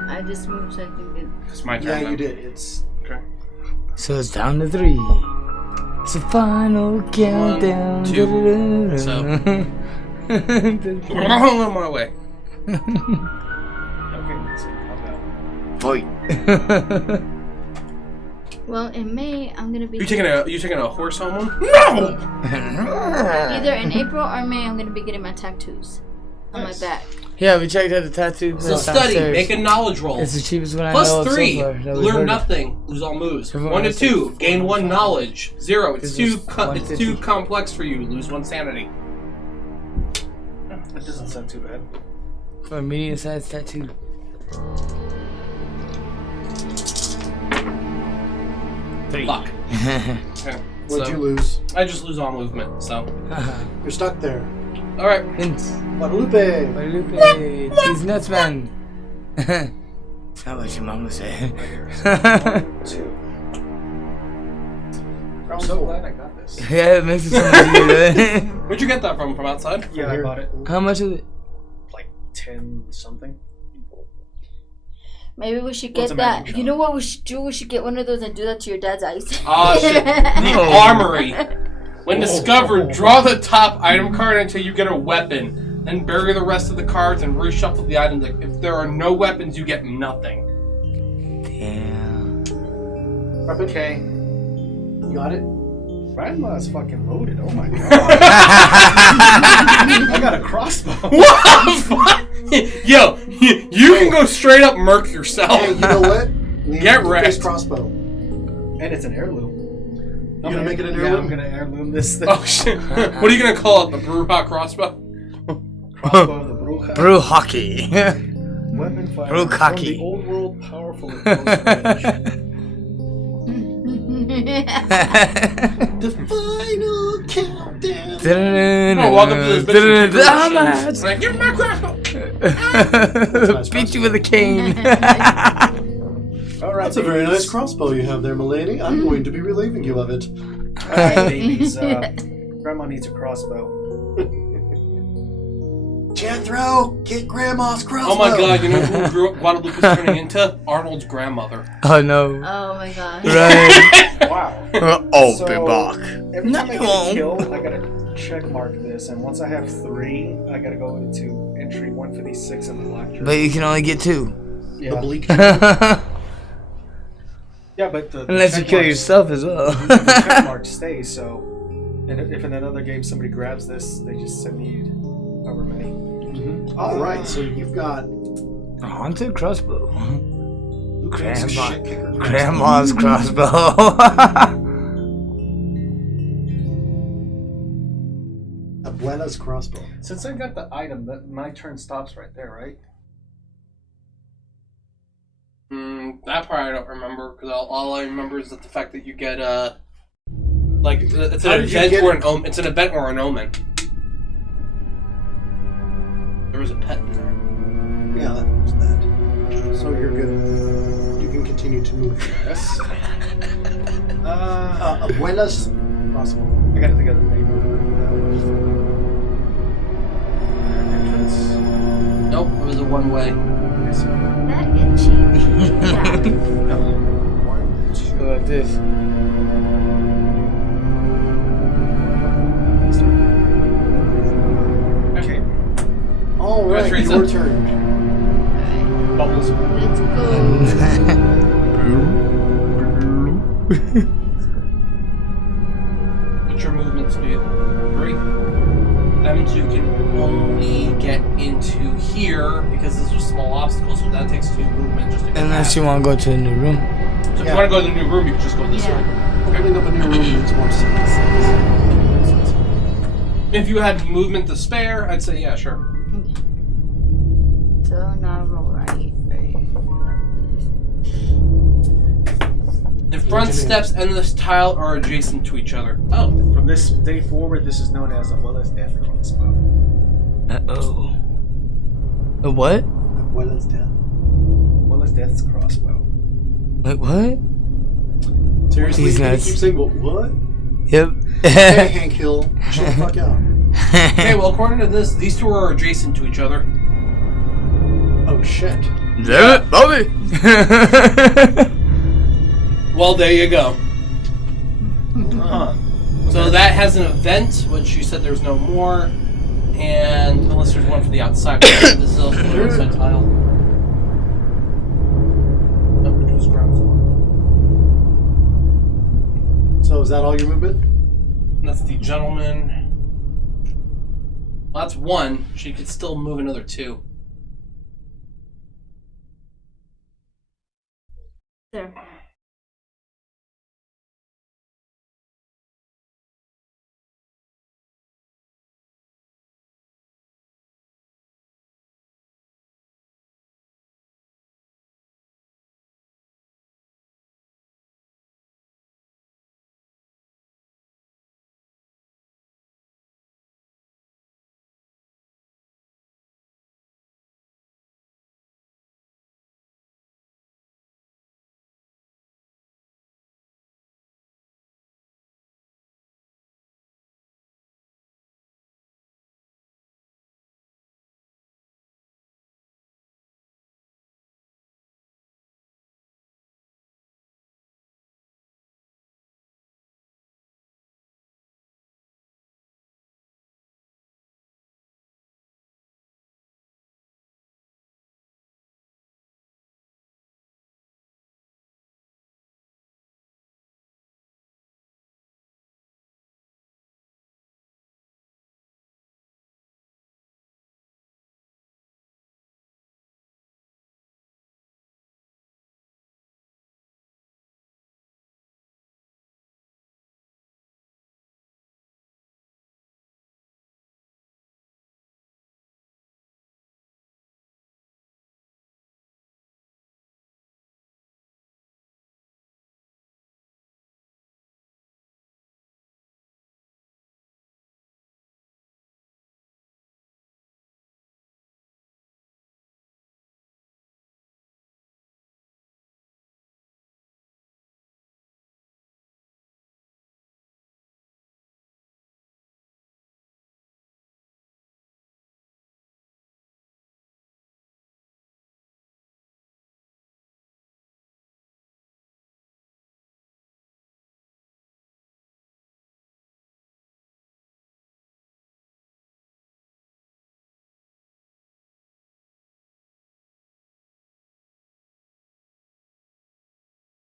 I just moved, so I think It's my turn. Yeah, then. you did. It's Okay. So it's down to 3. It's a final countdown. 1, 2, so. I'm on my way. Okay, so Fight. Well, in May, I'm gonna be. You taking a horse home? No. Either in April or May, I'm gonna be getting my tattoos on my back. Yeah, we checked out the tattoo. So study, make a knowledge roll. It's the cheapest one I Plus know of 3, so far that we've learn heard of. nothing, lose all moves. Everyone 1 to else 2, is gain 1 knowledge. 0, it's This too is it's 150. too complex for you, lose 1 sanity. that doesn't sound too bad. For a medium-sized tattoo. 3. Fuck. Okay, what'd so you lose? I just lose all movement. So, You're stuck there. all right. Vince. Guadalupe. Guadalupe. He's nuts, man. That's not what your mama said. 1, 2. I'm so glad I got this. Yeah, it makes it so much easier. Where'd you get that from? From outside? Yeah, I bought it. How much is it? Like 10 something. Maybe we should What's get a that. magic You know what we should do? We should get one of those and do that to your dad's eyes. Ah, shit. The armory. When discovered, draw the top item card until you get a weapon. Then bury the rest of the cards and reshuffle the items. If there are no weapons, you get nothing. Damn. Okay. You got it? Grandma's fucking loaded. Oh my god. I got a crossbow. What the fuck? Yo, you can go straight up murk yourself. Hey, you know what? Get wrecked. Crossbow. And it's an heirloom. You gonna make it an Yeah, heirloom? I'm gonna heirloom this thing. Oh shit. What are you gonna call it? The Bruja crossbow? Crossbow of the Bruja. Brew hockey. Weapon fire. Brew From cocky. the old world, powerful at close range. The final countdown. Oh, welcome to this bitch. Dumbass. Like, give me my crossbow. Beat you with a cane. All right, That's a very nice crossbow you have there, milady. I'm going to be relieving you of it. All right, babies. Grandma needs a crossbow. Jethro, get Grandma's crossbow. Oh my god, you know who Guadalupe's turning into? Arnold's grandmother. Oh no. Oh my gosh. Right. Wow. Oh, So, back. Every time I No. get a kill, I gotta check mark this, and once I have 3, I gotta go into entry 156 in the black jersey. But you can only get 2. The Yeah, bleak. yeah, but the Unless you check kill marks- yourself as well. the check mark stays. So, and if in another game somebody grabs this, they just send me however many. All right, so you've got A haunted crossbow. Grandma. Grandma. Grandma's crossbow. Abuela's crossbow. Since I got the item, that my turn stops right there, right? That part I don't remember, because all I remember is that the fact that you get like it's How an did you event get or it? it's an event or an omen. There was a pet in there. Yeah, that was that. So you're good. You can continue to move. Yes. Abuela's crossbow. I gotta think of the name of entrance. Nope, it was a one way. That itchy. Yeah. 1, 2. This. Okay. All right, Teresa. your turn. Bubbles. Let's go. What's your movement speed? 3. That means you can only get into here because this is a small obstacle, so that takes 2 movement just to get Unless past. you want to go to a new room. So if you want to go to the new room, you can just go this Yeah. way. Opening up a new room makes more sense. If you had movement to spare, I'd say yeah, sure. So now roll right. The front steps and this tile are adjacent to each other. Oh. From this day forward, this is known as a well as death crossbow. Uh-oh. A what? Well as death. Well as death's crossbow. Wait, what? Seriously, These you guys. keep saying what? Yep. Hey, Hank Hill, chill the fuck out. Okay, well, according to this, these two are adjacent to each other. Oh shit. Damn it, Bobby! Well, there you go. Huh. So that has an event, which you said there's no more. And unless there's one for the outside. This is also an outside tile. Nope, it was ground floor. So is that all your movement? That's the gentleman. Well, that's one. She could still move another two. There.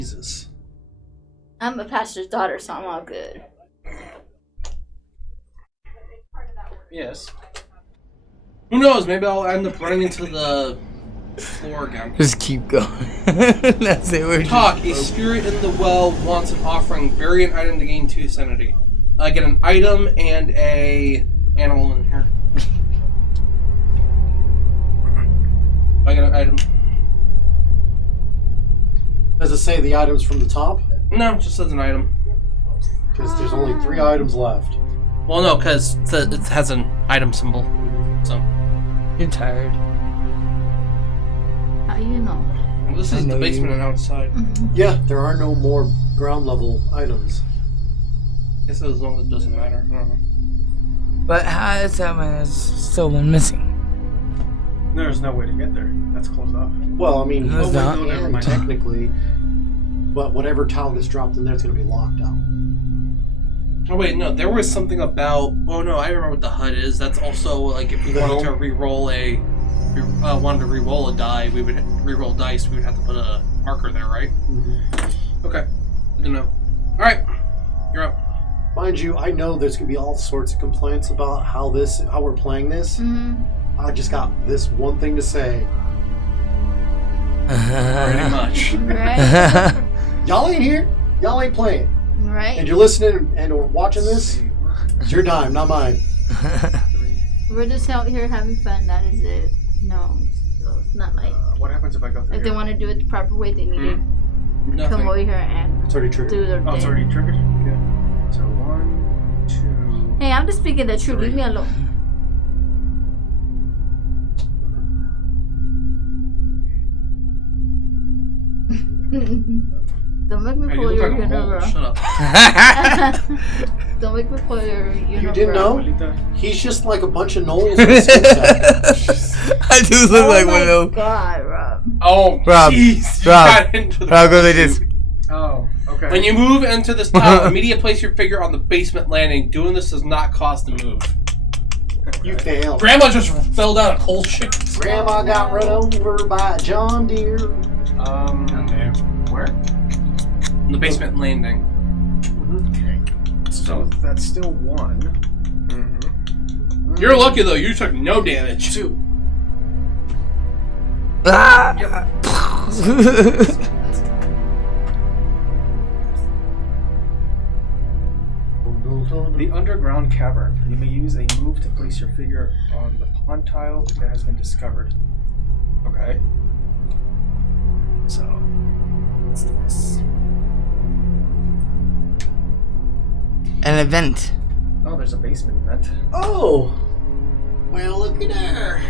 Jesus. I'm a pastor's daughter, so I'm all good. Yes. Who knows? Maybe I'll end up running into the floor again. Just keep going. That's it. We're Talk. A spirit in the well wants an offering. Bury an item to gain 2 sanity. I get an item and a animal in here. I get an item. Does it say the items from the top? No, it just says an item. Because there's only 3 items left. Well, no, because it has an item symbol. So. You're tired. How you know? Well, this is the basement and outside. Yeah, there are no more ground level items. I guess as long as it doesn't matter. I don't know. But how is that when there's still one missing? There's no way to get there. That's closed off. Well, I mean, No, it's not. Never mind. technically, but whatever tile gets dropped in there, it's going to be locked out. Oh wait, no, there was something about. Oh no, I remember what the HUD is. That's also like if we The wanted to helm? re-roll wanted to re-roll a die, we would re-roll dice. We would have to put a marker there, right? Mm-hmm. Okay, good to know. All right, you're up. Mind you, I know there's going to be all sorts of complaints about how we're playing this. Mm-hmm. I just got this one thing to say. Pretty much. Right? Y'all ain't here. Y'all ain't playing. Right? and you're listening and or watching this, it's your time, not mine. We're just out here having fun. That is it. No, so it's not like What happens if I go through if they here? want to do it the proper way, they need to come Nothing. over here and It's already triggered. do their Oh, it's thing. already triggered? Yeah. So 1, 2... Hey, I'm just speaking the truth. Leave me alone. Don't make me Hey, you pull look your like a mole. unibrow. Shut up. Don't make me pull your unibrow. You didn't know? Abuelita. He's just like a bunch of knolls with a skin sack. I do look like one of Oh those. my god, Rob. Oh, Rob, jeez. You Rob, got into the Rob, go like this. Oh, okay. When you move into this tile, immediately place your figure on the basement landing. Doing this does not cost a move. You failed. Grandma just fell down a coal chute. Grandma got run over by a John Deere. Where? On the basement landing. So that's still 1. You're lucky though, you took no damage. 2. Ah! The underground cavern. You may use a move to place your figure on the pond tile if it has been discovered. Okay. So, let's do this. An event. Oh, there's a basement event. Oh! Well, looky there.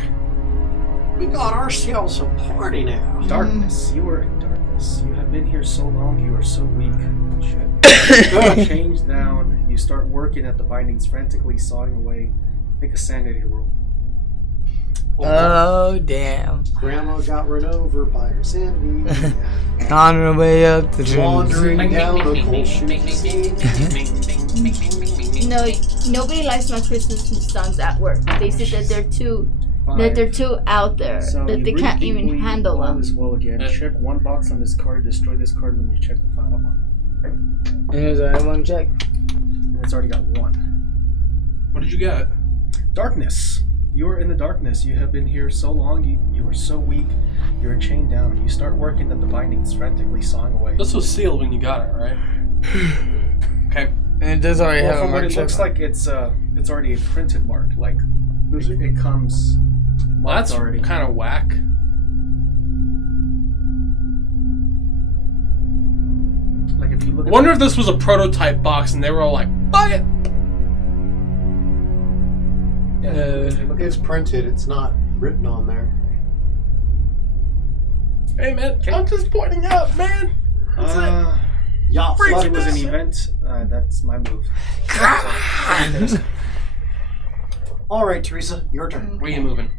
We got ourselves a party now. Darkness. You are in darkness. You have been here so long, you are so weak. Shit. Change down. You start working at the bindings, frantically sawing away. Make a sanity roll. Oh, damn. Grandma got run over by her sanity. On her way up the Wandering down the coal chute. No, nobody likes my Christmas songs at work. They say that they're too out there, So that you they can't breathe even deeply, handle roll them. this well again. Check one box on this card. Destroy this card when you check the final one. Here's our one check. And it's already got 1. What did you get? Darkness. You are in the darkness. You have been here so long. You are so weak. You are chained down. You start working at the bindings, frantically sawing away. This was sealed when you got it, right? Okay. And it does already Well, have a from what mark it check. looks like, it's already a printed mark. Like it comes Well, marked that's already. kind of whack. Like if you look. I wonder if this was a prototype box and they were all like, buy it! if you look at It's printed, it's not written on there. Hey man, I'm just pointing out, man! Yeah, Since it was an event, that's my move. Alright, Teresa, your turn. Where are you moving?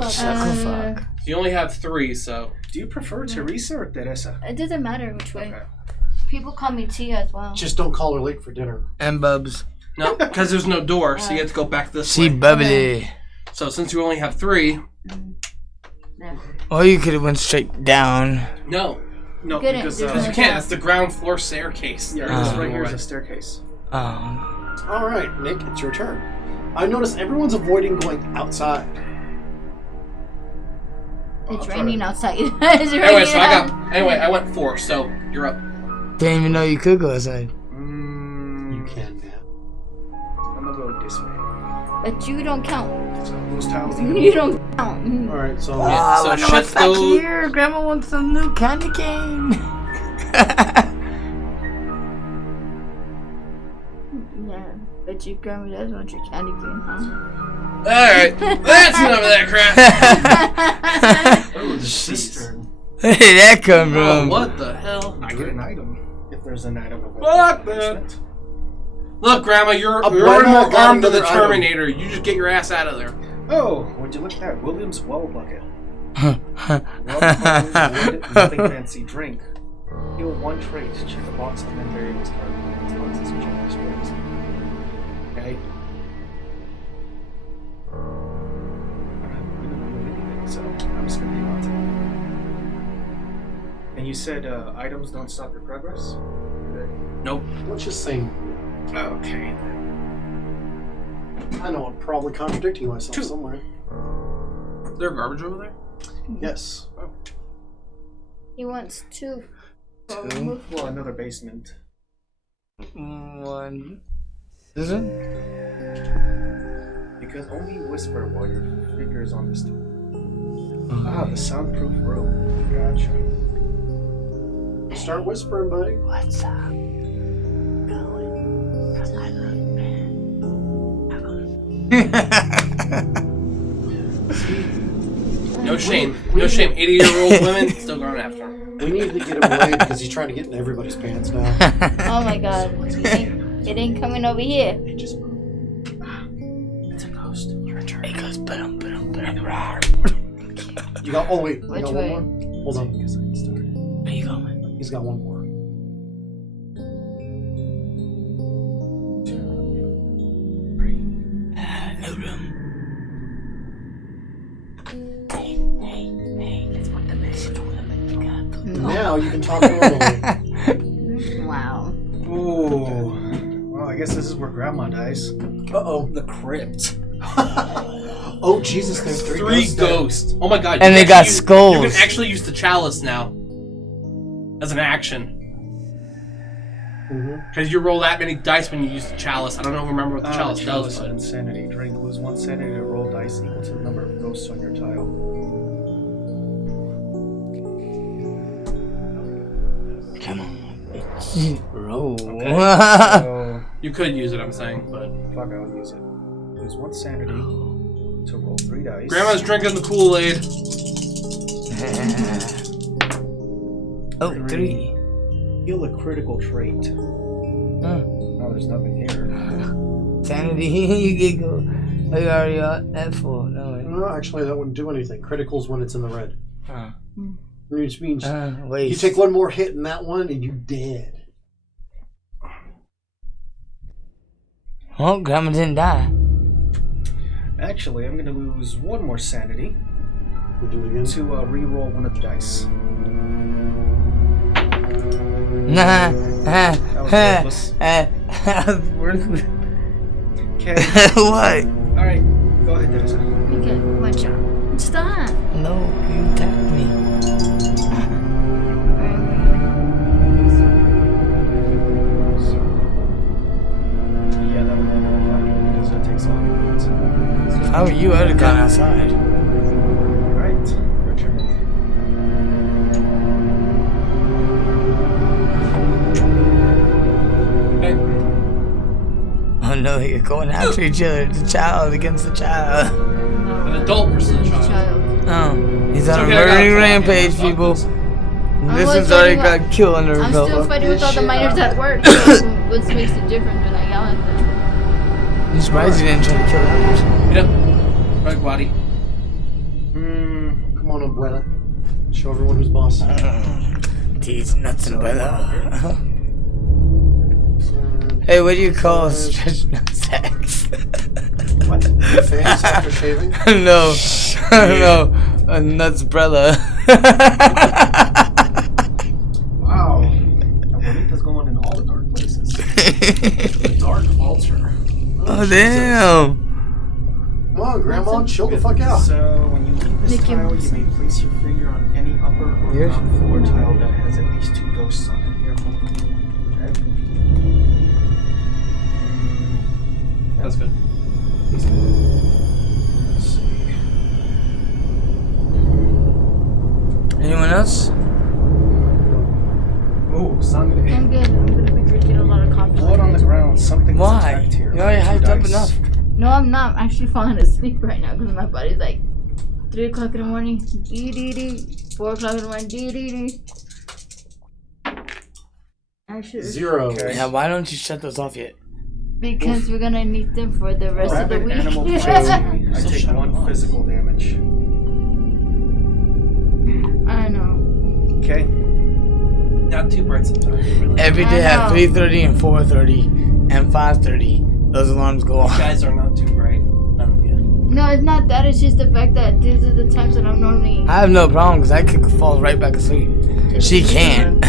Sarcophagus. You only have 3, so... Do you prefer Teresa or Teresa? It doesn't matter which way. Okay. People call me Tia as well. Just don't call her late for dinner. And Bubs. No, because there's no door, so you have to go back this See way. bubbly. So since you only have 3... Yeah. Or you could have went straight down. No, No, Couldn't, because there's you can't. It's the ground floor staircase. yeah, Ah. this right here is a staircase. Oh. Alright, Nick, it's your turn. I notice everyone's avoiding going outside. It's I'll raining try. outside. It's Anyway, so raining I went 4, so you're up. Didn't even know you could go outside. You can, man. I'm gonna go this way. But you don't count. So those tiles. You don't count. Alright, so Yeah, Oh, so I wonder shift what's back go- here. Grandma wants some new candy cane. Yeah, but your grandma does want your candy cane, huh? Alright, that's enough of that crap. Oh, the cistern. Where did that come Oh, from? what the hell? I get an item if there's an item available. Fuck in the that. basement. Look, Grandma, you're Abuela more got armed than the another item. Terminator. You just get your ass out of there. Oh, would you look at that? William's well bucket. Well, nothing fancy. Drink. Heal 1 trait. Check a box and then variables card. These boxes which are squares. Okay. I don't really know anything, so I'm just gonna hang on to it. And you said items don't stop your progress? Nope. let's just say, Okay. I know I'm probably contradicting myself 2. somewhere. Is there garbage over there? Yes. He wants 2. Well, another basement. One. This one? Because only whisper while your finger is on this tool. Ah, the soundproof room. Gotcha. Start whispering, buddy. What's up? No shame. No shame. 80-year-old women still going after him. We need to get him away because he's trying to get in everybody's pants now. Oh my god. It ain't coming over here. It just It's a ghost. Your turn. It goes boom. You got. Oh wait. You Which got way? one more. Hold on. Because I started. Where you going? He's got one more. No room. Hey, let's put the message on them. Now you can talk normally. Wow. Ooh. Well, I guess this is where Grandma dies. Uh-oh. The crypt. Oh, Jesus, there's three ghosts. Oh my god. And you they can got actually use- skulls. You can actually use the chalice now. As an action. Mm-hmm. Because you roll that many dice when you use the chalice. I don't remember what the chalice does, of but... insanity. Drink. Lose 1 sanity to roll dice equal to the number of ghosts on your tile. Come on. Roll. So, You could use it, I'm saying, but... fuck, I'll use it. Lose 1 sanity to roll 3 dice. Grandma's drinking the Kool-Aid. Oh, 3. Heal a critical trait. Huh. Oh, there's nothing here. Sanity, you get go. Oh, you already got that full. No, wait. No, actually, that wouldn't do anything. Critical's when it's in the red. Which means Wait. you take one more hit in that one and you dead. Oh, Grandma didn't die. Actually, I'm gonna lose 1 more sanity We'll do it again. to re-roll one of the dice. Nah. That was worthless. That was worthless. Okay. What? Alright, go ahead, Dennis. Okay, watch out. Stop. No, you tapped me. Yeah, that would be more fun because that takes long. If I were you, I'd have gone outside. Alright, your turn. Okay. Oh no, you're going after each other. The child against the child. An adult versus a child. Oh, he's on a okay, I got murdering it. rampage, Fuck people. this. This was one's already fighting got killed under her I'm still belt. fighting with all the Shit. miners at work. So what makes it different when I yell at them? I'm surprised you didn't try to kill that person. Yep. Right, Waddy. Come on, umbrella. Show everyone who's boss. These nuts and brother. Hey, what do you call stretch nutsacks? What? Fangs after shaving? No, no, a nuts brother. Wow. Juanita's going in all the dark places. The dark altar. Oh damn! Come on, Grandma, chill the fuck out. So, when you leave this Nicky tile, Mouse. you may place your finger on any upper or Yes. ground floor tile that has at least 2 ghosts on it. Here, okay. That's good. Let's see. Anyone else? Oh, Sunday. I'm good. I'm gonna be drinking a lot of coffee. Blood on the ground. Something was Why? attacked here. You already 2 hyped up dice. enough. No, I'm not. I'm actually falling asleep right now because my body's like 3 o'clock in the morning. Dee. 4 o'clock in the morning. Dee. Actually, 0. Okay. Yeah, why don't you shut those off yet? because we're gonna need them for the rest of the Rabid week. animal bites me. I So take shut 1 up. physical damage. I know. Okay. Not too bright sometimes. Really. Every I day at know. 3:30 and 4:30 and 5:30, those alarms go You off. guys are not too bright. No, it's not that. It's just the fact that these are the times that I'm normally. I have no problem because I could fall right back asleep. She can't.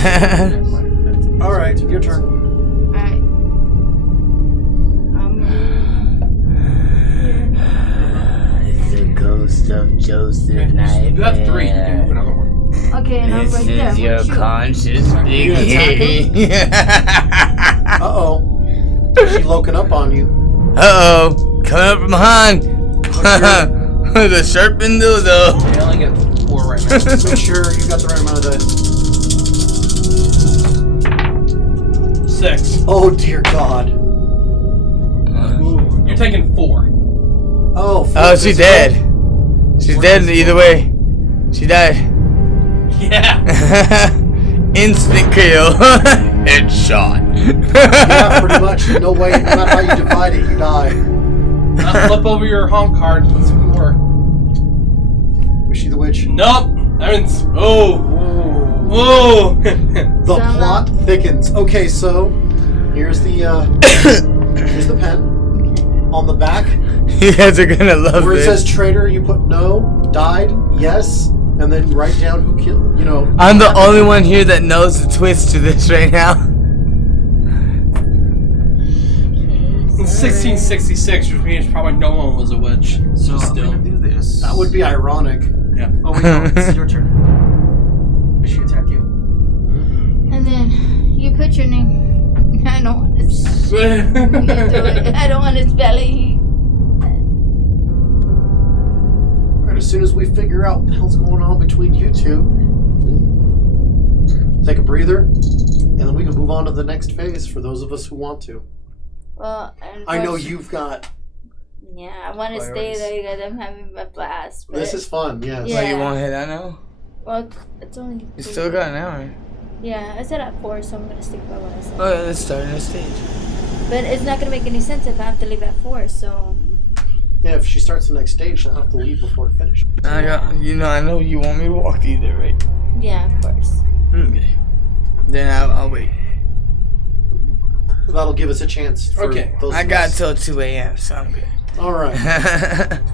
Alright, your turn. Alright. It's the ghost of Joseph You have 3. You can move another one. Okay, and I'm This right there. is your What you? conscious You attack being. Uh-oh. She loking up on you. Uh-oh. Coming up from behind. The sharpened dildo. Failing at 4 right now. Make sure you got the right amount of dice. 6. Oh, dear God. You're taking 4. Oh, Oh, she's dead. She's dead either way. She died. Yeah. Instant kill. Headshot. Yeah, pretty much. No way. No matter how you divide it, you die. Flip over your honk card. Let's see more. Was she the witch? Nope. Oh. Whoa. The plot thickens. Okay, so here's the here's the pen. On the back, You guys are gonna love where it this. says traitor, you put no, died, yes, and then write down who killed. You know. I'm the only one here that knows the twist to this right now. In 1666, which means probably no one was a witch. So Still. I'm gonna do this. That would be ironic. Yeah. Oh wait, no, it's your turn. Did she attack you? And then you put your name. I don't want to. I don't want to spell it. Alright, as soon as we figure out what the hell's going on between you two, take a breather, and then we can move on to the next phase for those of us who want to. Well, I know you've got. Yeah, I want to stay there because I'm having a blast. But This is fun, yes. Yeah. So you won't hit that now? well, it's only. You still got an hour. Yeah, I said at 4, so I'm gonna stick by what I said. Oh, yeah, let's start a new stage. But it's not gonna make any sense if I have to leave at 4. So Yeah, if she starts the next stage, she'll have to leave before it finishes. I know you want me to walk you there, right? yeah, of course. Okay. Then I'll wait. That'll give us a chance. For Okay. those I of got us. till 2 a.m., so I'm good. All right.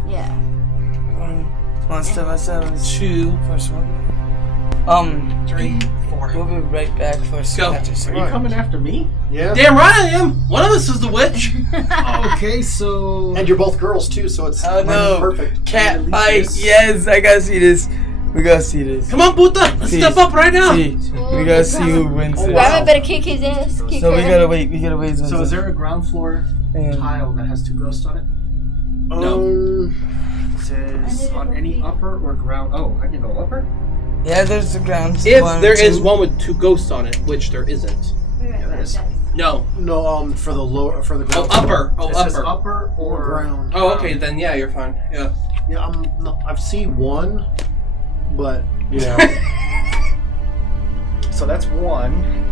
Yeah. One step by step. 2. First one. 3, 4. We'll be right back for Go. Scratches. Are you coming after me? Yeah. Damn right I am. One of us is the witch. Okay, so And you're both girls too, so it's Oh no! perfect. Cat Release fight! this. Yes, I gotta see this. We gotta see this. Come on, puta. Let's See. step up right now. See, we gotta see who wins this. Grandma better kick his ass. Kick So we her. gotta wait. We gotta wait. So is there a ground floor tile that has 2 ghosts on it? No. It says on any upper or ground. Oh, I can go upper? Yeah, there's the ground. If one, there is 2. one with 2 ghosts on it, which there isn't. Yeah, there is. No. No. For the lower, for the Oh, ground. upper. Oh, It says upper. upper or or ground. Oh, okay. Then yeah, you're fine. Yeah. Yeah, I've seen one, but you know. So that's 1.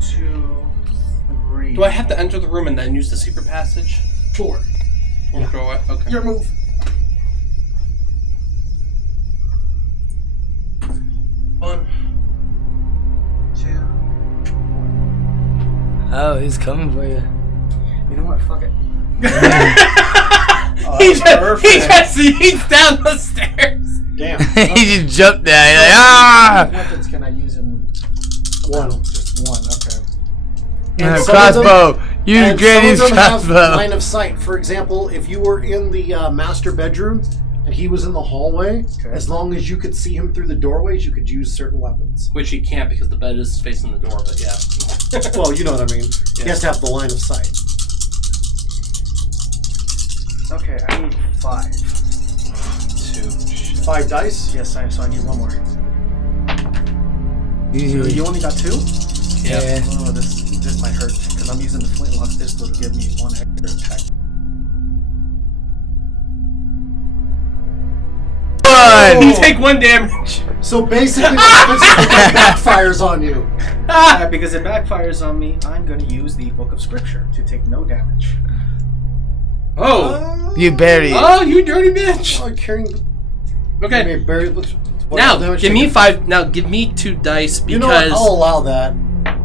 2, 3. Do I have to enter the room and then use the secret passage? 4? Or do I- Okay. Your move. One. 2. Oh, he's coming for you. You know what? Fuck it. He's down the stairs. Damn. He just jumped there. He's like, ah! What weapons can I use in One. Just 1, okay. And some of Crossbow. them- Use and Granny's some of them have crossbow. line of sight. For example, if you were in the master bedroom and he was in the hallway, Okay. as long as you could see him through the doorways, you could use certain weapons. Which you can't because the bed is facing the door, but yeah. Well, you know what I mean. He Yeah. has to have the line of sight. Okay, I need 5. 2. 5 dice. Yes, so I need 1 more. Easy. You only got 2? Yeah. Oh, this might hurt because I'm using the flintlock pistol to give me 1 extra attack. You take 1 damage. So basically, it backfires on you. Because it backfires on me, I'm going to use the Book of Scripture to take no damage. Oh. You bury it. Oh, you dirty bitch. Oh, carrying. Okay. Now, Now, give me 5. Now, give me 2 dice You know what? because. I'll allow that.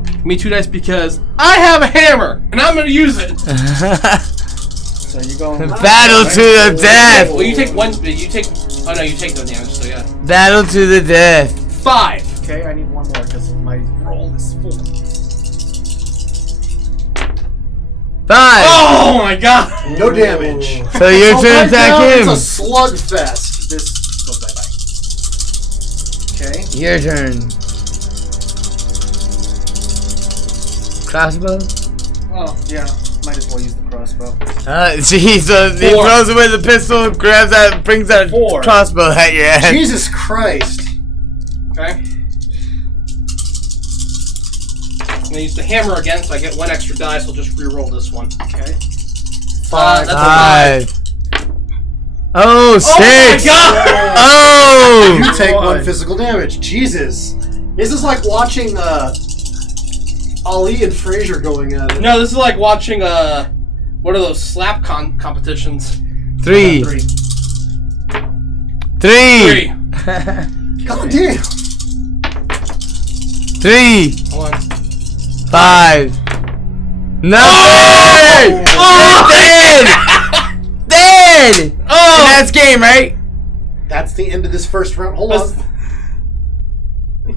Give me 2 dice because I have a hammer and I'm going to use it. So you're going... Battle to the death. Well, you take 1. You take. Oh no, you take no damage. So yeah. Battle to the death. 5. Okay, I need 1 more because my roll is full. 5. Oh my god. No damage. So your Oh, turn right now, attack him. It's a slugfest. This goes bye-bye. Okay, Your turn. Crossbow? Oh, yeah. Might as well use the crossbow. Jeez, he throws away the pistol, grabs that, brings that 4. crossbow at your head. Jesus Christ. Okay. I'm gonna use the hammer again, so I get 1 extra die, so I'll just re-roll this one. Okay. That's a 5. Oh, 6! Oh my god! Oh! You take 1 physical damage. Jesus. This is like watching Ali and Frazier going at it. No, this is like watching what are those slap competitions? 3. 3. 3. God damn. 3. Hold on. 5. Nothing! Oh! Dead! Dead! Oh! And that's game, right? That's the end of this first round. Hold on.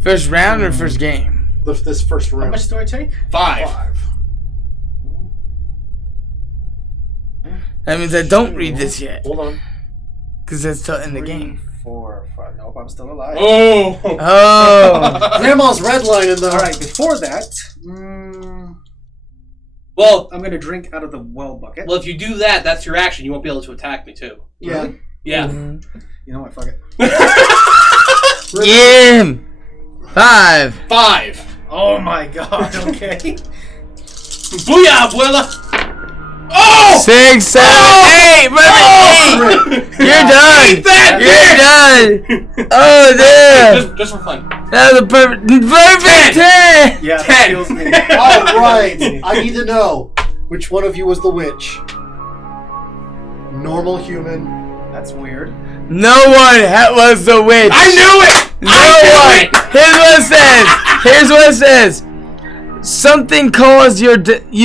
First round or first game? This first round. How much do I take? 5. 5. That means I don't read this yet. Hold on. Because that's still in the game. 4, 5. Nope, I'm still alive. Oh! Oh! Grandma's redlining though. Alright, before that, Well, I'm going to drink out of the well bucket. if you do that, that's your action. You won't be able to attack me too. Yeah. Really? Yeah. Mm-hmm. You know what? Fuck it. Get him! 5. 5. Oh my god, okay. Booyah, abuela! Oh! 6, 7, 8! Brother, 8! You're done! Eat that, You're done! Oh, damn! Just for fun. That was a perfect 10! Yeah, 10. that kills me. Alright. I need to know which one of you was the witch. Normal human. That's weird. No one was the witch. I knew it! No one. Here's what it says. Something calls you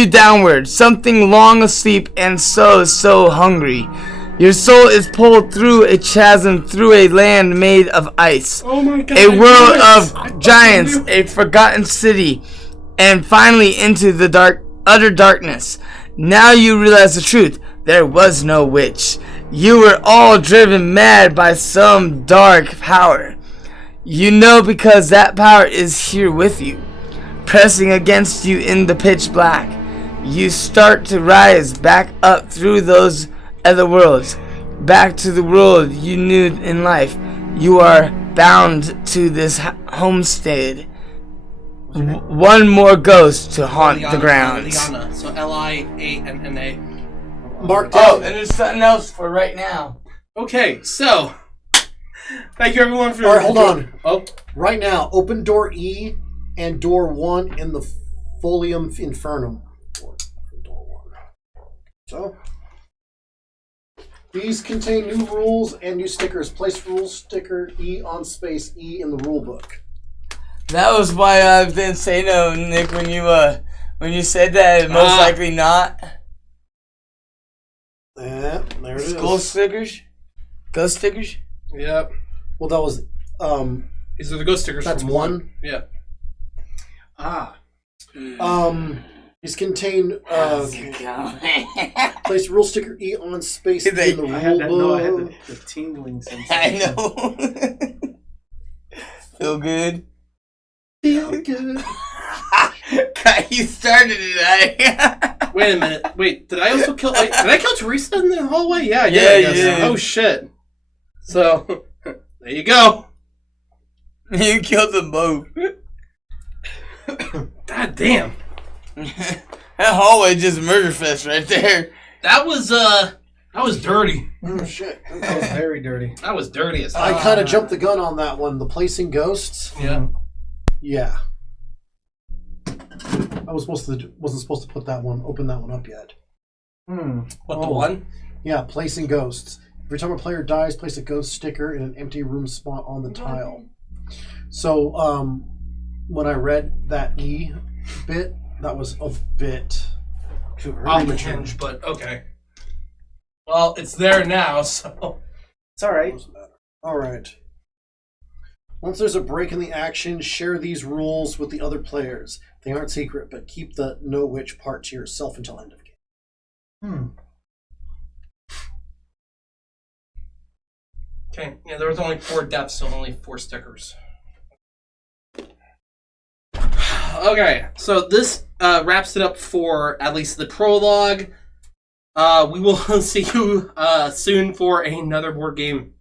downward. Something long asleep and so hungry. Your soul is pulled through a chasm, through a land made of ice. Oh my god. A world of giants, a forgotten city, and finally into the utter darkness. Now you realize the truth. There was no witch. You were all driven mad by some dark power. You know because that power is here with you, pressing against you in the pitch black. You start to rise back up through those other worlds, back to the world you knew in life. You are bound to this homestead. One more ghost to haunt the grounds. Liana. So Lianna. Mark down. Oh, and there's something else for right now. Okay, so thank you everyone for. Alright, hold on. Oh, Right now, open door E and door 1 in the Folium Infernum. Door 1. So, these contain new rules and new stickers. Place rule sticker E on space E in the rule book. That was why I didn't say no, Nick, when you said that. Most likely not. Yeah, there it is. Ghost stickers? Ghost stickers? yep. Well, that was These are the ghost stickers. that's from 1. Yeah. Ah. These contain place rule sticker E on space in the I had rule that. No, I had book. the tingling sensation. I know. Feel good? Feel good. God, you started it. Wait a minute. Wait, did I also kill? Did I kill Teresa in the hallway? Yeah, I did. Yeah, I you guess. did. Oh shit. So there you go. You killed them both. God damn. That hallway just murder fest right there. That was dirty. Oh shit. That was very dirty. That was dirty as hell. I kind of jumped the gun on that one. The placing ghosts. Yeah. Yeah. I wasn't supposed to put that one, open that one up yet. What the one? Yeah, placing ghosts. Every time a player dies, place a ghost sticker in an empty room spot on the tile. So, when I read that E bit, that was a bit too Off the premature. hinge, but okay. Well, it's there now, so It's alright. Doesn't matter. All right. Once there's a break in the action, share these rules with the other players. They aren't secret, but keep the no witch part to yourself until end of game. okay. Yeah, there was only 4 deaths, so only 4 stickers. Okay, so this wraps it up for at least the prologue. We will see you soon for another board game